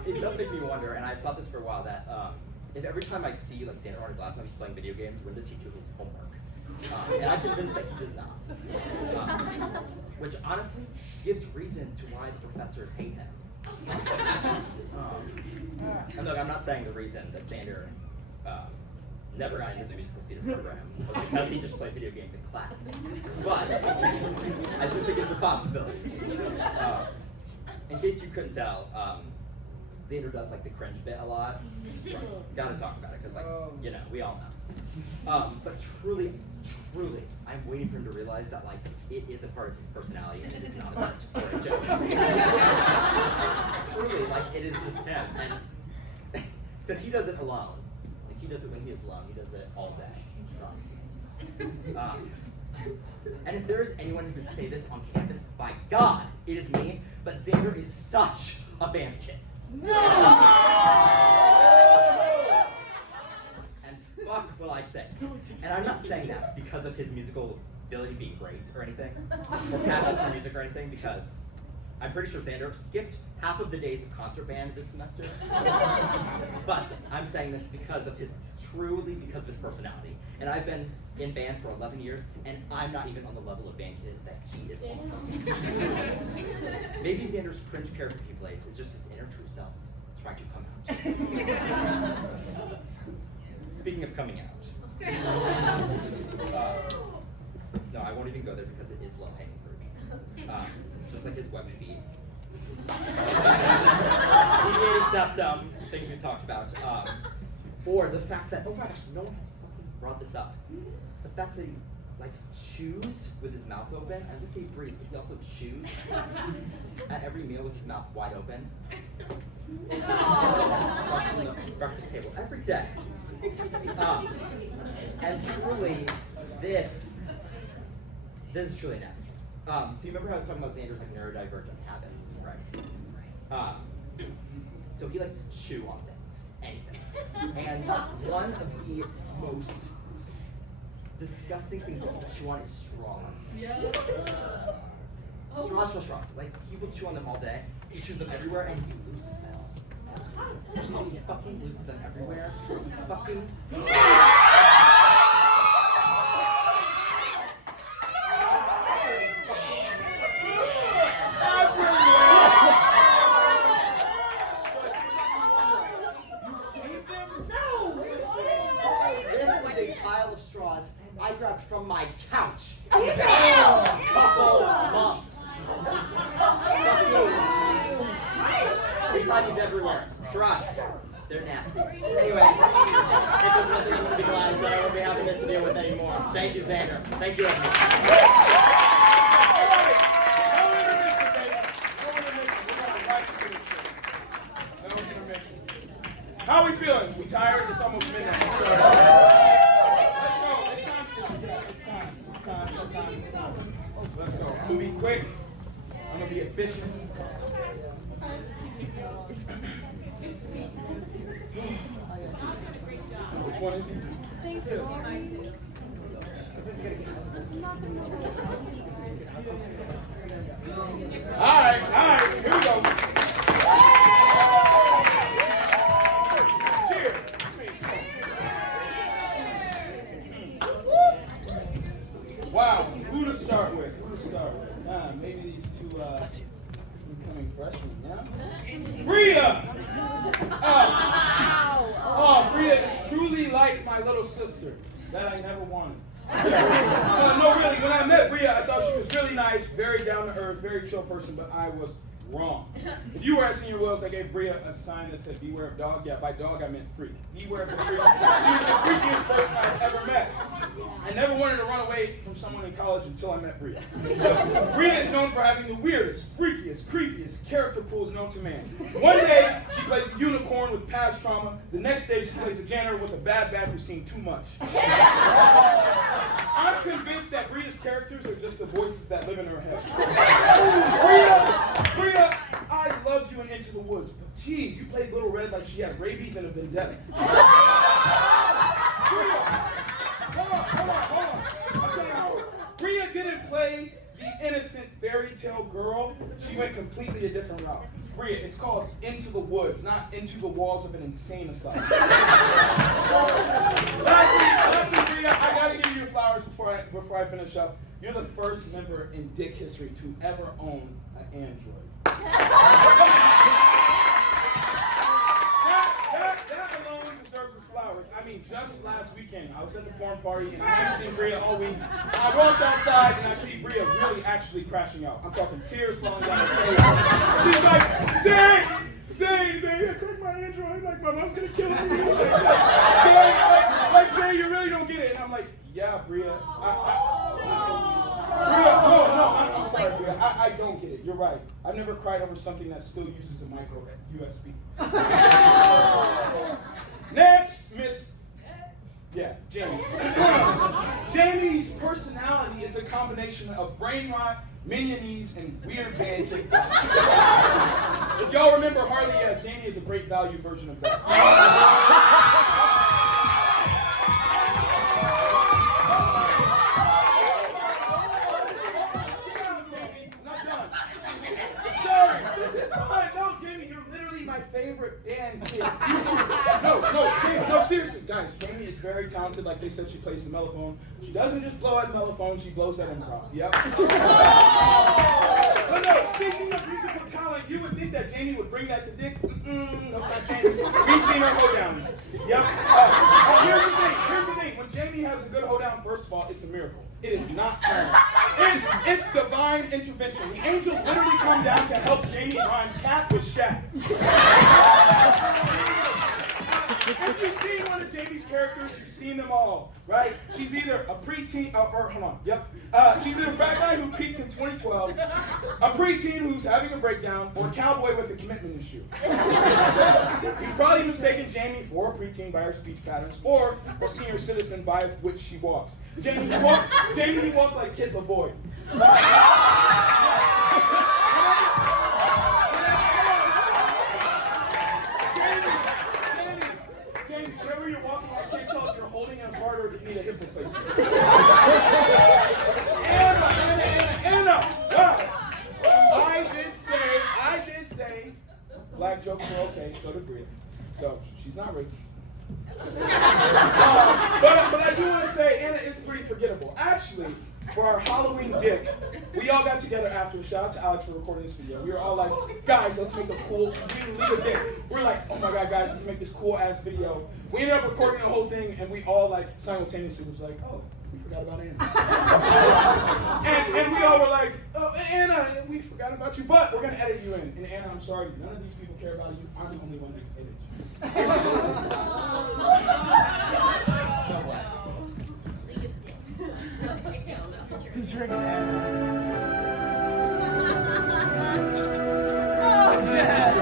it does make me wonder, and I've thought this for a while, that if every time I see like Zander on his laptop he's playing video games, when does he do his homework? And I'm convinced that he does not. Which honestly gives reason to why the professors hate him. And look, I'm not saying the reason that Zander never got into the musical theater program was because he just played video games in class. But I do think it's a possibility. In case you couldn't tell, Zander does like the cringe bit a lot. Gotta talk about it, because like, you know, we all know. But truly, I'm waiting for him to realize that like it is a part of his personality and it is not meant for a joke. Truly, like it is just him, and because he does it alone. Like he does it when he is alone. He does it all day. Trust me. And if there's anyone who could say this on campus, by God, it is me. But Zander is such a band kid. No! And fuck will I say. And I'm not saying that because of his musical ability being great or anything, or passion for music or anything, because I'm pretty sure Zander skipped half of the days of concert band this semester. But I'm saying this because of his personality. And I've been in band for 11 years, and I'm not even on the level of band kid that he is on. Maybe Zander's cringe character he plays is just his inner true self trying to come out. Speaking of coming out, no, I won't even go there because it is low-hanging fruit. Just like his web feed. Except things we talked about. Or the fact that, oh my gosh, no one has fucking brought this up. So the fact that he, like, chews with his mouth open, and let's say he breathes, but he also chews at every meal with his mouth wide open. Across the breakfast table every day. And truly, this is truly nasty. So you remember how I was talking about Zander's like neurodivergent habits, right? So he likes to chew on things, anything. And one of the most disgusting things that he chew on is straws. Yeah. Straws. Like, he will chew on them all day. He chews them everywhere, and he loses them. He fucking loses them everywhere. Fucking. I grabbed from my couch in the couple months. We find these everywhere. Trust. They're nasty. Anyway, if there's nothing I'm going to be glad that I won't be having this to deal with anymore. Thank you, Zander. Thank you, everyone. How are we feeling? We tired? It's almost midnight. I'm sorry. Let's go. I'm gonna be quick. I'm gonna be efficient. Which one is it? All right, here we go. Cheers. Wow, who to start with? Maybe these two incoming freshmen, yeah? Brea! Brea is truly like my little sister that I never wanted. No, really, when I met Brea, I thought she was really nice, very down to earth, very chill person, but I was wrong. If you were at Senior Wells, I gave Brea a sign that said, beware of dog. Yeah, by dog, I meant freak. Beware of the freak. She was the freakiest person I've ever met. I never wanted to run away from someone in college until I met Brea. Brea is known for having the weirdest, freakiest, creepiest character pools known to man. One day, she plays a unicorn with past trauma. The next day, she plays a janitor with a bad who's seen too much. I'm convinced that Brea's characters are just the voices that live in her head. Brea, I loved you in Into the Woods, but geez, you played Little Red like she had rabies and a vendetta. Hold on. I'll tell you how. Brea didn't play the innocent fairy tale girl. She went completely a different route. Brea, it's called Into the Woods, not into the walls of an insane asylum. Lastly, Brea, I gotta give you your flowers before I finish up. You're the first member in Dicc history to ever own an Android. That alone deserves his flowers. just last weekend, I was at the porn party and I hadn't seen Brea all week. I walked outside and I see Brea really actually crashing out. I'm talking tears falling down her face. She's like, Zay, I cracked my Android. Like, my mom's gonna kill me. Zay, you really don't get it. And I'm like, yeah, Brea. I'm sorry, Brea. I don't get it. You're right. I've never cried over something that still uses a micro USB. Next, Miss Jayme. Jamie's personality is a combination of brain rot, minionese, and weird band kickback. If y'all remember Harley, Jayme is a great value version of that. My favorite damn kid. No, seriously, guys. Jayme is very talented. Like they said, she plays the mellophone. She doesn't just blow at mellophone; she blows at improv. Yep. But no, speaking of musical talent, you would think that Jayme would bring that to Dick. No, not Jayme. We've seen her hoedowns. Yep. Here's the thing. When Jayme has a good hoedown, first of all, it's a miracle. It is not talent. It's divine intervention. The angels literally come down to help Jayme rhyme cat with Shaq. If you've seen one of Jamie's characters, you've seen them all, right? She's either a preteen, she's either a fat guy who peaked in 2012, a preteen who's having a breakdown, or a cowboy with a commitment issue. You've probably mistaken Jayme for a preteen by her speech patterns, or a senior citizen by which she walks. Jayme, you walk like Kid LaVoy. Whenever you're walking like Kid Charles, you're holding in a fart or if you need a hip replacement. Anna! I did say black jokes are okay, so did Brea. So she's not racist. But I do want to say Anna is pretty forgettable. Actually, for our Halloween Dick, we all got together after. Shout out to Alex for recording this video. We were all like, guys, let's make a cool, we leave a dick. We're like, oh my god, guys, let's make this cool ass video. We ended up recording the whole thing, and we all like simultaneously was like, oh, we forgot about Anna. and we all were like, oh, Anna, we forgot about you, but we're gonna edit you in. And Anna, I'm sorry, none of these people care about you. I'm the only one that can edit you. He's drinking that. Oh, yes.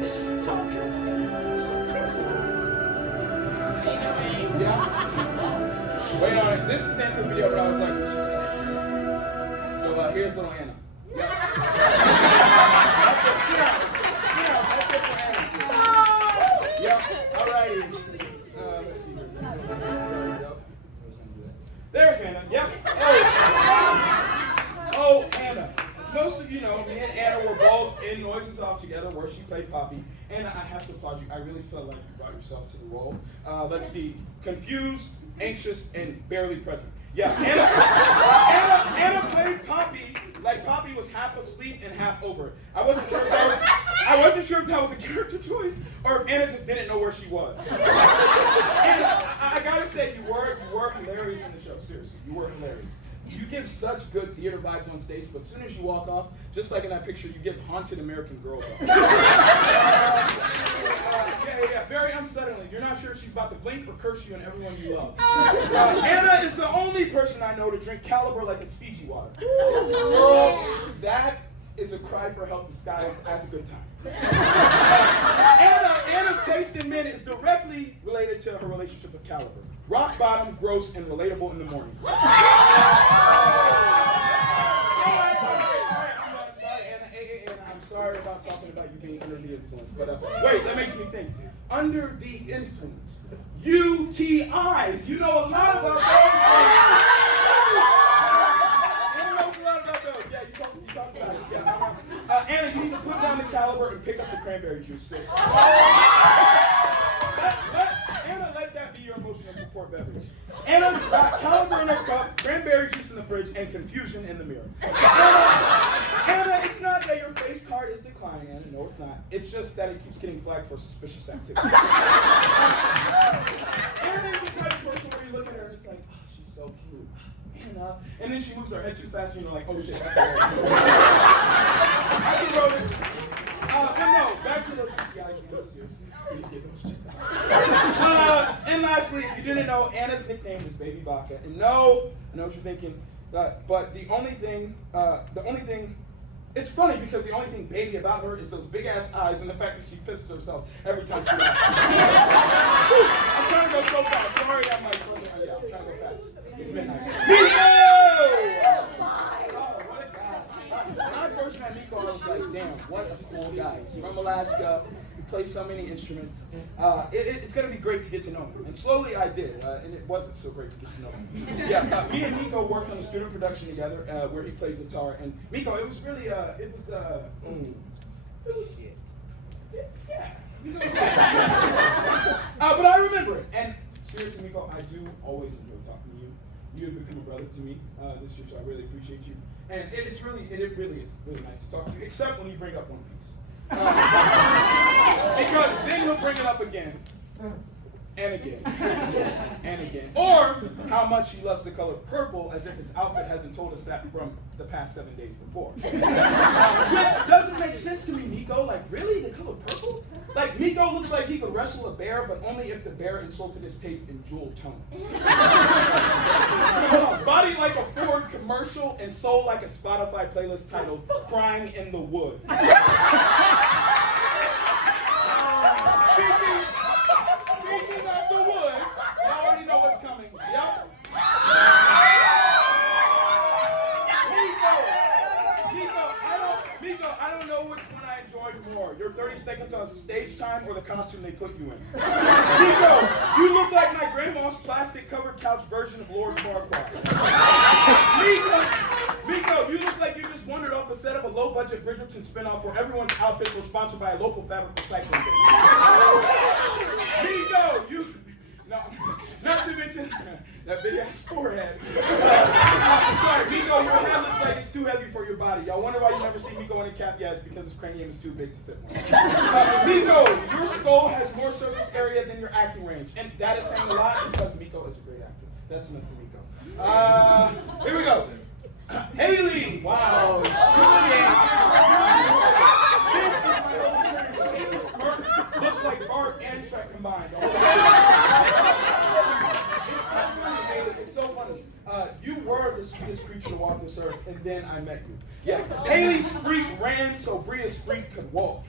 This is so good. Yeah. Wait on it. This is the end of the video, but I was like, we should. So here's little Anna. Yeah. That's it. Sit down. That's it for Anna. Yep. Alrighty. Let's see here. There's Anna. Yep. Oh, Anna. As most of you know, me and Anna were both in Noises Off together, where she played Poppy. Anna, I have to applaud you. I really felt like you brought yourself to the role. Let's see. Confused, anxious, and barely present. Yeah, Anna played Poppy like Poppy was half asleep and half over it. I wasn't sure if that was a character choice or if Anna just didn't know where she was. And I gotta say, you were hilarious in the show. Seriously, you were hilarious. You give such good theater vibes on stage, but as soon as you walk off, just like in that picture, you give haunted American Girl vibes. Yeah, very unsettlingly. You're not sure if she's about to blink or curse you and everyone you love. Anna is the only person I know to drink Caliber like it's Fiji water. That is a cry for help disguised as a good time. Anna's taste in men is directly related to her relationship with Caliber. Rock bottom, gross, and relatable in the morning. I'm sorry about talking about you being under the influence, but wait, that makes me think. Under the influence. UTIs. You know a lot about those. Anna knows a lot about those. Yeah, you talked about it. Yeah. Anna, you need to put down the Caliber and pick up the cranberry juice, sis. Anna, let that be your emotional support beverage. Anna's got Caliber in her cup, cranberry juice in the fridge and confusion in the mirror. Anna, it's not that your face card is declining, Anna. No, it's not. It's just that it keeps getting flagged for suspicious activity. Anna's the type of person where you look at her and it's like, oh, she's so cute. Anna. And then she moves her head too fast and you're like, oh shit, that's her. I can roll it. But no, back to those guys. Please get those checked out. And lastly, if you didn't know, Anna's nickname is Baby Baka. And no, I know what you're thinking, but the only thing, it's funny because the only thing baby about her is those big ass eyes and the fact that she pisses herself every time she laughs. I'm trying to go so fast. Sorry, I'm like, yeah, I'm trying to go fast. It's midnight. Miko! Oh, what a guy. When I first met Miko, I was like, damn, what a cool guy. He's from Alaska. He plays so many instruments. It's going to be great to get to know him. And slowly I did, and it wasn't so great to get to know him. Yeah, me and Miko worked on a student production together where he played guitar. And Miko, it was really, yeah. But I remember it. And seriously, Miko, I do always enjoy talking to you. You have become a brother to me this year, so I really appreciate you. And it really is really nice to talk to you, except when you bring up One Piece. Because then he'll bring it up again, and again, and again. Or how much he loves the color purple, as if his outfit hasn't told us that from the past 7 days before. Which doesn't make sense to me, Miko. Like, really? The color purple? Like, Miko looks like he could wrestle a bear, but only if the bear insulted his taste in jewel tones. Hold on. Body like a Ford commercial and soul like a Spotify playlist titled Crying in the Woods. Speaking of the woods, you already know what's coming. Yep. Miko, I don't know which one I enjoyed more. Your 30 seconds of stage time or the costume they put you in. Miko, you look like my grandma's plastic-covered couch version of Lord Farquaad. Miko, you look like you just wandered off a set of a low-budget Bridgerton spinoff where everyone's outfits were sponsored by a local fabric recycling business. Miko, you... No, not to mention that big-ass forehead. Sorry, Miko, your head looks like it's too heavy for your body. Y'all wonder why you never see Miko in a cap? Yeah, it's because his cranium is too big to fit one. Miko, your skull has more surface area than your acting range. And that is saying a lot because Miko is a great actor. That's enough for Miko. Here we go. Haley! Wow. This looks like Bart and Shrek combined. It's so funny. You were the sweetest creature to walk this earth, and then I met you. Yeah. Haley's freak ran so Brea's freak could walk.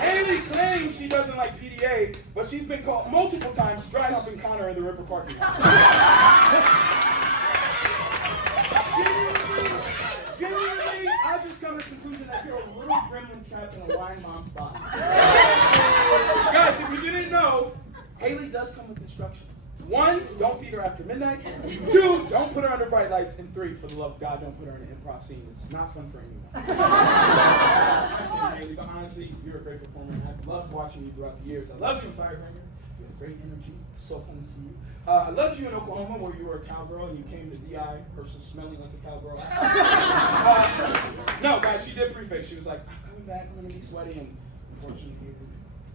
Haley claims she doesn't like PDA, but she's been caught multiple times dry humping Connor in the river parking lot. Genuinely, I just come to the conclusion that you're a little gremlin trapped in a wine mom's body. Guys, if you didn't know, Haley does come with instructions. 1, don't feed her after midnight. 2, don't put her under bright lights. And 3, for the love of God, don't put her in an improv scene. It's not fun for anyone. I'm kidding, Haley, but honestly, you're a great performer. And I've loved watching you throughout the years. I loved you in Firebringer. You had great energy. So fun to see you. I loved you in Oklahoma where you were a cowgirl and you came to DI, person smelling like a cowgirl. No, guys, she did preface. She was like, I'm coming back, I'm going to be sweaty, and unfortunately,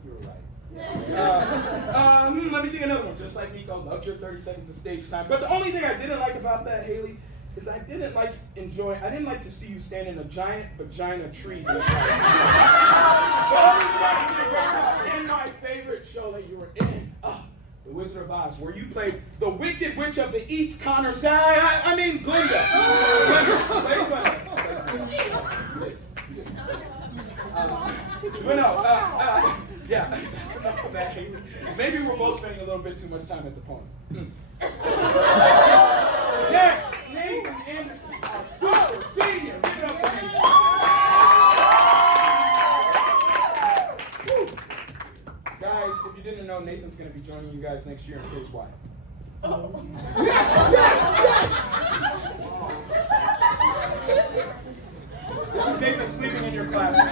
you were right. Let me think another one. Just like Miko, loved your 30 seconds of stage time. But the only thing I didn't like about that, Haley, is I didn't like to see you stand in a giant vagina tree. But other than that, you did a great job. In my favorite show that you were in, The Wizard of Oz, where you played the Wicked Witch of the East Connors. I mean, Glinda. Yeah, that's enough of that. Maybe we're both spending a little bit too much time at the pony. Next, Nathan Anderson, our super senior. Give it up for me. Guys, if you didn't know, Nathan's going to be joining you guys next year, and here's why. This is Nathan sleeping in your classroom.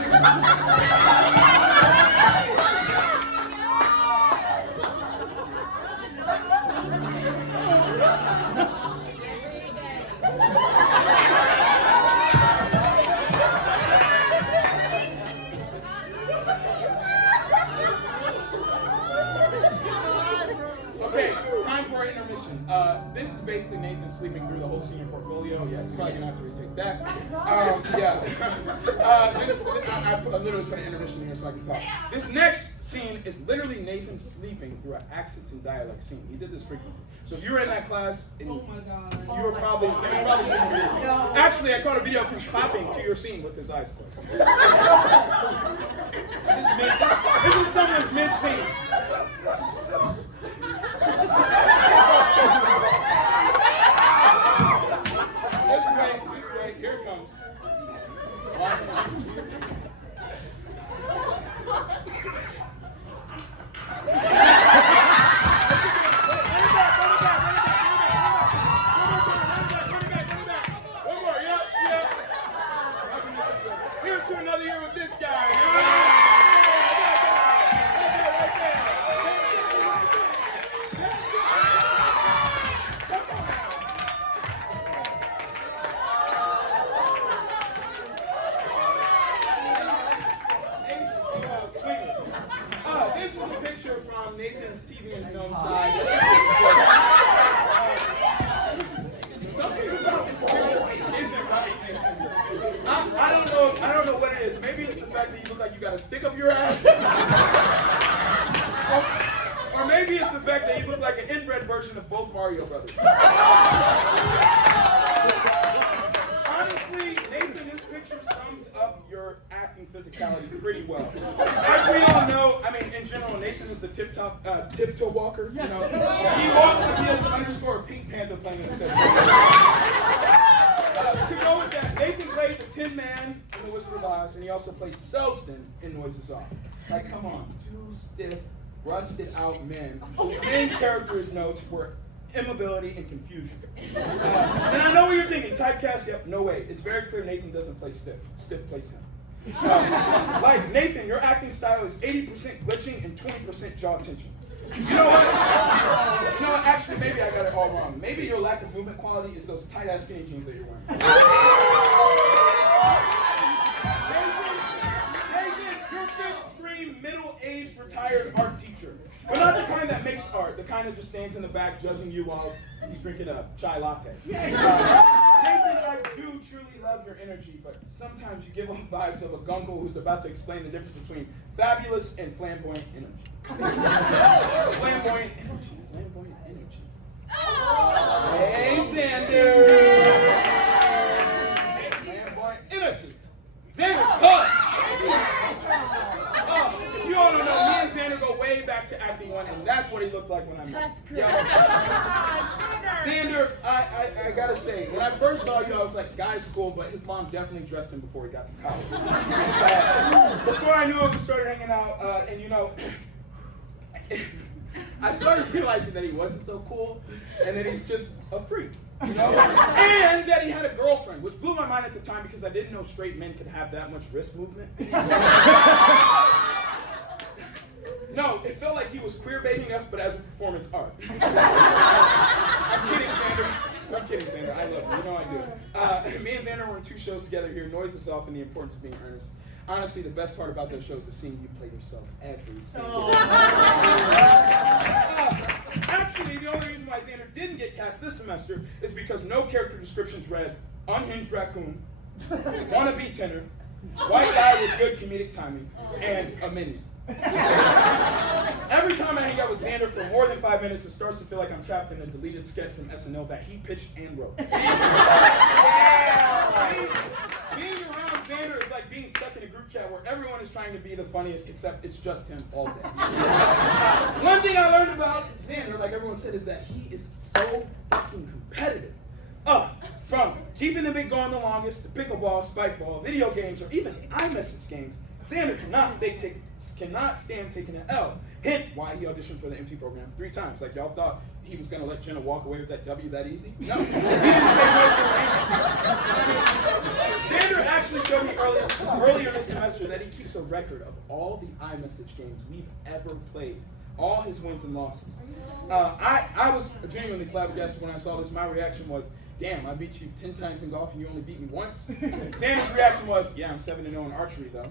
basically Nathan sleeping through the whole senior portfolio. Yeah, he's probably gonna have to retake that. I literally put an intermission here so I can talk. This next scene is literally Nathan sleeping through an accents and dialect scene. He did this frequently. So if you were in that class, and you were probably sitting through your scene. Actually, I caught a video of him clapping to your scene with his eyes closed. This is someone's mid-scene. Just wait, here it comes. One more, yeah. Here's to another year with this guy. This is a picture from Nathan's TV and film side. This is something about this picture isn't right. I don't know what it is. Maybe it's the fact that you look like you got a stick up your ass. Or maybe it's the fact that you look like an inbred version of both Mario Brothers. Honestly, Nathan, this picture sums up your acting physicality pretty well. As we all know, I mean, in general, Nathan is the tiptoe walker. Yes. You know? He walks like he has to underscore a Pink Panther playing in the set. To go with that, Nathan played the Tin Man in The Wizard of Oz, and he also played Selston in Noises Off. Like, come on, two stiff, rusted out men whose main character's notes were immobility and confusion. And I know what you're thinking, typecast, yep, no way. It's very clear Nathan doesn't play stiff. Stiff plays him. Like, Nathan, your acting style is 80% glitching and 20% jaw tension. You know what? Actually, maybe I got it all wrong. Maybe your lack of movement quality is those tight-ass skinny jeans that you're wearing. Nathan, you're a big scream, middle-aged, retired art teacher. But not the kind that makes art, the kind that just stands in the back judging you while he's drinking a chai latte. Nathan, I do truly love your energy, but sometimes you give off vibes of a gungle who's about to explain the difference between fabulous and flamboyant energy. Flamboyant energy. Hey, Zander! Flamboyant energy. Zander Card! You all don't know, me and Zander go way back to acting one, and that's what he looked like when I met him. That's great. Zander, I gotta say, when I first saw you, I was like, guy's cool, but his mom definitely dressed him before he got to college. Before I knew him, we started hanging out, and you know, I started realizing that he wasn't so cool, and that he's just a freak, you know? And that he had a girlfriend, which blew my mind at the time because I didn't know straight men could have that much wrist movement. No, it felt like he was queer baiting us, but as a performance art. I'm kidding, Zander. I love you. You know I do. Me and Zander were in 2 shows together here, Noises Off and The Importance of Being Earnest. Honestly, the best part about those shows is seeing you play yourself every single Actually, the only reason why Zander didn't get cast this semester is because no character descriptions read unhinged raccoon, wannabe tenor, white guy with good comedic timing, and a minion. Every time I hang out with Zander for more than 5 minutes, it starts to feel like I'm trapped in a deleted sketch from SNL that he pitched and wrote. Being around Zander is like being stuck in a group chat where everyone is trying to be the funniest, except it's just him all day. One thing I learned about Zander, like everyone said, is that he is so fucking competitive. From keeping the bit going the longest to pickleball, spikeball, video games, or even iMessage games, Zander cannot stand taking an L. Hint why he auditioned for the MT program 3 times. Like, y'all thought he was going to let Jenna walk away with that W that easy? No. He didn't take no for Zander actually showed me earlier this semester that he keeps a record of all the iMessage games we've ever played. All his wins and losses. I was genuinely flabbergasted when I saw this. My reaction was, damn, I beat you 10 times in golf and you only beat me once. Zander's reaction was, yeah, I'm 7-0 in archery though.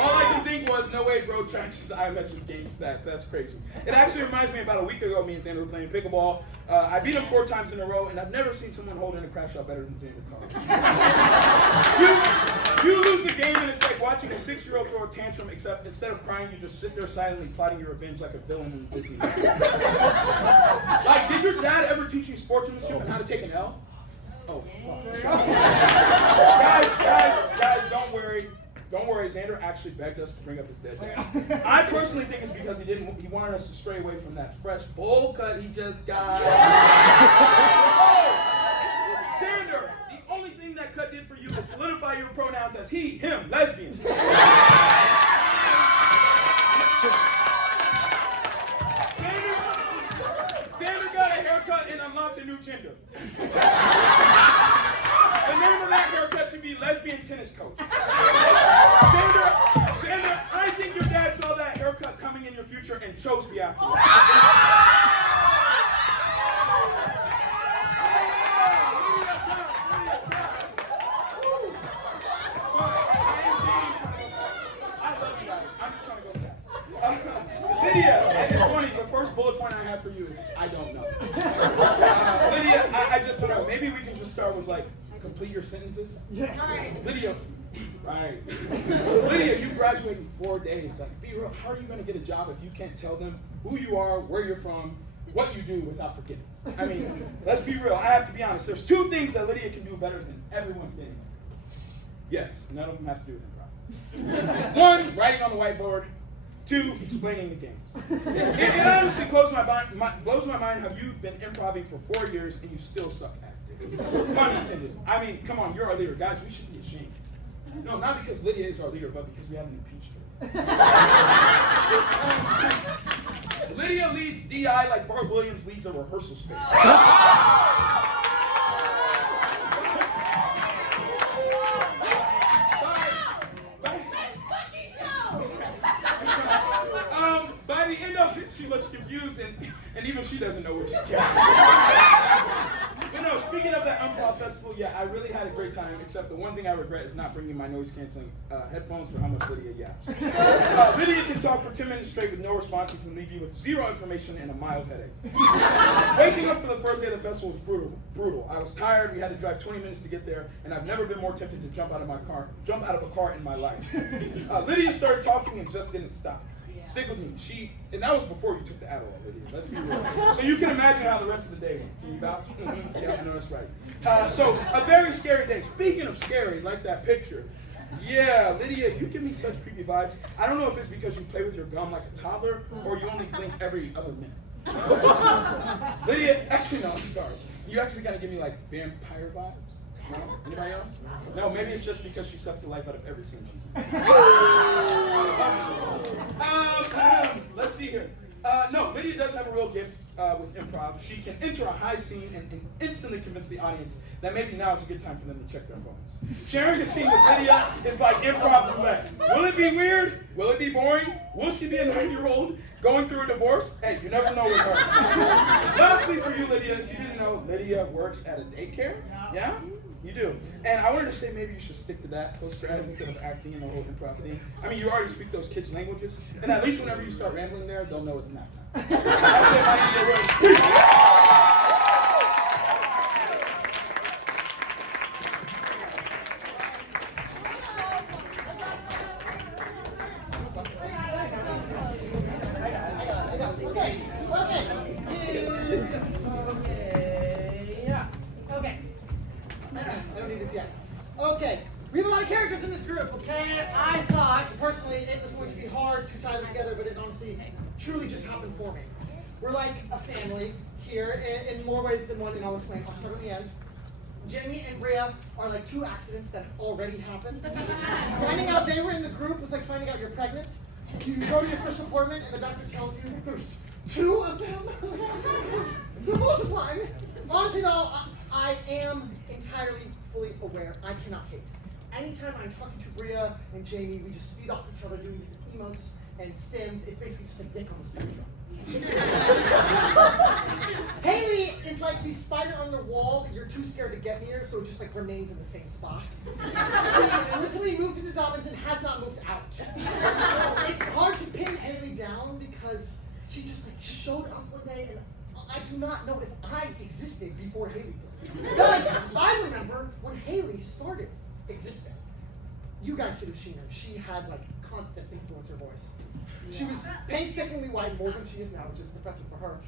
All I can think was, no way bro tracks his iMessage game stats. That's crazy. It actually reminds me about a week ago, me and Zander were playing pickleball. I beat him 4 times in a row, and I've never seen someone hold in a crash shot better than Zander Card. you lose a game, and it's like watching a 6-year-old throw a tantrum, except instead of crying, you just sit there silently plotting your revenge like a villain in Disney. Like, did your dad ever teach you sportsmanship and how to take an L? Oh, fuck. Guys, don't worry. Don't worry, Zander actually begged us to bring up his dead dad. I personally think it's because he wanted us to stray away from that fresh bowl cut he just got. Zander, the only thing that cut did for you is solidify your pronouns as he, him, lesbian. Zander got a haircut and unlocked a new Tinder. The name of that haircut should be lesbian tennis coach. Zander, I think your dad saw that haircut coming in your future and chose the afterlife. I love you guys. I'm just trying to go fast. Lydia, and it's funny, the first bullet point I have for you is I don't know. Lydia, I just don't know. Maybe we can just start with like, complete your sentences. Yeah. Right. Lydia, right. Lydia, you graduate in 4 days. Like, be real, how are you going to get a job if you can't tell them who you are, where you're from, what you do without forgetting? I mean, let's be real. I have to be honest. There's 2 things that Lydia can do better than everyone standing there. Yes, none of them have to do with improv. 1, writing on the whiteboard. 2, explaining the games. It honestly blows my mind how you've been improvising for 4 years and you still suck at it. Pun intended. I mean, come on, you're our leader. Guys, we should be ashamed. No, not because Lydia is our leader, but because we haven't impeached her. Lydia leads DI like Bart Williams leads a rehearsal space. By the end of it, she looks confused, and even she doesn't know what she's carrying. But no, speaking of that improv festival, yeah, I really had a great time, except the one thing I regret is not bringing my noise-canceling headphones for how much Lydia yaps. Lydia can talk for 10 minutes straight with no responses and leave you with 0 information and a mild headache. Waking up for the first day of the festival was brutal. I was tired, we had to drive 20 minutes to get there, and I've never been more tempted to jump out of a car in my life. Lydia started talking and just didn't stop. Stick with me. And that was before you took the Adderall, Lydia. Let's be real. So you can imagine how the rest of the day went. Can you vouch? Yeah, I know that's right. So a very scary day. Speaking of scary, like that picture. Yeah, Lydia, you give me such creepy vibes. I don't know if it's because you play with your gum like a toddler or you only blink every other minute. Lydia, actually no, I'm sorry. You actually kind of give me like vampire vibes. No? Anybody else? No, maybe it's just because she sucks the life out of every scene she's in. Let's see here. No, Lydia does have a real gift with improv. She can enter a high scene and instantly convince the audience that maybe now is a good time for them to check their phones. Sharing a scene with Lydia is like improv roulette. Will it be weird? Will it be boring? Will she be a 9-year-old going through a divorce? Hey, you never know with her. Lastly for you, Lydia, if you didn't know, Lydia works at a daycare. Yeah? You do. And I wanted to say maybe you should stick to that post-grad instead of acting in the whole improv thing. I mean, you already speak those kids' languages, and at least whenever you start rambling there, they'll know it's nap time. That's it, Lydia Rich. Okay, we have a lot of characters in this group, okay? I thought, personally, it was going to be hard to tie them together, but it honestly, truly just happened for me. We're like a family here in more ways than one, and I'll explain. I'll start at the end. Jayme and Brea are like 2 accidents that have already happened. Finding out they were in the group was like finding out you're pregnant. You go to your first appointment, and the doctor tells you there's 2 of them. They're multiplying. Honestly, though, I am entirely fully aware I cannot hate. Anytime I'm talking to Brea and Jayme, we just feed off each other doing different emotes and stims. It's basically just a dick on the spectrum. Haley is like the spider on the wall that you're too scared to get near, so it just like remains in the same spot. She literally moved into Dobbins and has not moved out. It's hard to pin Haley down because she just like showed up one day, and I do not know if I existed before Haley did. But I remember when Haley started existing. You guys should have seen her. She had like constant influencer voice. She was painstakingly white, more than she is now, which is impressive for her.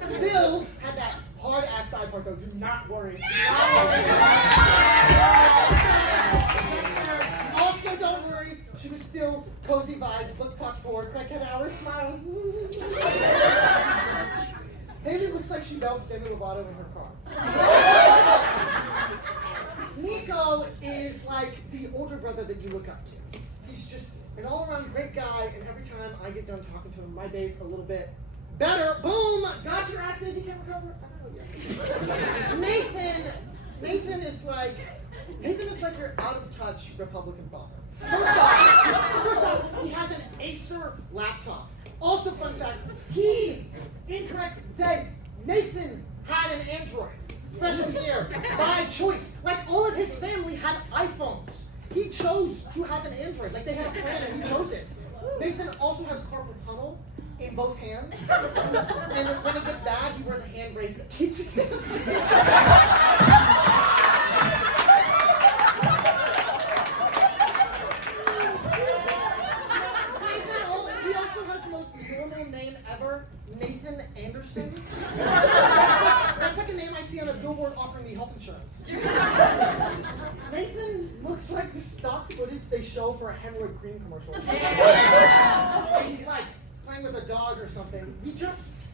Still had that hard ass side part though. Do not worry. Also, don't worry. She was still cozy vibes, book talk 4, crackhead hours, smiling. Haley looks like she belts Demi Lovato in her car. Miko is like the older brother that you look up to. He's just an all-around great guy, and every time I get done talking to him, my day's a little bit better. Boom! Got your ass in, you can't recover. Nathan is like your out-of-touch Republican father. First off, he has an Acer laptop. Also, fun fact, incorrect, Zay, Nathan had an Android freshman year by choice. Like, all of his family had iPhones. He chose to have an Android. Like, they had a plan and he chose it. Nathan also has carpal tunnel in both hands. And when it gets bad, he wears a hand brace that keeps his hands. He also has the most normal name ever, Nathan Anderson. That's like a name I see on a billboard offering me health insurance. Nathan looks like the stock footage they show for a hemorrhoid cream commercial. He's like playing with a dog or something. We just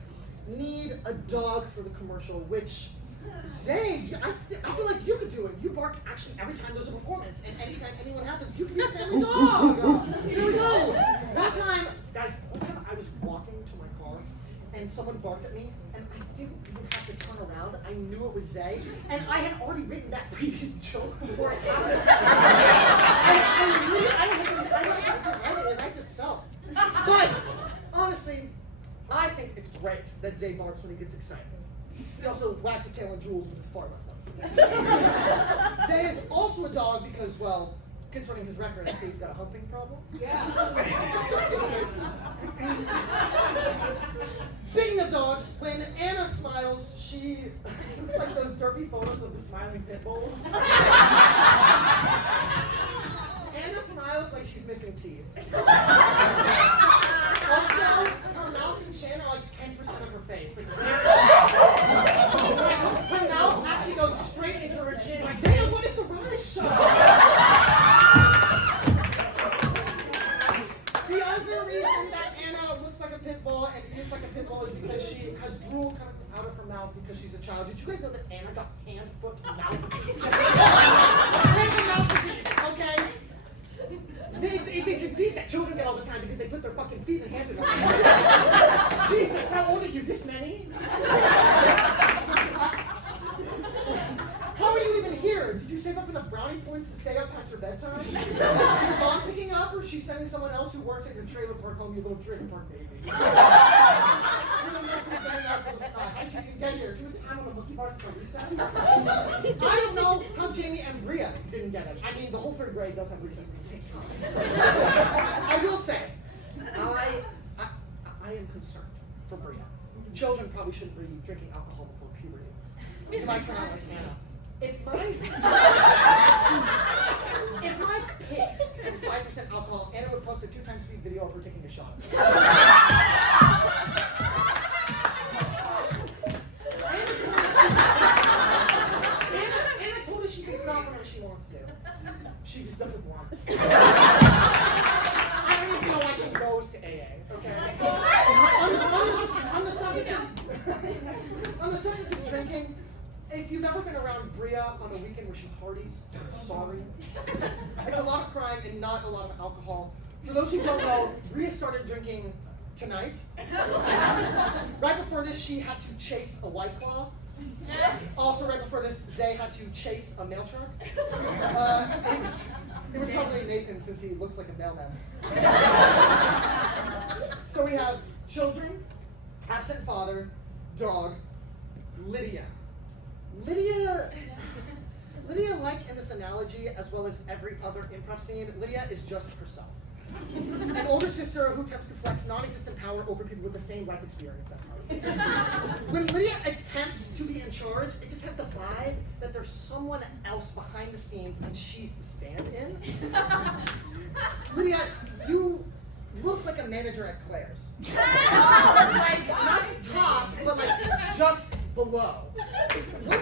need a dog for the commercial, which, Zay, I feel like you could do it. You bark actually every time there's a performance, and anytime anyone happens, you can be a family dog. Here we go. One time I was walking to my car, and someone barked at me, and I didn't even have to turn around. I knew it was Zay, and I had already written that previous joke before it happened. It writes itself. But honestly, I think it's great that Zay barks when he gets excited. He also wags his tail on jewels, but it's far less noticeable. Zay is also a dog because, well, concerning his record, I'd say he's got a humping problem. Yeah. Speaking of dogs, when Anna smiles, she looks like those derpy photos of the smiling pit bulls. Anna smiles like she's missing teeth. Also, her mouth and chin are like 10% of her face. Like, her mouth actually goes straight into her chin. Like, damn, what is the rise shot? The other reason that Anna looks like a pit bull and is like a pit bull is because she has drool coming out of her mouth because she's a child. Did you guys know that Anna got hand, foot, mouth disease? Hand, foot, mouth disease, okay? It's a disease that children get all the time because they put their fucking feet and hands in their mouth. Jesus, how old are you? This many? How are you even here? Did you save up enough brownie points to stay up past your bedtime? Is your mom picking up, or is she sending someone else who works at your trailer park home, you little trailer park baby? How did you even get here? Did you just have on the monkey bars at recess? I don't know how Jayme and Brea didn't get it. I mean, the whole third grade does have recess at the same time. I will say, I am concerned for Brea. Children probably shouldn't be drinking alcohol before puberty. You might turn out like Anna. If my piss had 5% alcohol, Anna would post a 2x speed video of her taking a shot. Anna told us she can stop whenever she wants to. She just doesn't want to. I don't even know why she goes to AA, okay? On the subject of drinking, if you've ever been around Brea on a weekend where she parties, I'm sorry. It's a lot of crime and not a lot of alcohol. For those who don't know, Brea started drinking tonight. Right before this, she had to chase a White Claw. Also, right before this, Zay had to chase a mail truck. It was probably Nathan, since he looks like a mailman. So we have children, absent father, dog, Lydia. Lydia, like in this analogy, as well as every other improv scene, Lydia is just herself. An older sister who attempts to flex non-existent power over people with the same life experience as her. When Lydia attempts to be in charge, it just has the vibe that there's someone else behind the scenes and she's the stand-in. Lydia, you look like a manager at Claire's. Like, not top, but like just below. One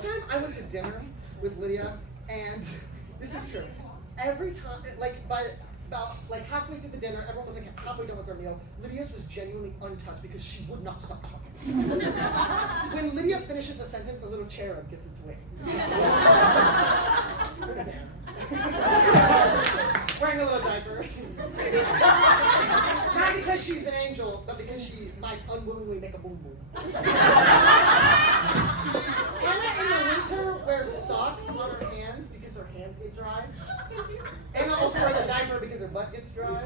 time I went to dinner with Lydia, and this is true. Every time, about halfway through the dinner, everyone was like halfway done with their meal. Lydia's was genuinely untouched because she would not stop talking. When Lydia finishes a sentence, a little cherub gets its wings. Wearing a little diaper. Not because she's an angel, but because she might unwillingly make a boom boom. Anna in the winter wears socks on her hands because her hands get dry. Anna also wears a diaper because her butt gets dry.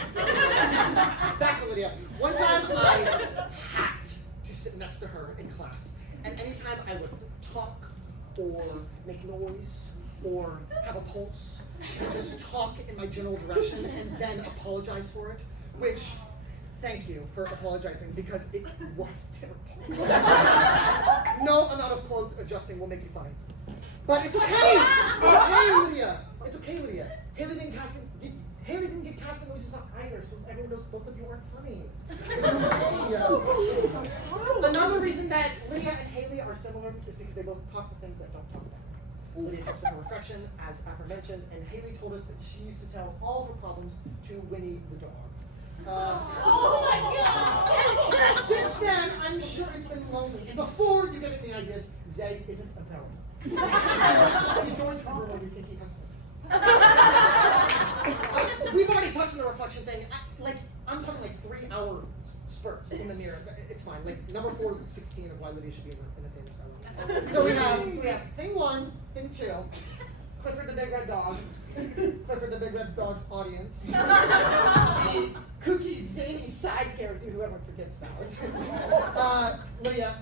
Back to Lydia. One time I had to sit next to her in class, and anytime I would talk or make noise or have a pulse, she would just talk in my general direction and then apologize for it, which, thank you for apologizing because it was terrible. No amount of clothes adjusting will make you funny. But it's okay! It's okay, Lydia! It's okay, Lydia. Haley didn't get cast in Noises Up either, so everyone knows both of you aren't funny. It's okay. Another reason that Lydia and Haley are similar is because they both talk the things that don't talk about. Lydia talks about her reflection, as aforementioned, and Haley told us that she used to tell all her problems to Winnie the dog. Oh my God! Since then, I'm sure it's been lonely. And before you get any ideas, Zay isn't available. He's going to her when you think he has things. We've already touched on the reflection thing. I'm talking like 3-hour spurts in the mirror. It's fine. Like number 416 of why Lydia should be in the same asylum. So we have thing 1, thing 2, Clifford the Big Red Dog, Clifford the Big Red Dog's audience, the kooky, zany side character who everyone forgets about, Lydia,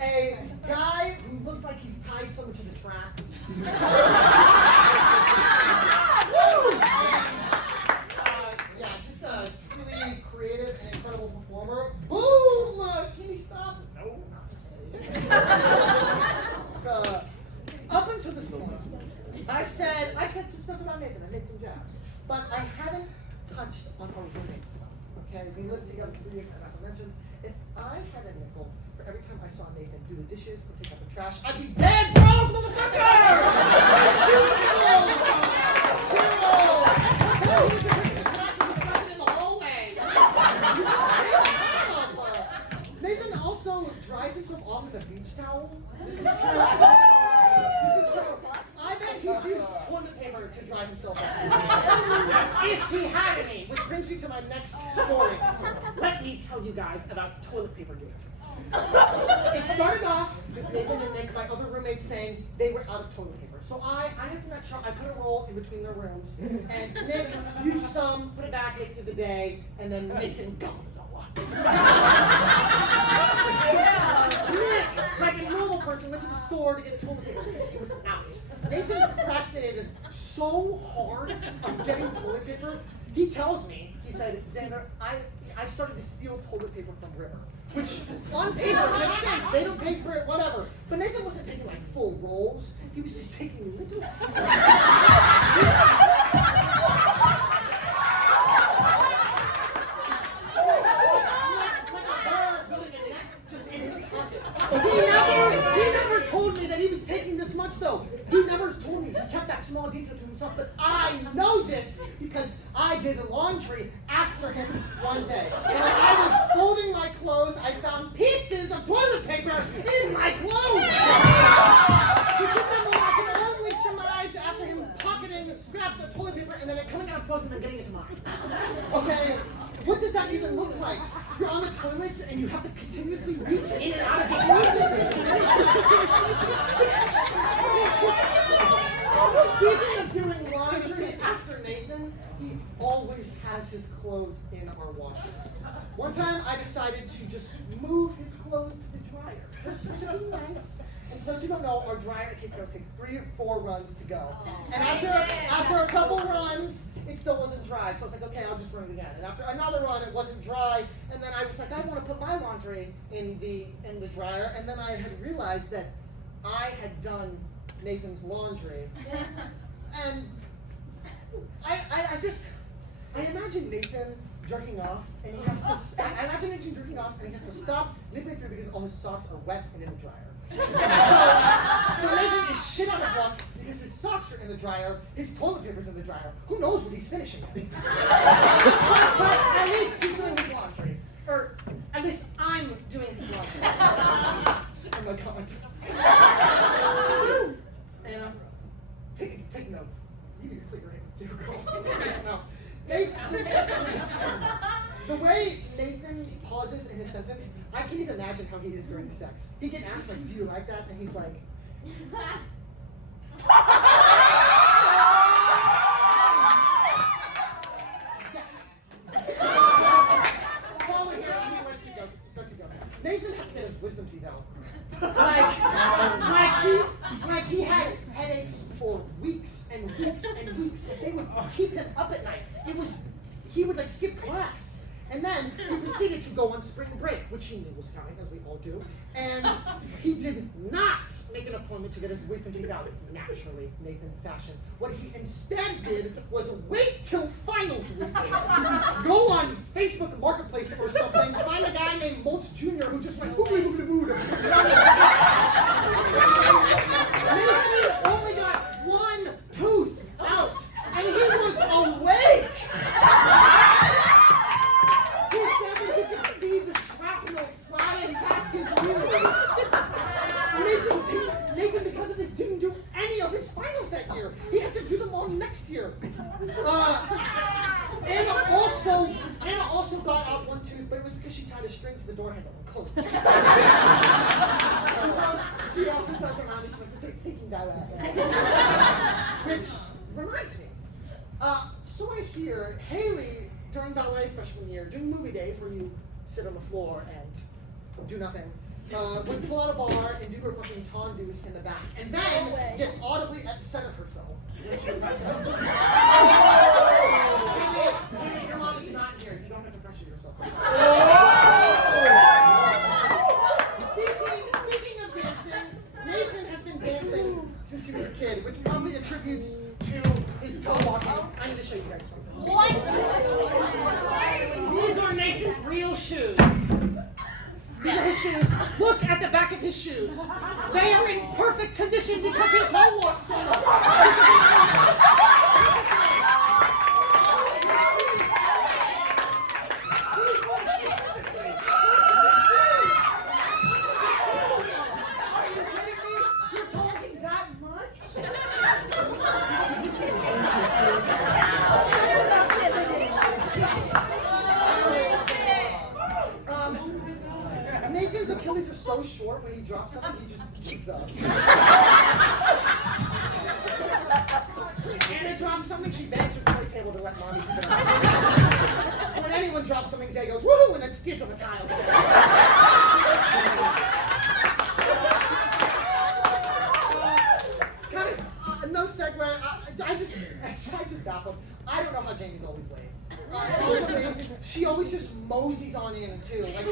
a guy who looks like he's tied someone to the tracks. Just a truly creative and incredible performer. Boom! Can you stop? No, not up until this moment, I've said some stuff about Nathan. I made some jabs, but I haven't touched on our roommate stuff. Okay, we lived together for 3 years, as I mentioned. If I had a nickel for every time I saw Nathan do the dishes or pick up the trash, I'd be dead broke, motherfucker! Nathan also dries himself off with a beach towel. This is true. I bet he's used toilet paper to dry himself off. If he had any, which brings me to my next story. Let me tell you guys about toilet paper gate. It started off with Nathan and Nick, my other roommates, saying they were out of toilet paper. So I had some extra, I put a roll in between their rooms, and Nick used some, put it back, ate through the day, and then Nathan gobbled it all up. Nick, like a normal person, went to the store to get toilet paper because he was out. Nathan procrastinated so hard on getting toilet paper, he tells me, he said, Zander, I started to steal toilet paper from River. Which, on paper, makes sense. They don't pay for it, whatever. But Nathan wasn't taking, like, full rolls. He was just taking little snips. Like a bird building a nest just in his pocket. He never told me that he was taking this much, though. He never told me. He kept that small detail to himself. But I know this because I did laundry after him one day. And when I was folding my clothes, I found pieces of toilet paper in my clothes. Which I can only surmise after him pocketing scraps of toilet paper and then it coming out of clothes and then getting into mine. Okay, what does that even look like? You're on the toilets and you have to continuously reach in and out of your clothes. Speaking of doing laundry after Nathan, he always has his clothes in our washer. One time I decided to just move his clothes to the dryer. Just to be nice. And for those who don't know, our dryer at Kid Roast takes 3 or 4 runs to go. And after a couple runs, it still wasn't dry. So I was like, okay, I'll just run it again. And after another run, it wasn't dry. And then I was like, I want to put my laundry in the dryer. And then I had realized that I had done Nathan's laundry. And I imagine Nathan jerking off, and he has to. I imagine Nathan jerking off, and he has to stop midway through because all his socks are wet and in the dryer. So Nathan is shit out of luck because his socks are in the dryer, his toilet paper's in the dryer. Who knows what he's finishing at? but at least he's doing his laundry, or at least I'm doing his laundry. Oh my god. Anna, take notes. You need to clear your hands too, girl. No. The way Nathan pauses in his sentence, I can't even imagine how he is during sex. He get asked, like, do you like that? And he's like, yes. While we're here, let's keep going. Nathan has to get his wisdom teeth out. Like he had headaches for weeks and weeks and weeks. And they would keep him up at night. He would like skip class. And then he proceeded to go on spring break, which he knew was coming, as we all do. And he did not make an appointment to get his wisdom teeth out, naturally, Nathan fashion. What he instead did was wait till finals week. Go on Facebook Marketplace or something, find a guy named Moltz Jr. who just went boogly boogly boo. Nathan only got 1 tooth out, and he was awake. Nathan, because of this, didn't do any of his finals that year. He had to do them all next year. Anna also got out 1 tooth, but it was because she tied a string to the door handle and closed it. She also does some management to take thinking ballet. Which reminds me, so I hear Haley, during ballet freshman year, doing movie days where you sit on the floor and do nothing, would pull out a bar and do her fucking tondus in the back, and then get audibly upset at herself. Haley, your mom is not here. You don't have to pressure yourself. Speaking of dancing, Nathan has been dancing since he was a kid, which probably attributes to his toe walking. I need to show you guys something. What? These are Nathan's real shoes. These are his shoes. Look at the back of his shoes. They are in perfect condition because he toe walks so much. Are you kidding me? You're talking that much? Nathan's Achilles are so short when he drops something, he just gives up. Anna drops something, she bangs her toy table to let mommy pick it up. When anyone drops something, Zay goes, woohoo, and then skids on the tile. No segue, I just baffled. I don't know how Jamie's always late. Honestly, she always just moseys on in too. Like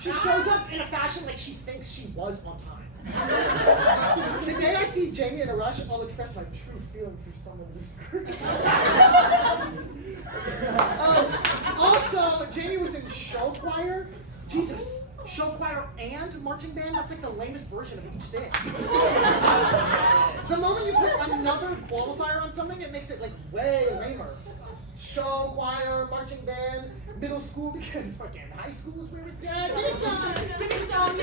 she shows up in a fashion like she thinks she was on time. The day I see Jayme in a rush, I'll express my true feeling for someone in this group. Also, Jayme was in show choir. Jesus, show choir and marching band, that's like the lamest version of each thing. The moment you put another qualifier on something, it makes it like way lamer. Show, choir, marching band, middle school, because fucking high school is where it's at. Give me some,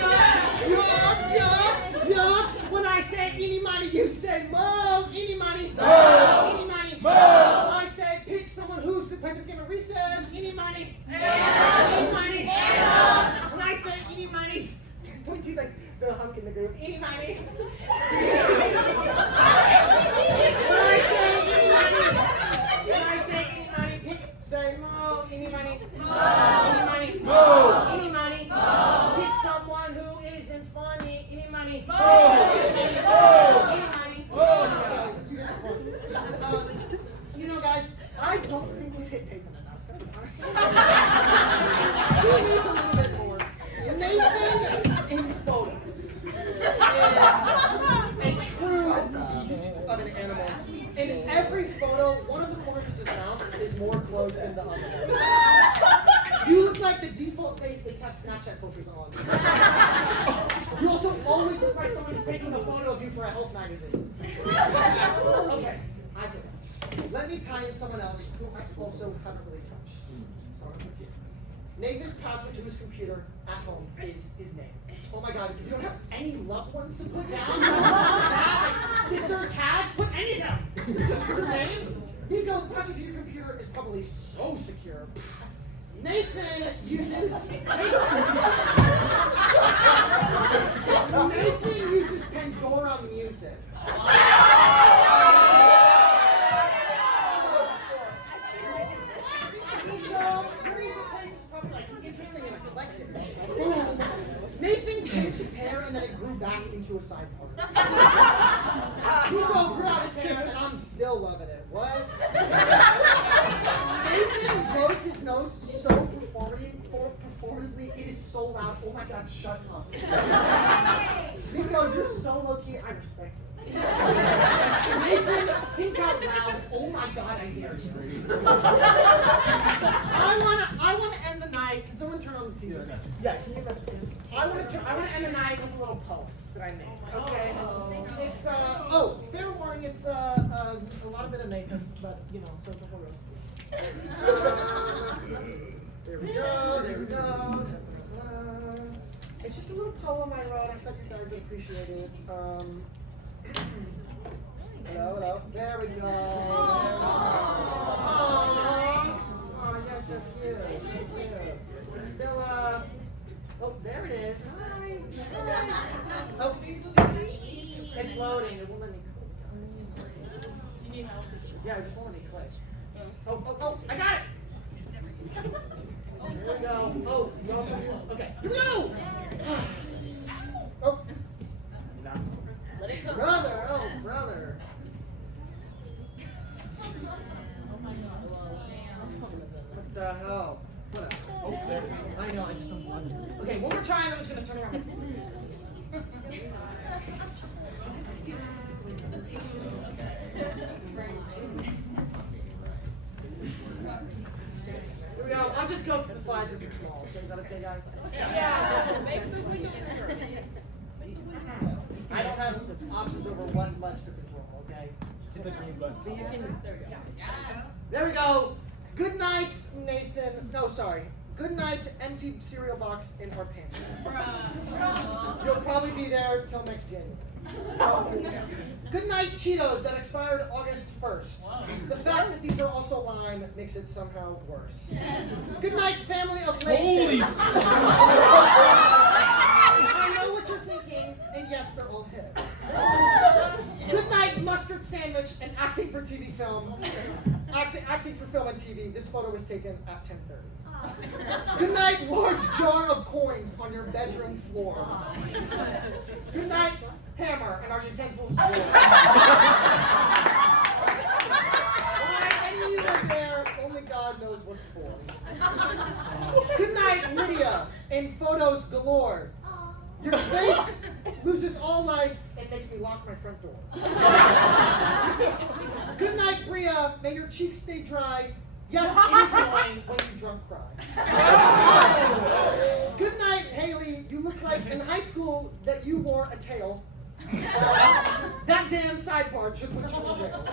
yup. When I say eeny money, you say mo, eeny money, mo, eeny money, mo. I say pick someone who's played this game at recess, eeny money, eeny money. When I say eeny money, point to like the hunk in the group, eeny money. When I say eeny money, pick, say mo, eeny money, mo, eeny money, mo, eeny money, mo. is more closed than the other. You look like the default face they test Snapchat filters on. You also always look like someone who's taking a photo of you for a health magazine. Okay, I get it. Let me tie in someone else who I also haven't really touched. Starting with you. Nathan's password to his computer at home is his name. Oh my god, if you don't have any loved ones to put down, dad, sisters, cats, put any of them. Just your name. Miko, the password to your computer is probably so secure. Nathan uses Pandora music. Nathan changed his hair and then it grew back into a side part. Miko grew out his hair and I'm still loving it. What? Nathan blows his nose so performatively, it is so loud. Oh my god, shut up. Miko, you're so low key, I respect it. Nathan, think out loud. Oh my god, I dare you. I wanna end the night. Can someone turn on the TV? Yeah, can you mess with this? I wanna end the night with a little poem that I made. Okay. It's fair warning, it's a lot of bit of Nathan, but you know, so it's a whole roast. There we go. It's just a little poem I wrote. I thought you guys would appreciate it. Hello. There we go. Oh, yes, so cute. It's still, oh, there it is. Hi. Oh, it's loading. It won't let me click. You need help? Yeah, it just won't let me click. Oh, I got it. Here we go. Oh, you also use, okay. Here we go. Oh. Let it go. Brother. What the hell? What I know, I just don't want it. Okay, one more try and I'm just going to turn around. Here we go. I'll just go for the slides if it's small. So is that okay, guys? Yeah. Make the window. I don't have options over what much to control, okay? There we go. Good night, Nathan. No, sorry. Good night, empty cereal box in our pantry. You'll probably be there till next January. Good night, Cheetos that expired August 1st. The fact that these are also lime makes it somehow worse. Good night, family of Lace. I know what you're thinking, and yes, they're all hips. Good night, mustard sandwich and acting for TV film. Acting for film and TV. This photo was taken at 10:30. Good night, large jar of coins on your bedroom floor. Good night, hammer and our utensils drawer. Why any of you are there, only God knows what's for. Good night, Lydia, in photos galore. Your face loses all life and makes me lock my front door. Good night, Brea. May your cheeks stay dry. Yes, it is annoying when you drunk cry. Good night, Haley. You look like in high school that you wore a tail. That damn side part should put you in jail.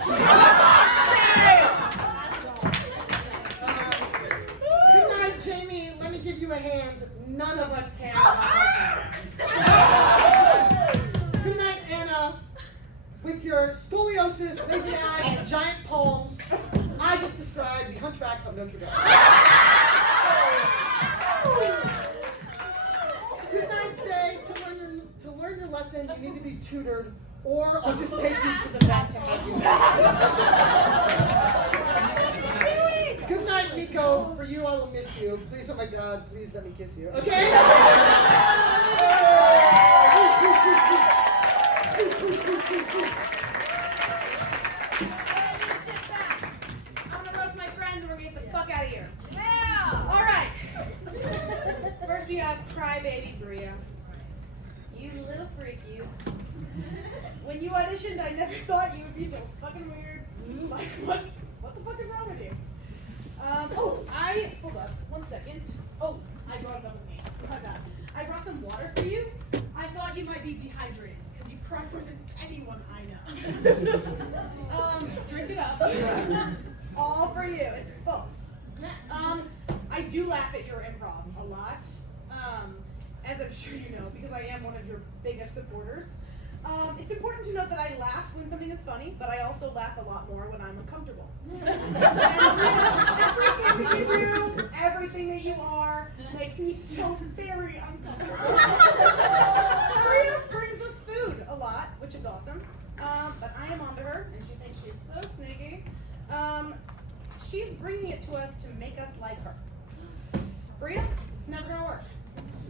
Good night, Jayme. Let me give you a hand. None of us can. Good night, Anna. With your scoliosis, lazy eyes, and giant palms, I just described the Hunchback of Notre Dame. Good night, Zay. To learn your lesson, you need to be tutored, or I'll just take you to the vet to have you. Good night, Miko. For you, I will miss you. Please, oh my God, please let me kiss you. Okay? I'm gonna roast my friends and we're gonna get the fuck out of here. Yeah! Alright. First we have Crybaby Brea. You little freak, you. When you auditioned, I never thought you would be so fucking weird. Like, what the fuck is wrong with you? hold up, 1 second. Oh, I brought it up with me. My bad. I brought some water for you. I thought you might be dehydrated because you cry more than anyone I know. Drink it up. All for you. It's full. I do laugh at your improv a lot, as I'm sure you know, because I am one of your biggest supporters. It's important to note that I laugh when something is funny, but I also laugh a lot more when I'm uncomfortable. Everything that you do, everything that you are, makes me so very uncomfortable. Brea brings us food a lot, which is awesome. But I am onto her, and she thinks she's so sneaky. She's bringing it to us to make us like her. Brea, it's never gonna work.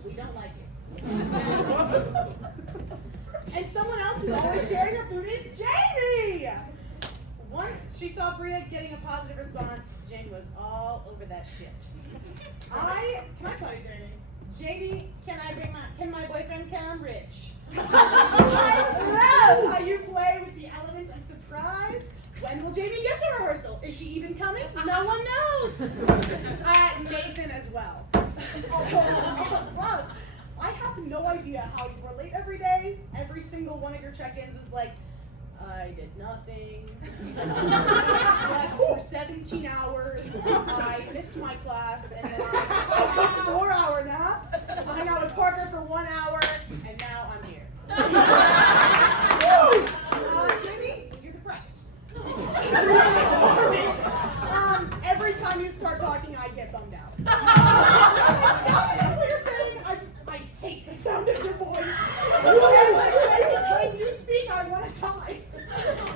We don't like you. And someone else who's always sharing her food is Jayme! Once she saw Brea getting a positive response, Jayme was all over that shit. Can I tell you, Jayme, can my boyfriend come rich? I love how you play with the element of surprise. When will Jayme get to rehearsal? Is she even coming? No one knows. Nathan as well. So, wow. I have no idea how you were late every day. Every single one of your check-ins was like, I did nothing. I slept for 17 hours. I missed my class, and then I took a 4-hour nap. I hung out with Parker for 1 hour, and now I'm here. Jayme, you're depressed. Sorry. Every time you start talking, I get bummed out. What you're saying, I hate the sound of your voice. When you speak, I want to die.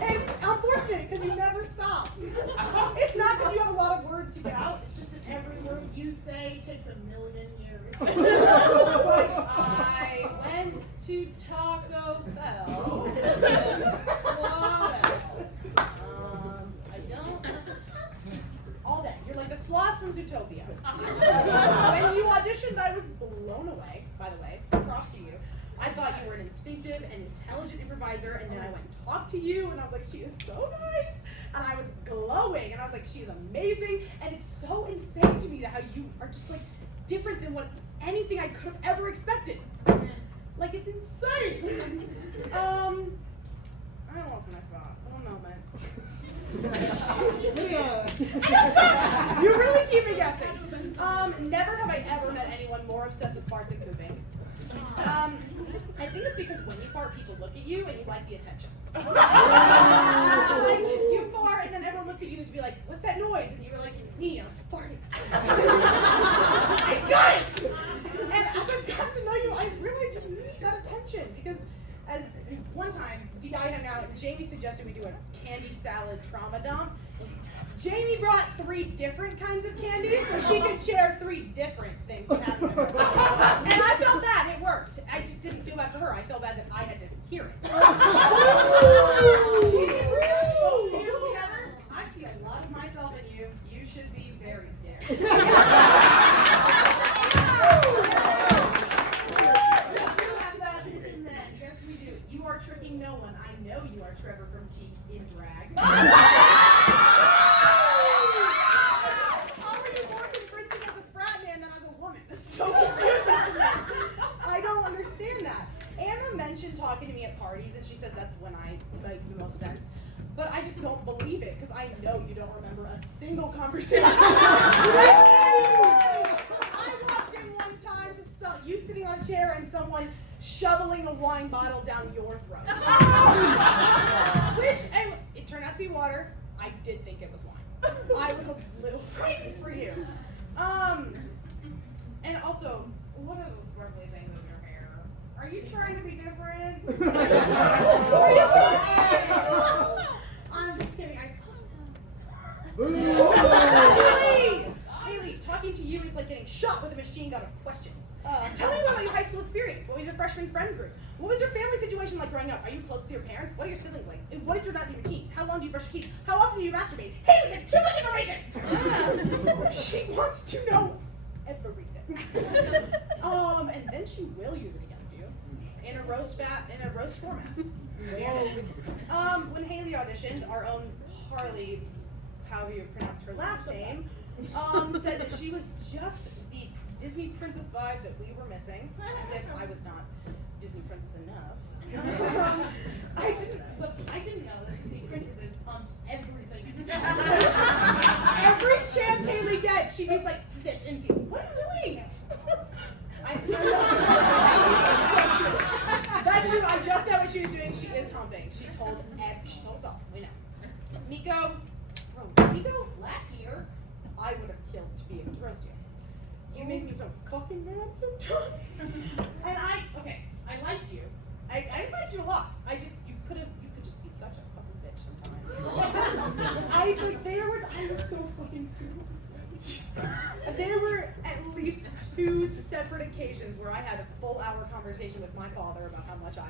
It's unfortunate because you never stop. It's not because you have a lot of words to get out. It's just that every word you say takes a million years. I went to Taco Bell. What else? I don't. All day. You're like the sloth from Zootopia. When you auditioned, I was blown away, by the way. Props to you. I thought you were an instinctive and intelligent improviser, and then I went and talked to you, and I was like, she is so nice. And I was glowing, and I was like, she is amazing. And it's so insane to me that how you are just like different than what anything I could have ever expected. Like, it's insane. I lost my spot. One moment. You really keep me guessing. Never have I ever met anyone more obsessed with farts and pooping. I think it's because when you fart, people look at you and you like the attention. Like, you fart and then everyone looks at you and just be like, what's that noise? And you're like, it's me, I was farting. I got it! And as I've gotten to know you, I realized you need that attention because as one time, Dicc hung out and Jayme suggested we do a candy salad trauma dump. Jayme brought 3 different kinds of candy so she could share 3 different things to have with her. And I felt that, it worked. I just didn't feel bad for her. I felt bad that I had to hear it. Both you together, I see a lot of myself in you. You should be very scared. We do have that in men. Yes, we do. You are tricking no one. I know you are Trevor from Dicc in drag. So confusing to me. I don't understand that. Anna mentioned talking to me at parties, and she said that's when I make the most sense. But I just don't believe it, because I know you don't remember a single conversation. I walked in one time to you sitting on a chair and someone shoveling a wine bottle down your throat. Which, and it turned out to be water. I did think it was wine. I was a little frightened for you. And also, what are those sparkly things in your hair? Are you trying to be different? Are you trying? I'm just kidding. Haley, talking to you is like getting shot with a machine gun of questions. Tell me about your high school experience. What was your freshman friend group? What was your family situation like growing up? Are you close with your parents? What are your siblings like? And what is your nightly routine? How long do you brush your teeth? How often do you masturbate? Haley, it's too much information! She wants to know everything. And then she will use it against you in a roast format. When Haley auditioned, our own Harley, however you pronounce her last name, said that she was just the Disney princess vibe that we were missing, as if I was not Disney princess enough. I didn't know that Disney princesses pumped everything. Every chance Haley gets, she goes like this and see, what are you doing? That's so true. That's true. I just know what she was doing. She is humping. She told us all. We know. Miko, last year, I would have killed to be able to roast you. You made me so fucking mad sometimes. And I liked you. I liked you a lot. You could just be such a fucking bitch sometimes. I was so fucking cool. There were at least 2 separate occasions where I had a full hour conversation with my father about how much I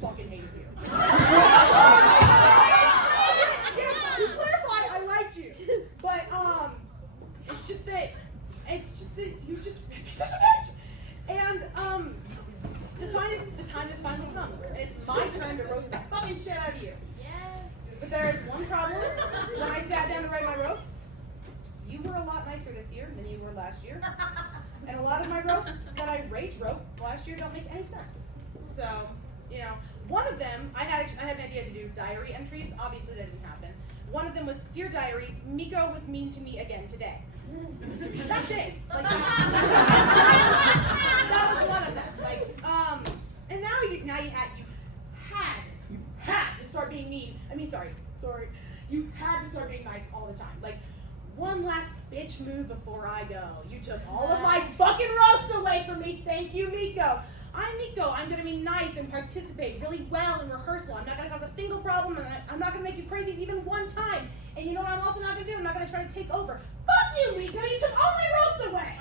fucking hated you. To clarify, I liked you. But it's just that you just make me such a bitch. And the time has finally come. And it's my turn to roast the fucking shit out of you. But there is one problem. When I sat down to write my roasts, you were a lot nicer this year than you were last year. And a lot of my roasts that I rage wrote last year don't make any sense. So, one of them, I had an idea to do diary entries. Obviously that didn't happen. One of them was, Dear Diary, Miko was mean to me again today. That's it. Like, that was one of them. Like, and now you had to start being mean. You had to start being nice all the time. Like, one last bitch move before I go. You took all of my fucking roasts away from me. Thank you, Miko. I'm Miko. I'm going to be nice and participate really well in rehearsal. I'm not going to cause a single problem, and I'm not going to make you crazy even one time. And you know what I'm also not going to do? I'm not going to try to take over. Fuck you, Miko. You took all my roasts away.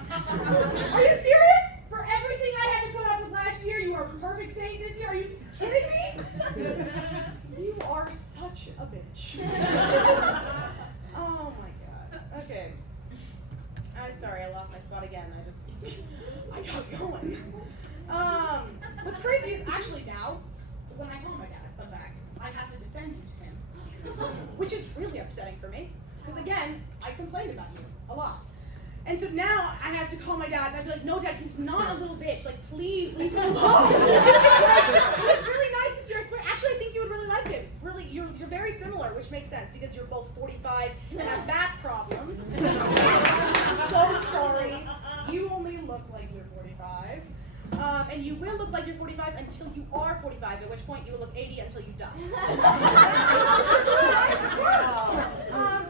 Are you serious? For everything I had to put up with last year, you are a perfect saint this year. Are you kidding me? You are such a bitch. Oh my god. Okay. I'm sorry, I lost my spot again. I got going. What's crazy is actually now, when I call my dad, fun fact, I have to defend you to him. Which is really upsetting for me. Because again, I complained about you a lot. And so now I have to call my dad and I'd be like, no dad, he's not a little bitch. Like, please leave him alone. He's really nice this year. I swear. Actually, I think you would really like him. Really, you're very similar, which makes sense because you're both 45 and have back problems. I'm so sorry. You only look like you're 45. And you will look like you're 45 until you are 45, at which point you will look 80 until you die.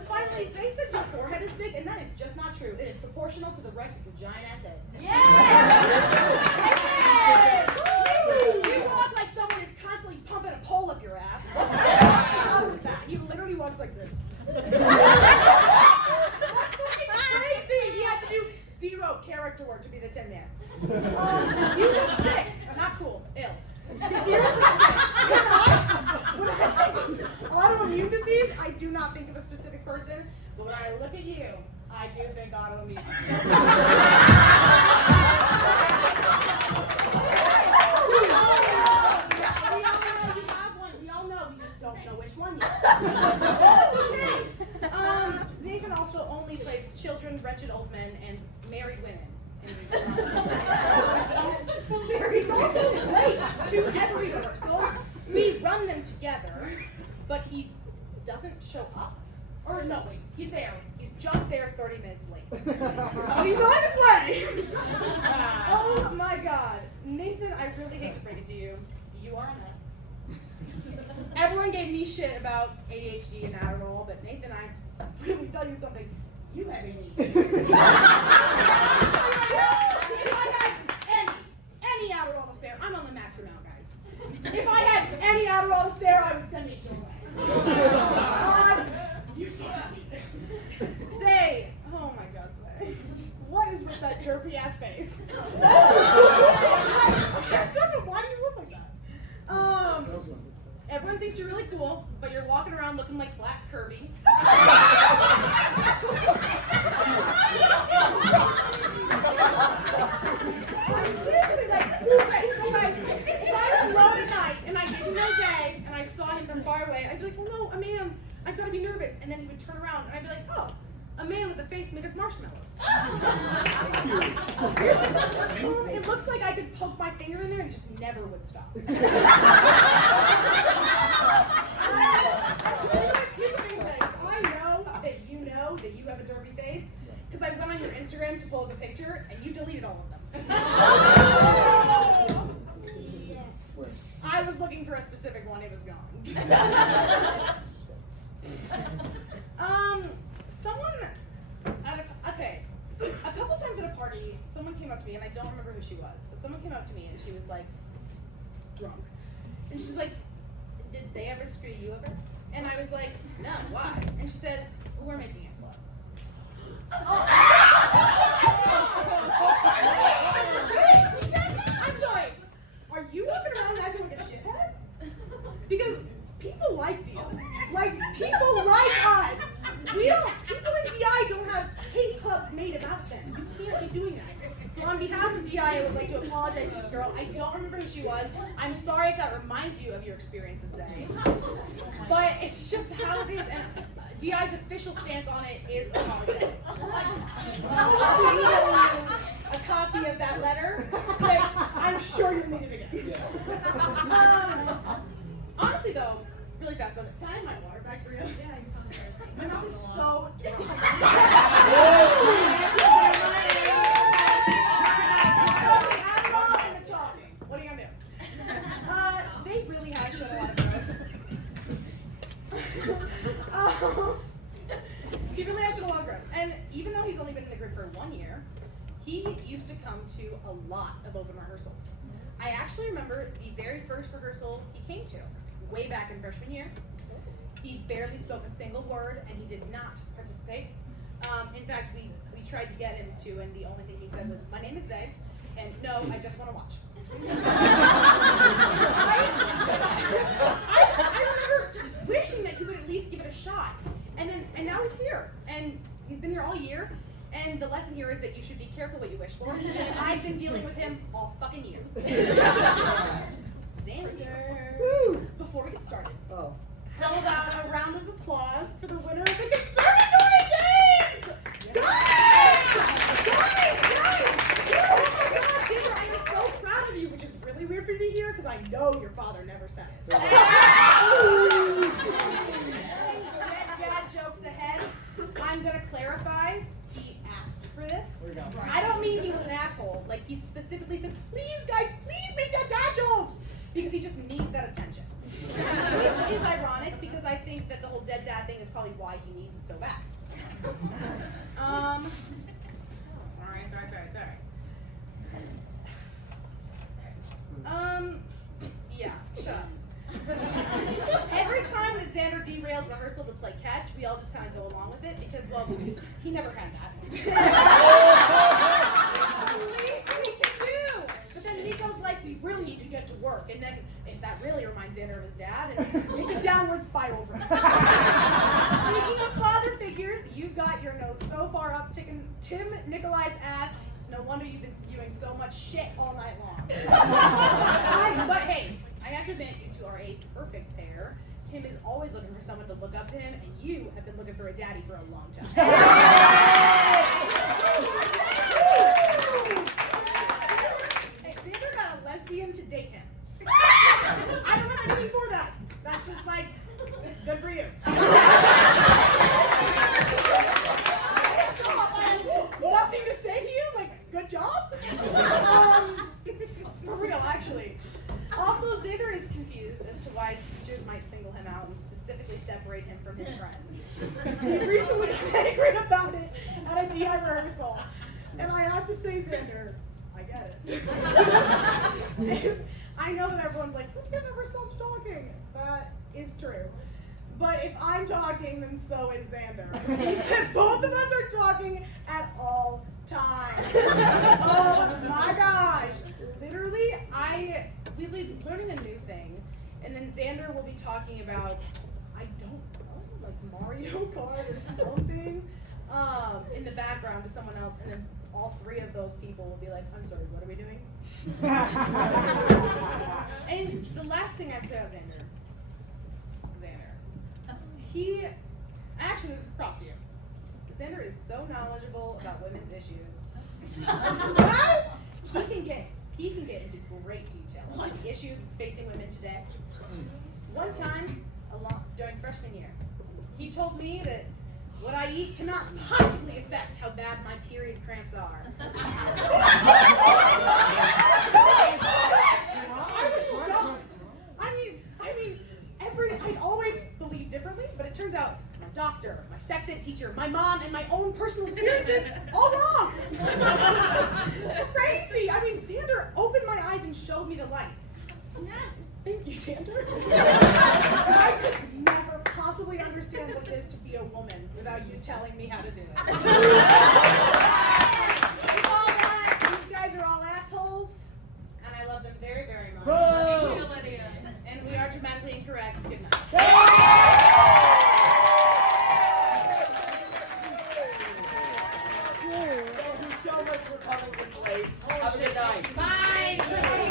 Finally, they said your forehead is big, and that is just not true. It is proportional to the rest of your giant ass head. You walk like someone is constantly pumping a pole up your ass. What's wrong with that? He literally walks like this. Crazy! He had to do 0 character work to be the Tin Man. You look sick. Not cool. Ill. Seriously, when I think autoimmune disease, I do not think of a specific person. But when I look at you, I do think autoimmune disease. We all know. We just don't know which one yet. That's okay. Nathan also only plays children, wretched old men, and married women. He's also late to every rehearsal. We run them together, but he doesn't show up. Or no, wait, he's there. He's just there 30 minutes late. He's on his way. Oh my god. Nathan, I really hate to break it to you. You are a mess. Everyone gave me shit about ADHD and Adderall, but Nathan, I really tell you something. You have ADHD. If I had any Adderall to spare, I'm on the max amount, guys. If I had any Adderall to spare, I would send it your way. You Zay. Oh my god, Zay. What is with that derpy ass face? Why do you look like that? Everyone thinks you're really cool, but you're walking around looking like Flat Kirby. Seriously, like, okay, so guys, if I was alone at night and I didn't know Zay and I saw him from far away, I'd be like, well, no, I've got to be nervous. And then he would turn around and I'd be like, oh, a man with a face made of marshmallows. It looks like I could poke my finger in there and just never would stop. Here's the thing, Zay. I know that you have a derpy face because I went on your Instagram to pull up a picture and you deleted all of them. I was looking for a specific one, it was gone. A couple times at a party, someone came up to me, and I don't remember who she was, but someone came up to me and she was like, drunk. And she was like, did Zay ever screw you over? And I was like, no, why? And she said, well, we're making it club. I'm sorry, are you walking around acting like a shithead? Because people like DI. Like, people like us. People in DI don't have hate clubs made about them. You can't be doing that. So on behalf of DI, I would like to apologize to this girl. I don't remember who she was. I'm sorry if that reminds you of your experience with Zay. But it's just how it is. And DI's official stance on it is apologetic. A copy of that letter. So I'm sure you'll need it again. Honestly, though, really fast, but can I have my water back, Brea? Yeah, my mouth is so dry. What are you gonna do? Zay really has shown a lot of growth. He really has shown a lot of growth. And even though he's only been in the group for 1 year, he used to come to a lot of open rehearsals. I actually remember the very first rehearsal he came to, way back in freshman year. He barely spoke a single word, and he did not participate. In fact, we tried to get him to, and the only thing he said was, my name is Zay, and no, I just want to watch. I remember just wishing that he would at least give it a shot. And now he's here, and he's been here all year. And the lesson here is that you should be careful what you wish for, because I've been dealing with him all fucking year. Zander. Before we get started, how about a round of applause for the winner of the Conservatory Games? Guys! Oh my gosh, Zander, I am so proud of you, which is really weird for you to hear, because I know your father never said it. Dad jokes ahead. I'm going to clarify. He asked for this. I don't mean he was an asshole. Like, he specifically said, please, guys, please make that dad jokes. Because he just needs that attention. Which is ironic, because I think that the whole dead dad thing is probably why he needs it so bad. Alright, sorry. Yeah, shut up. Every time that Zander derails rehearsal to play catch, we all just kind of go along with it because, well, he never had that. Least we can do. But then Miko's like, we really need to get to work. And then if that really reminds Zander of his dad, and it's a downward spiral for him. Speaking of father figures, you've got your nose so far up Tim Nikolai's ass. It's no wonder you've been spewing so much shit all night long. But hey, I have to admit, you two are a perfect pair. Tim is always looking for someone to look up to him, and you have been looking for a daddy for a long time. Hey, Zander got a lesbian to date him. I don't have anything for that. That's just like, good for you. Nothing to say to you? Like, good job? For real, actually. Also, Zander is confused as to why teachers might single him out and specifically separate him from his friends. He recently got angry about it at a DI rehearsal. And I have to say, Zander, I get it. I know that everyone's like, who never stops talking? That is true. But if I'm talking, then so is Zander. Both of us are talking at all times. Oh my gosh. Literally, we've been learning a new thing, and then Zander will be talking about, I don't know, like Mario Kart or something, in the background to someone else, and then all three of those people will be like, I'm sorry, what are we doing? And the last thing I have to say about Zander, actually, this is props to you. Zander is so knowledgeable about women's issues. Guys, he can get into great detail on the issues facing women today. One time, during freshman year, he told me that what I eat cannot possibly affect how bad my period cramps are. I was shocked. I mean, I always believed differently, but it turns out my doctor, my sex ed teacher, my mom, and my own personal experiences, all wrong. Crazy. I mean, Zander opened my eyes and showed me the light. Thank you, Zander. I could never possibly understand what it is to be a woman without you telling me how to do it. With all that, these guys are all assholes, and I love them very, very much. Bro! Me too, Lydia. And we are dramatically incorrect. Good night. Thank you so much for coming this late. Have a good night. Bye.